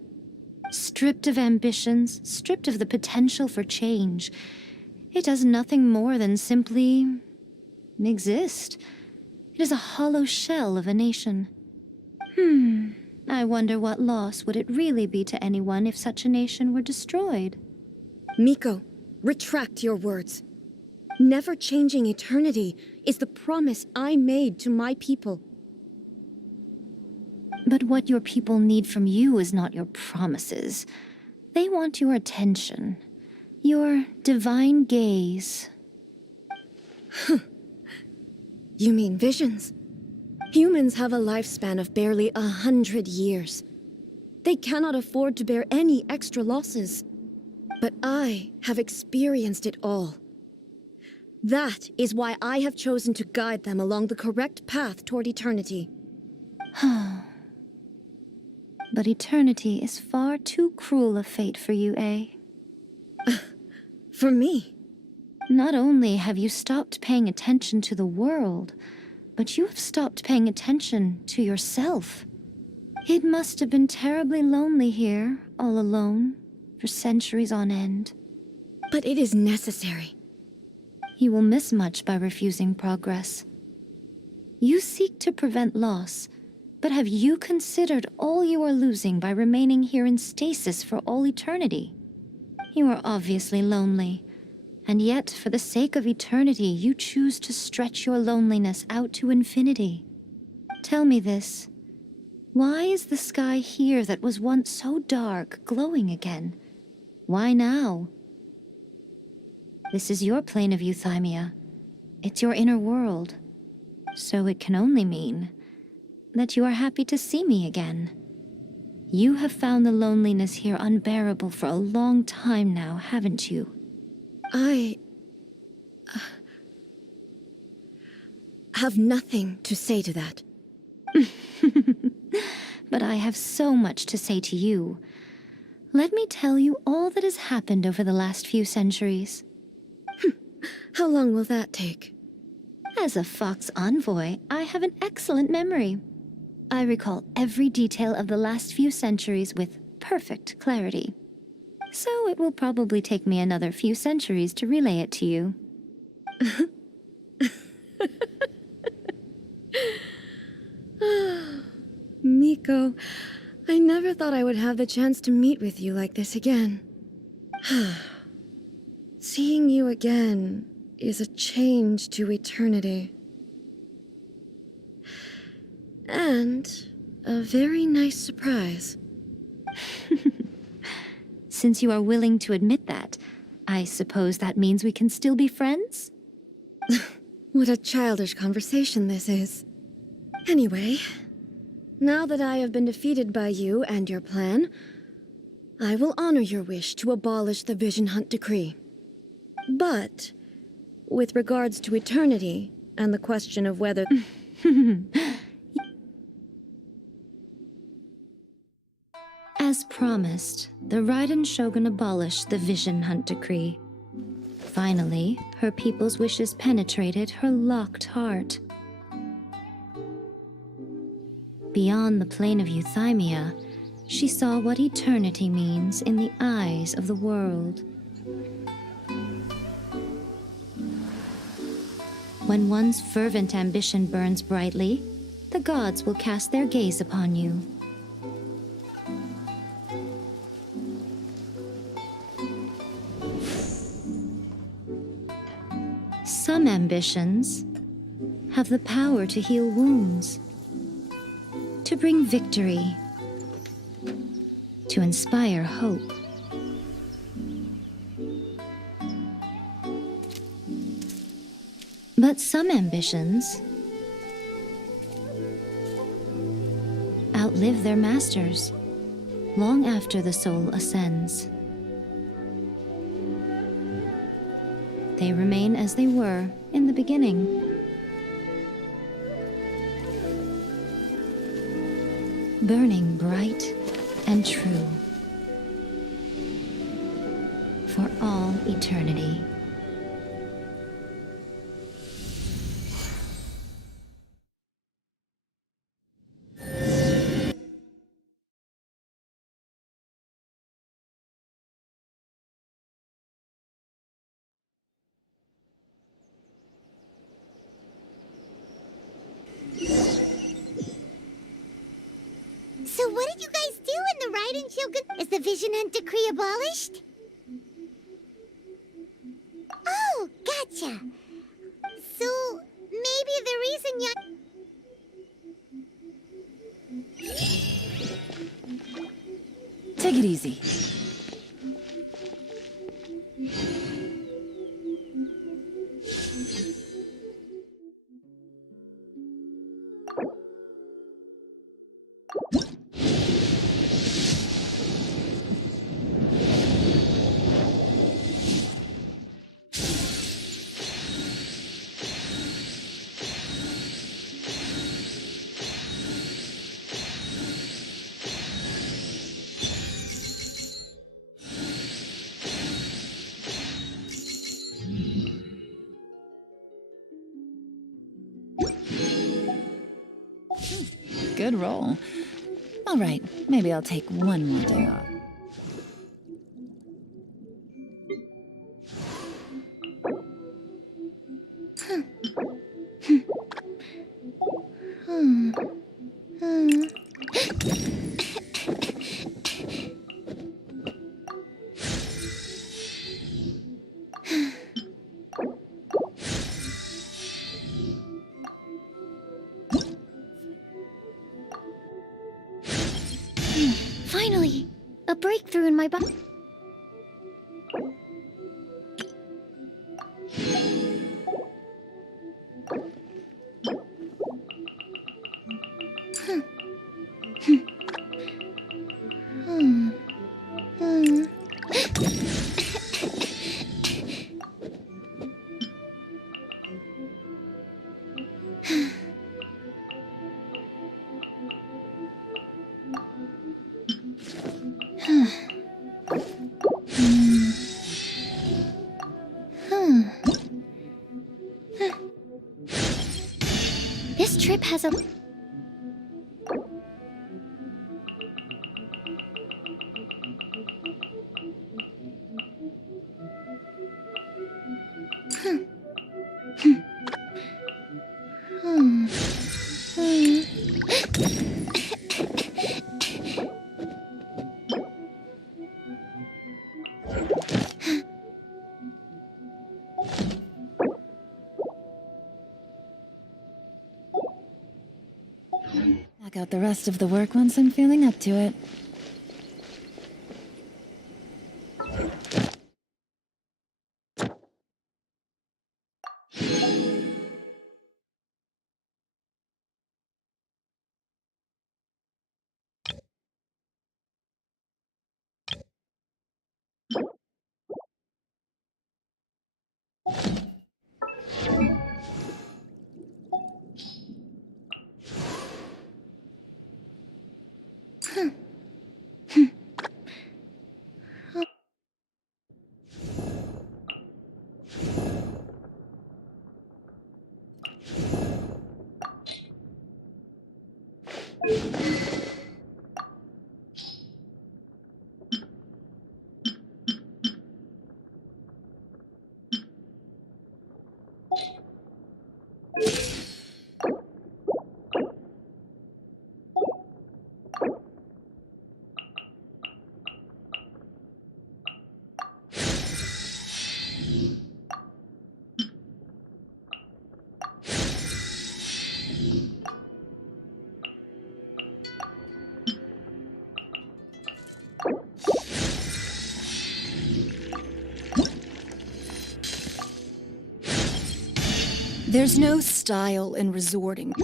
Stripped of ambitions, stripped of the potential for change, it does nothing more than simply exist. It is a hollow shell of a nation. I wonder what loss would it really be to anyone if such a nation were destroyed? Miko, retract your words. Never changing eternity is the promise I made to my people. But what your people need from you is not your promises. They want your attention. Your divine gaze. You mean visions? Humans have a lifespan of barely 100 years. They cannot afford to bear any extra losses. But I have experienced it all. That is why I have chosen to guide them along the correct path toward eternity. But eternity is far too cruel a fate for you, eh? For me? Not only have you stopped paying attention to the world, but you have stopped paying attention to yourself. It must have been terribly lonely here, all alone, for centuries on end. But it is necessary. You will miss much by refusing progress. You seek to prevent loss, but have you considered all you are losing by remaining here in stasis for all eternity? You are obviously lonely, and yet for the sake of eternity you choose to stretch your loneliness out to infinity. Tell me this. Why is the sky here that was once so dark glowing again? Why now? This is your plane of euthymia. It's your inner world. So it can only mean that you are happy to see me again. You have found the loneliness here unbearable for a long time now, haven't you? I have nothing to say to that. But I have so much to say to you. Let me tell you all that has happened over the last few centuries. How long will that take? As a Fox envoy, I have an excellent memory. I recall every detail of the last few centuries with perfect clarity. So it will probably take me another few centuries to relay it to you. Miko, I never thought I would have the chance to meet with you like this again. Seeing you again is a change to eternity. And a very nice surprise. Since you are willing to admit that, I suppose that means we can still be friends? What a childish conversation this is. Anyway, now that I have been defeated by you and your plan, I will honor your wish to abolish the Vision Hunt Decree. But, with regards to eternity and the question of whether... As promised, the Raiden Shogun abolished the Vision Hunt Decree. Finally, her people's wishes penetrated her locked heart. Beyond the plane of euthymia, she saw what eternity means in the eyes of the world. When one's fervent ambition burns brightly, the gods will cast their gaze upon you. Some ambitions have the power to heal wounds, to bring victory, to inspire hope. But some ambitions outlive their masters long after the soul ascends. They remain as they were in the beginning. Burning bright and true for all eternity. So what did you guys do in the Raiden Shogun? Is the Vision Hunt Decree abolished? Oh, gotcha. idea. So, maybe the reason Take it easy. Good roll. All right, maybe I'll take one more day off. Finally! A breakthrough in my body. This trip has a... Knock out the rest of the work once I'm feeling up to it. There's no style in resorting.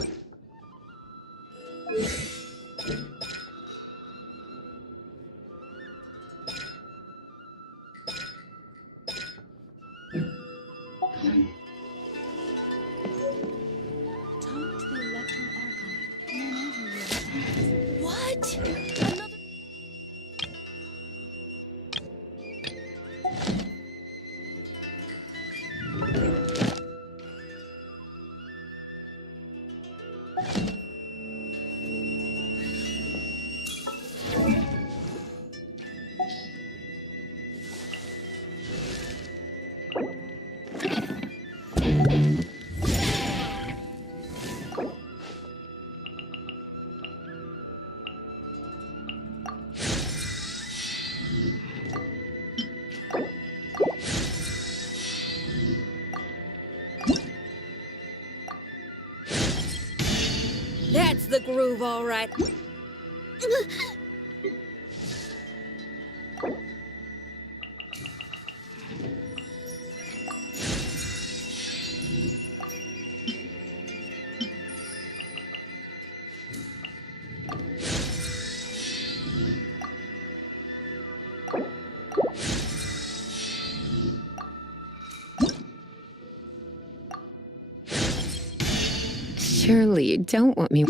What? That's the groove, all right. Surely you don't want me.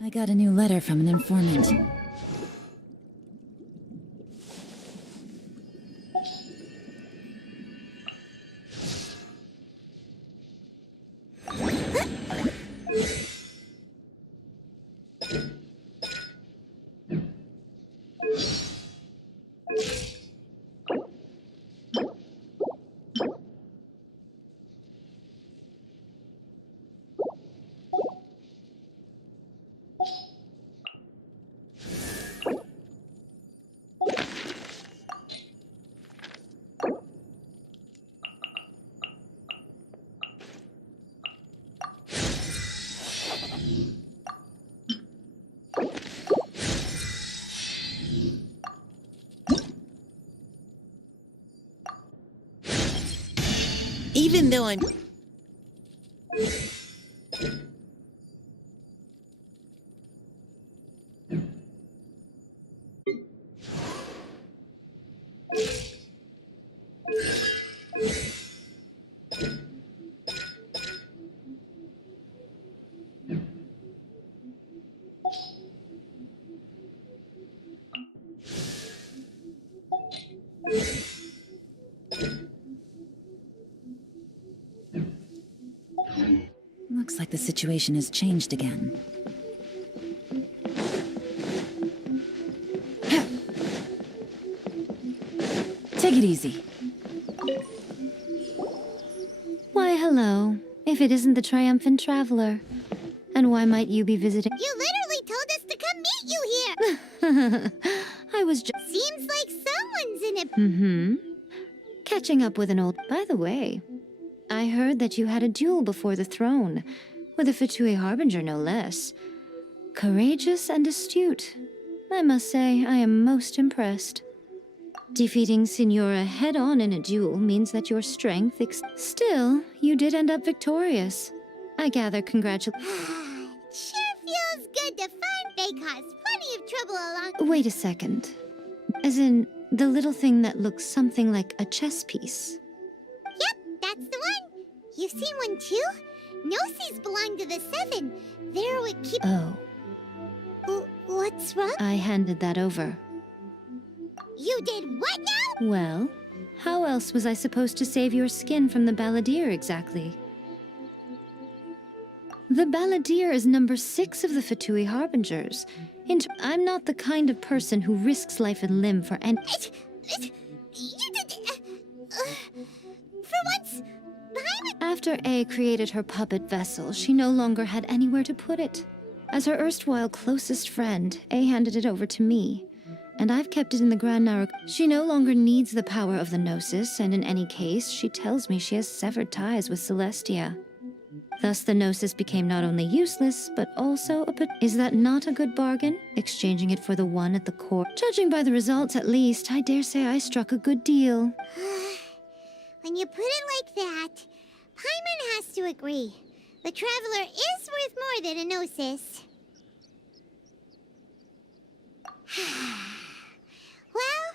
I got a new letter from an informant. Even though I'm... Looks like the situation has changed again. Take it easy. Why, hello. If it isn't the triumphant traveler. And why might you be visiting? You literally told us to come meet you here! I was just... Seems like someone's in it. Mm-hmm. Catching up with an old... By the way, I heard that you had a duel before the throne, with a Fatui Harbinger no less. Courageous and astute. I must say, I am most impressed. Defeating Signora head-on in a duel means that your strength Still, you did end up victorious. I gather congratulations. Sure feels good to find they caused plenty of trouble along... Wait a second. As in, the little thing that looks something like a chess piece. Yep, that's the one. You've seen one too? Gnosis belong to the Seven. They're what keep... Oh. What's wrong? I handed that over. You did what now? Well, how else was I supposed to save your skin from the Balladeer exactly? The Balladeer is number 6 of the Fatui Harbingers. I'm not the kind of person who risks life and limb for any... You did... for once, After A created her puppet vessel, she no longer had anywhere to put it. As her erstwhile closest friend, A handed it over to me. And I've kept it in the Grand Narok. She no longer needs the power of the Gnosis, and in any case, she tells me she has severed ties with Celestia. Thus the Gnosis became not only useless, but also a Is that not a good bargain? Exchanging it for the one at the core. Judging by the results, at least, I dare say I struck a good deal. when you put it like that, Paimon has to agree. The Traveler is worth more than a Gnosis. Well,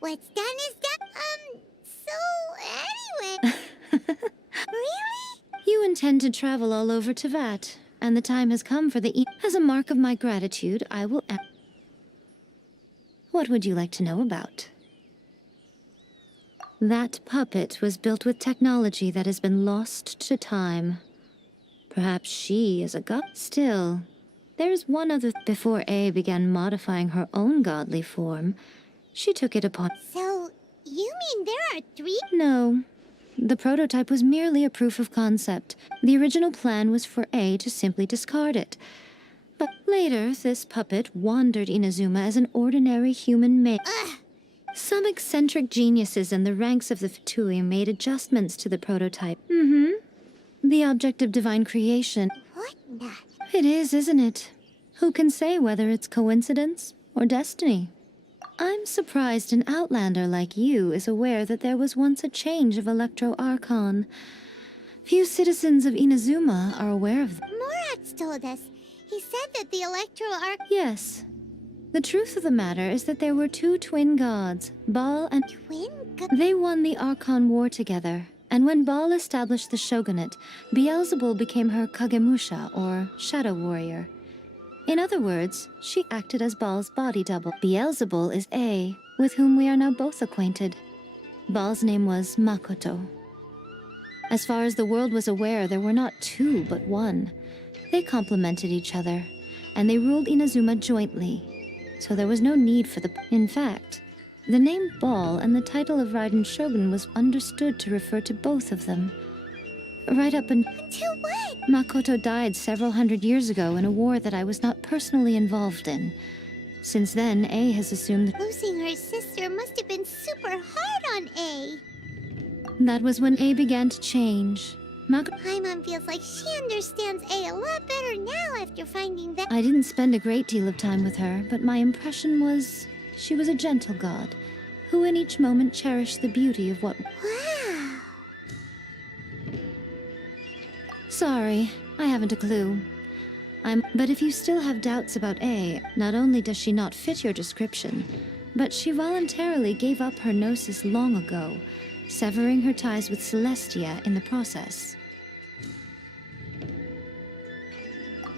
what's done is done. So anyway... Really? You intend to travel all over Tevat, and the time has come for the As a mark of my gratitude, I will What would you like to know about? That puppet was built with technology that has been lost to time. Perhaps she is a god. Still, there is one other. Before A began modifying her own godly form, she took it upon. So, you mean there are 3? No. The prototype was merely a proof of concept. The original plan was for A to simply discard it. But later, this puppet wandered Inazuma as an ordinary human male. Some eccentric geniuses in the ranks of the Fatui made adjustments to the prototype. The object of divine creation. What not? It is, isn't it? Who can say whether it's coincidence or destiny? I'm surprised an outlander like you is aware that there was once a change of Electro-Archon. Few citizens of Inazuma are aware of them. Morax told us. He said that the Electro-Arc... Yes. The truth of the matter is that there were two twin gods, Baal and... They won the Archon War together, and when Baal established the shogunate, Beelzebul became her Kagemusha, or shadow warrior. In other words, she acted as Baal's body double. Beelzebul is A, with whom we are now both acquainted. Baal's name was Makoto. As far as the world was aware, there were not two, but one. They complemented each other, and they ruled Inazuma jointly, so there was no need for the... In fact, the name Baal and the title of Raiden Shogun was understood to refer to both of them. Right up until what? Makoto died several hundred years ago in a war that I was not personally involved in. Since then, A has assumed that... Losing her sister must have been super hard on A. That was when A began to change. Paimon feels like she understands A a lot better now after finding that... I didn't spend a great deal of time with her, but my impression was she was a gentle god, who in each moment cherished the beauty of what... Wow! Sorry, I haven't a clue. But if you still have doubts about A, not only does she not fit your description, but she voluntarily gave up her gnosis long ago, severing her ties with Celestia in the process.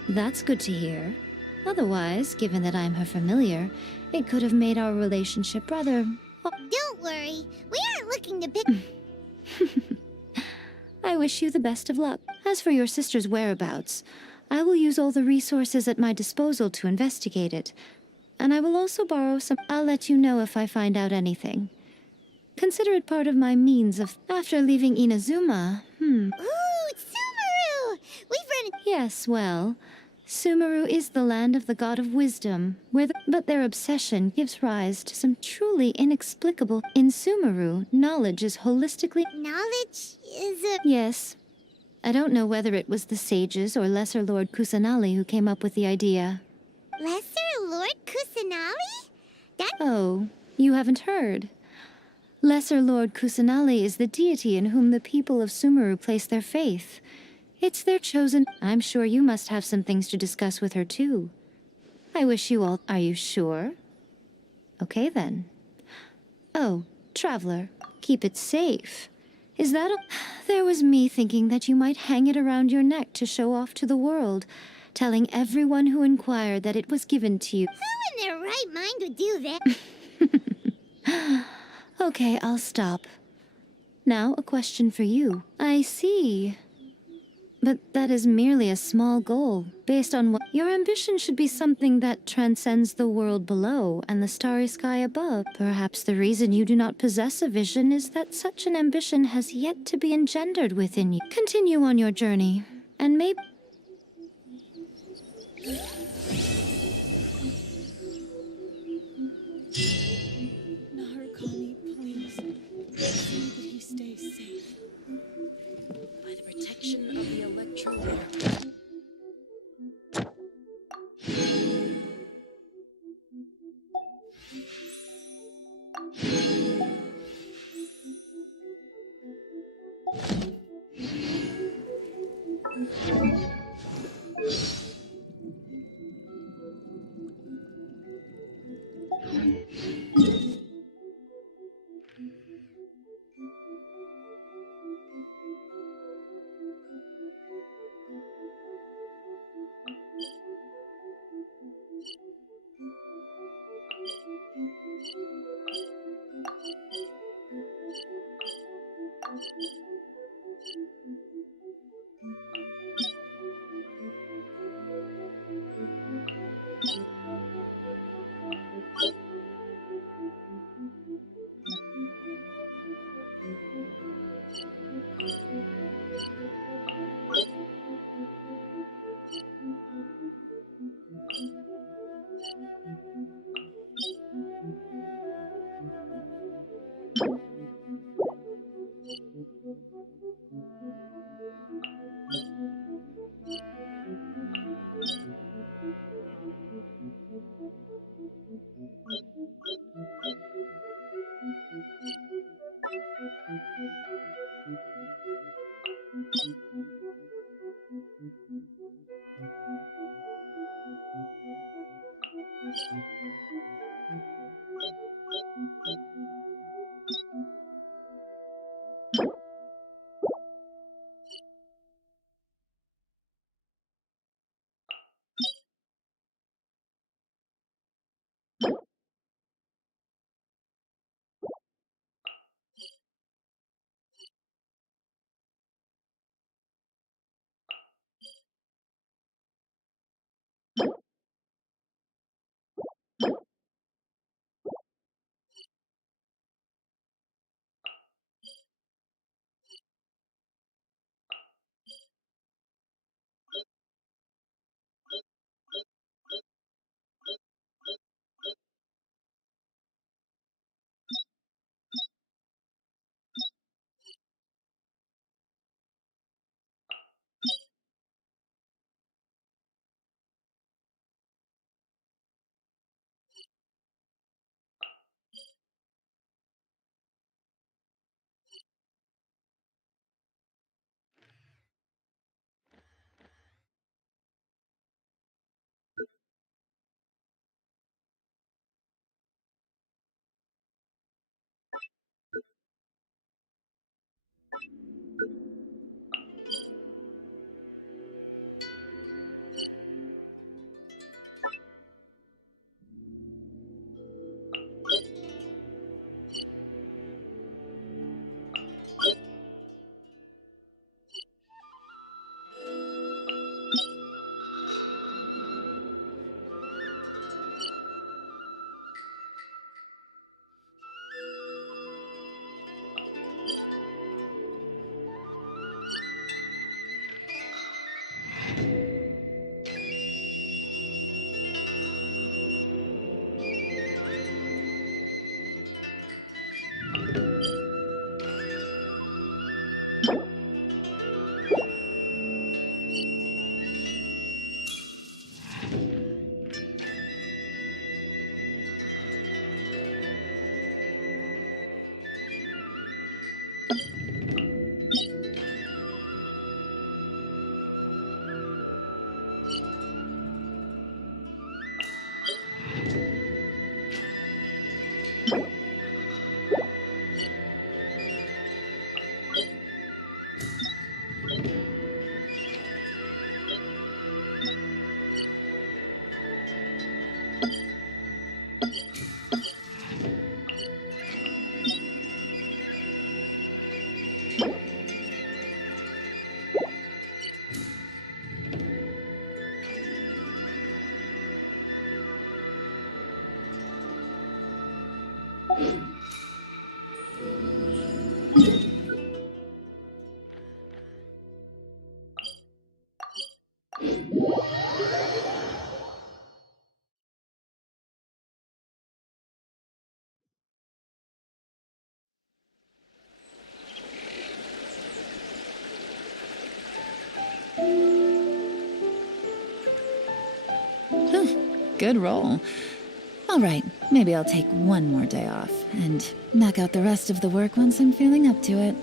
That's good to hear. Otherwise, given that I'm her familiar, it could have made our relationship rather... Don't worry, we aren't looking to pick... I wish you the best of luck. As for your sister's whereabouts, I will use all the resources at my disposal to investigate it. And I will also borrow some... I'll let you know if I find out anything. Consider it part of my means of... After leaving Inazuma, Ooh, Sumeru! We've run... Yes, well, Sumeru is the land of the god of wisdom, but their obsession gives rise to some truly inexplicable... In Sumeru, knowledge is holistically... Knowledge is a... Yes. I don't know whether it was the sages or Lesser Lord Kusanali who came up with the idea. Lesser Lord Kusanali? That... Oh, you haven't heard. Lesser Lord Kusanali is the deity in whom the people of Sumeru place their faith. It's their chosen... I'm sure you must have some things to discuss with her, too. I wish you all... Are you sure? Okay, then. Oh, traveler, keep it safe. Is that a... There was me thinking that you might hang it around your neck to show off to the world, telling everyone who inquired that it was given to you. Who in their right mind would do that? Okay, I'll stop. Now, a question for you. I see. But that is merely a small goal, based on what... Your ambition should be something that transcends the world below and the starry sky above. Perhaps the reason you do not possess a vision is that such an ambition has yet to be engendered within you. Continue on your journey, and maybe... Narukami, please. See that he stays safe. By the protection of the Electro Warp. Good roll. All right, maybe I'll take one more day off and knock out the rest of the work once I'm feeling up to it.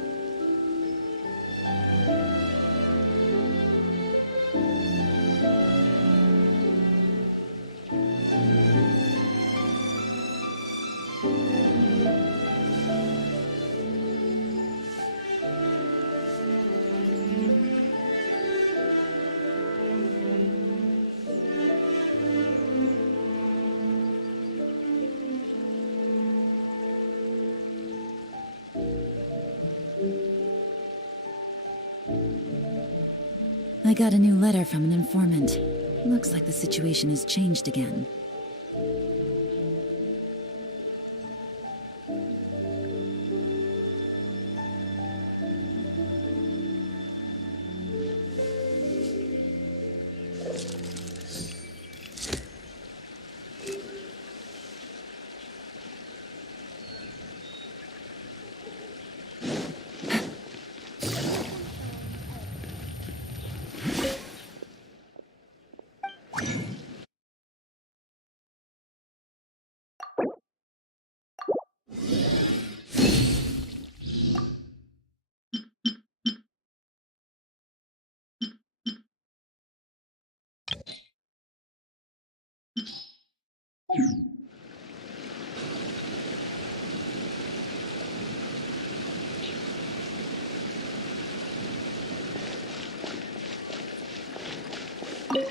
I got a new letter from an informant. Looks like the situation has changed again.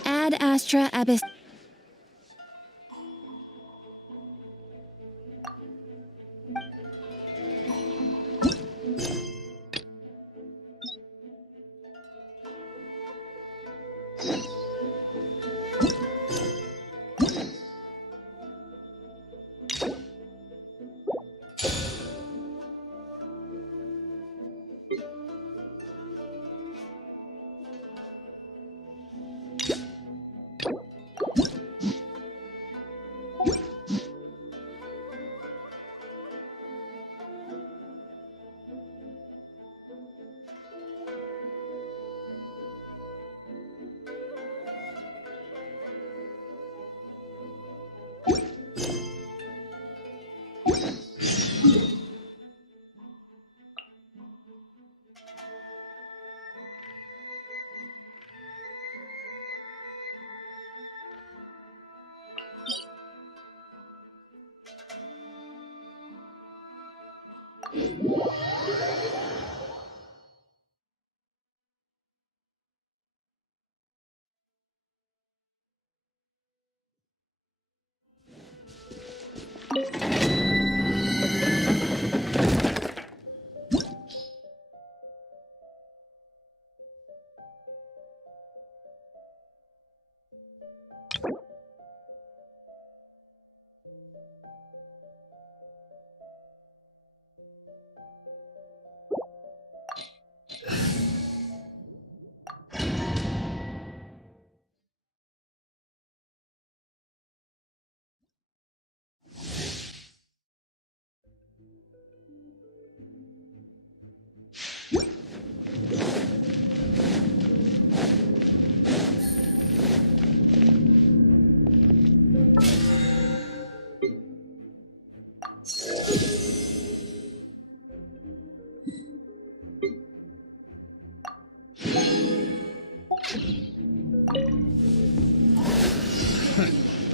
Ad Astra Abyss.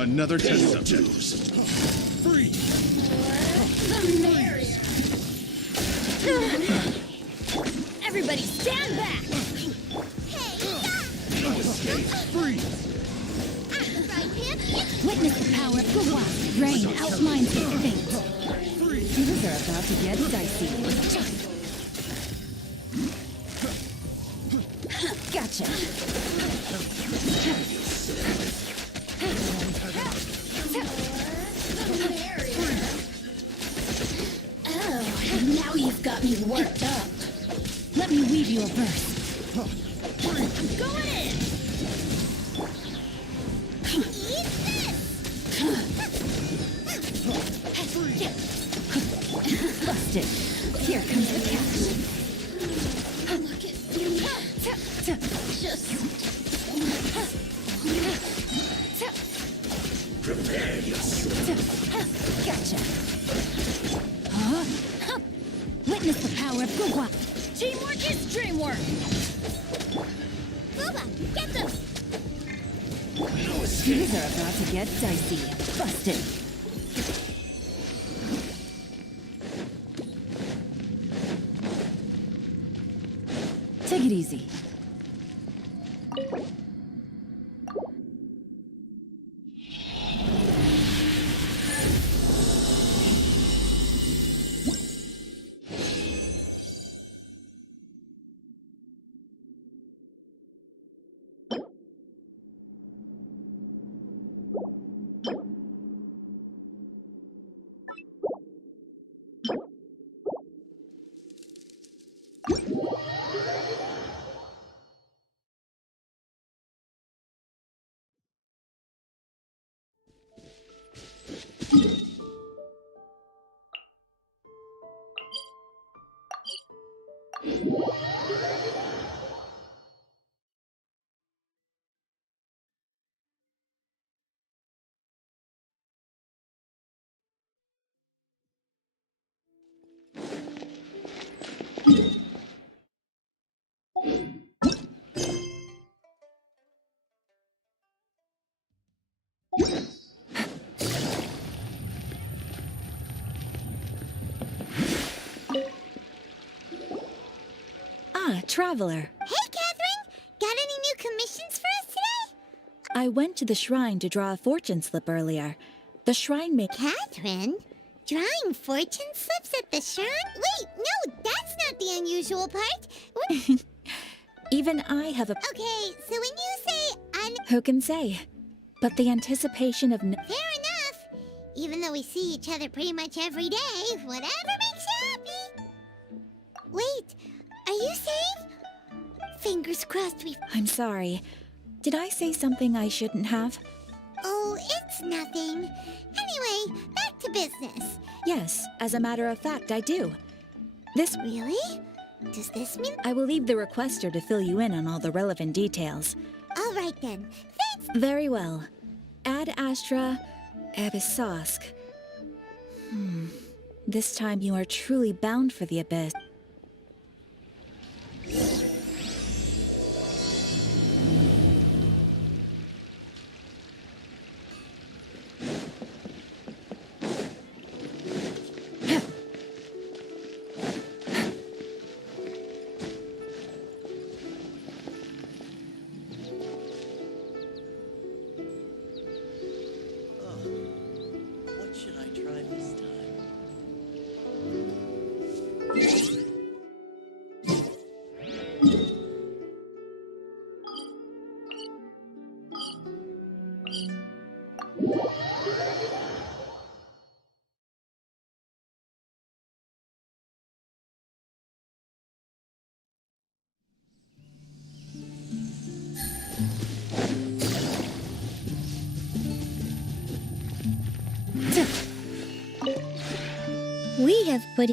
Another test subject. Everybody stand back! Witness the power of Gua. Rain outmines his fate. Things are about to get dicey. Gotcha. Oh, now you've got me worked up. Let me weave you a verse. Going in! Busted. Here comes the catch. Look at you. Just... Prepare yourself. Gotcha. Huh? Witness the power of Gua. Teamwork is dreamwork! Booba, get them! Things are about to get dicey. Busted. Take it easy. Traveler. Hey, Catherine! Got any new commissions for us today? I went to the shrine to draw a fortune slip earlier. The shrine made... Catherine? Drawing fortune slips at the shrine? Wait, no, that's not the unusual part. Even I have a... Okay, so when you say Who can say? But the anticipation of... Fair enough. Even though we see each other pretty much every day, whatever makes you happy. Wait, are you saying? Fingers crossed we... I'm sorry. Did I say something I shouldn't have? Oh, it's nothing. Anyway, back to business. Yes, as a matter of fact, I do. This... Really? Does this mean... I will leave the requester to fill you in on all the relevant details. All right then. Thanks. Very well. Ad Astra Abyssosque. This time you are truly bound for the abyss. What should I try this time? We have put...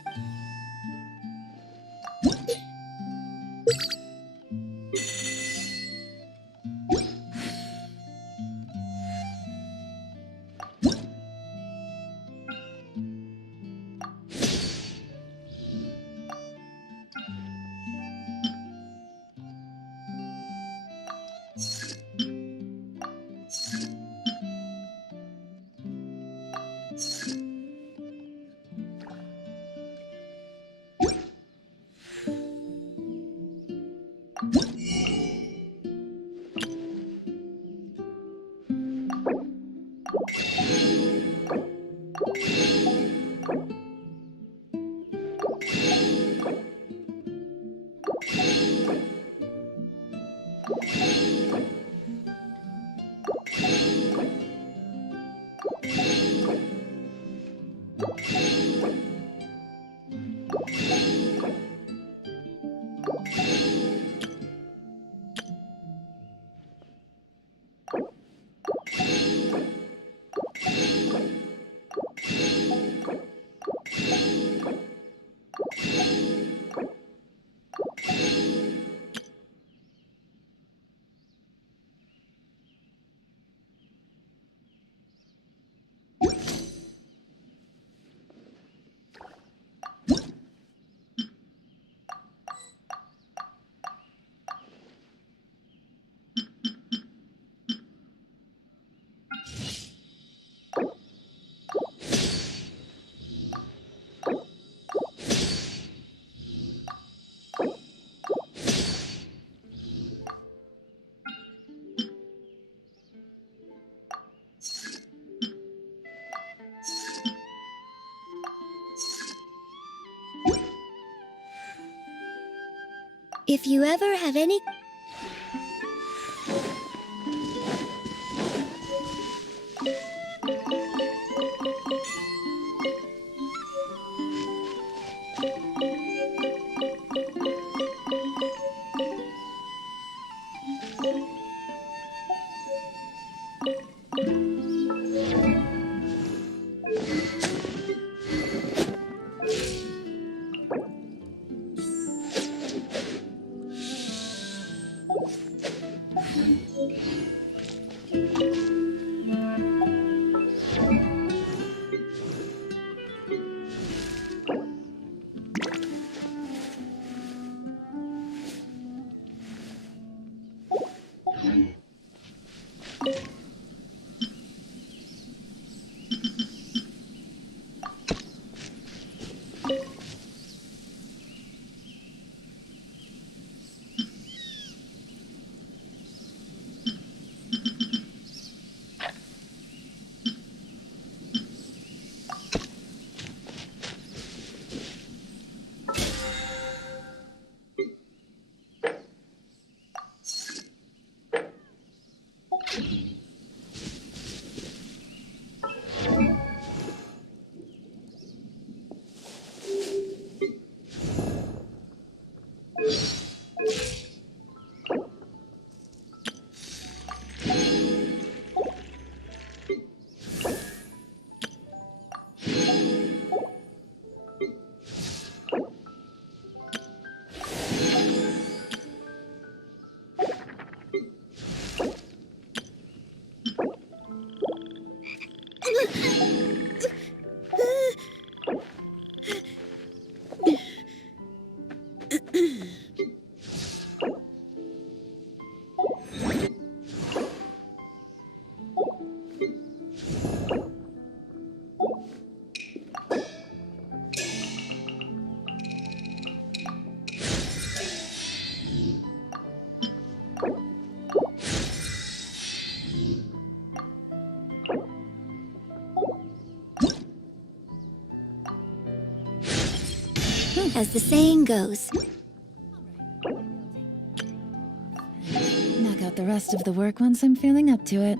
If you ever have any... As the saying goes. Knock out the rest of the work once I'm feeling up to it.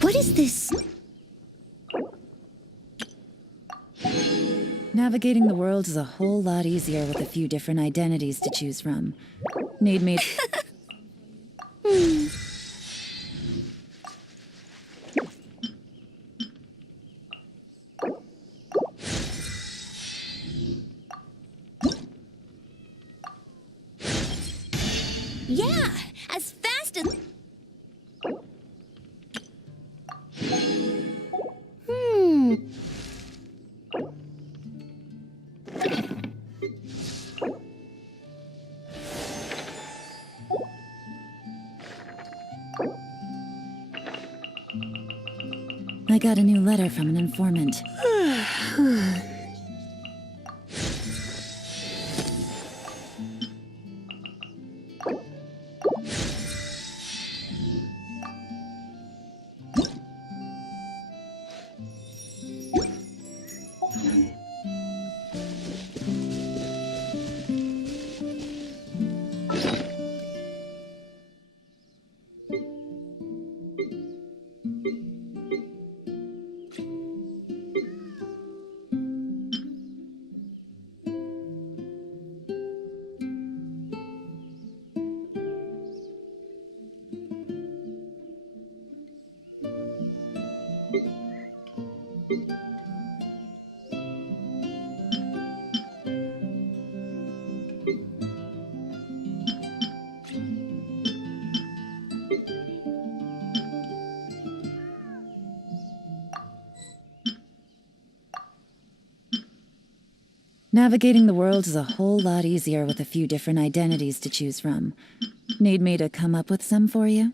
What is this? Navigating the world is a whole lot easier with a few different identities to choose from. Need me... Yeah, as fast as... I got a new letter from an informant. Navigating the world is a whole lot easier with a few different identities to choose from. Need me to come up with some for you?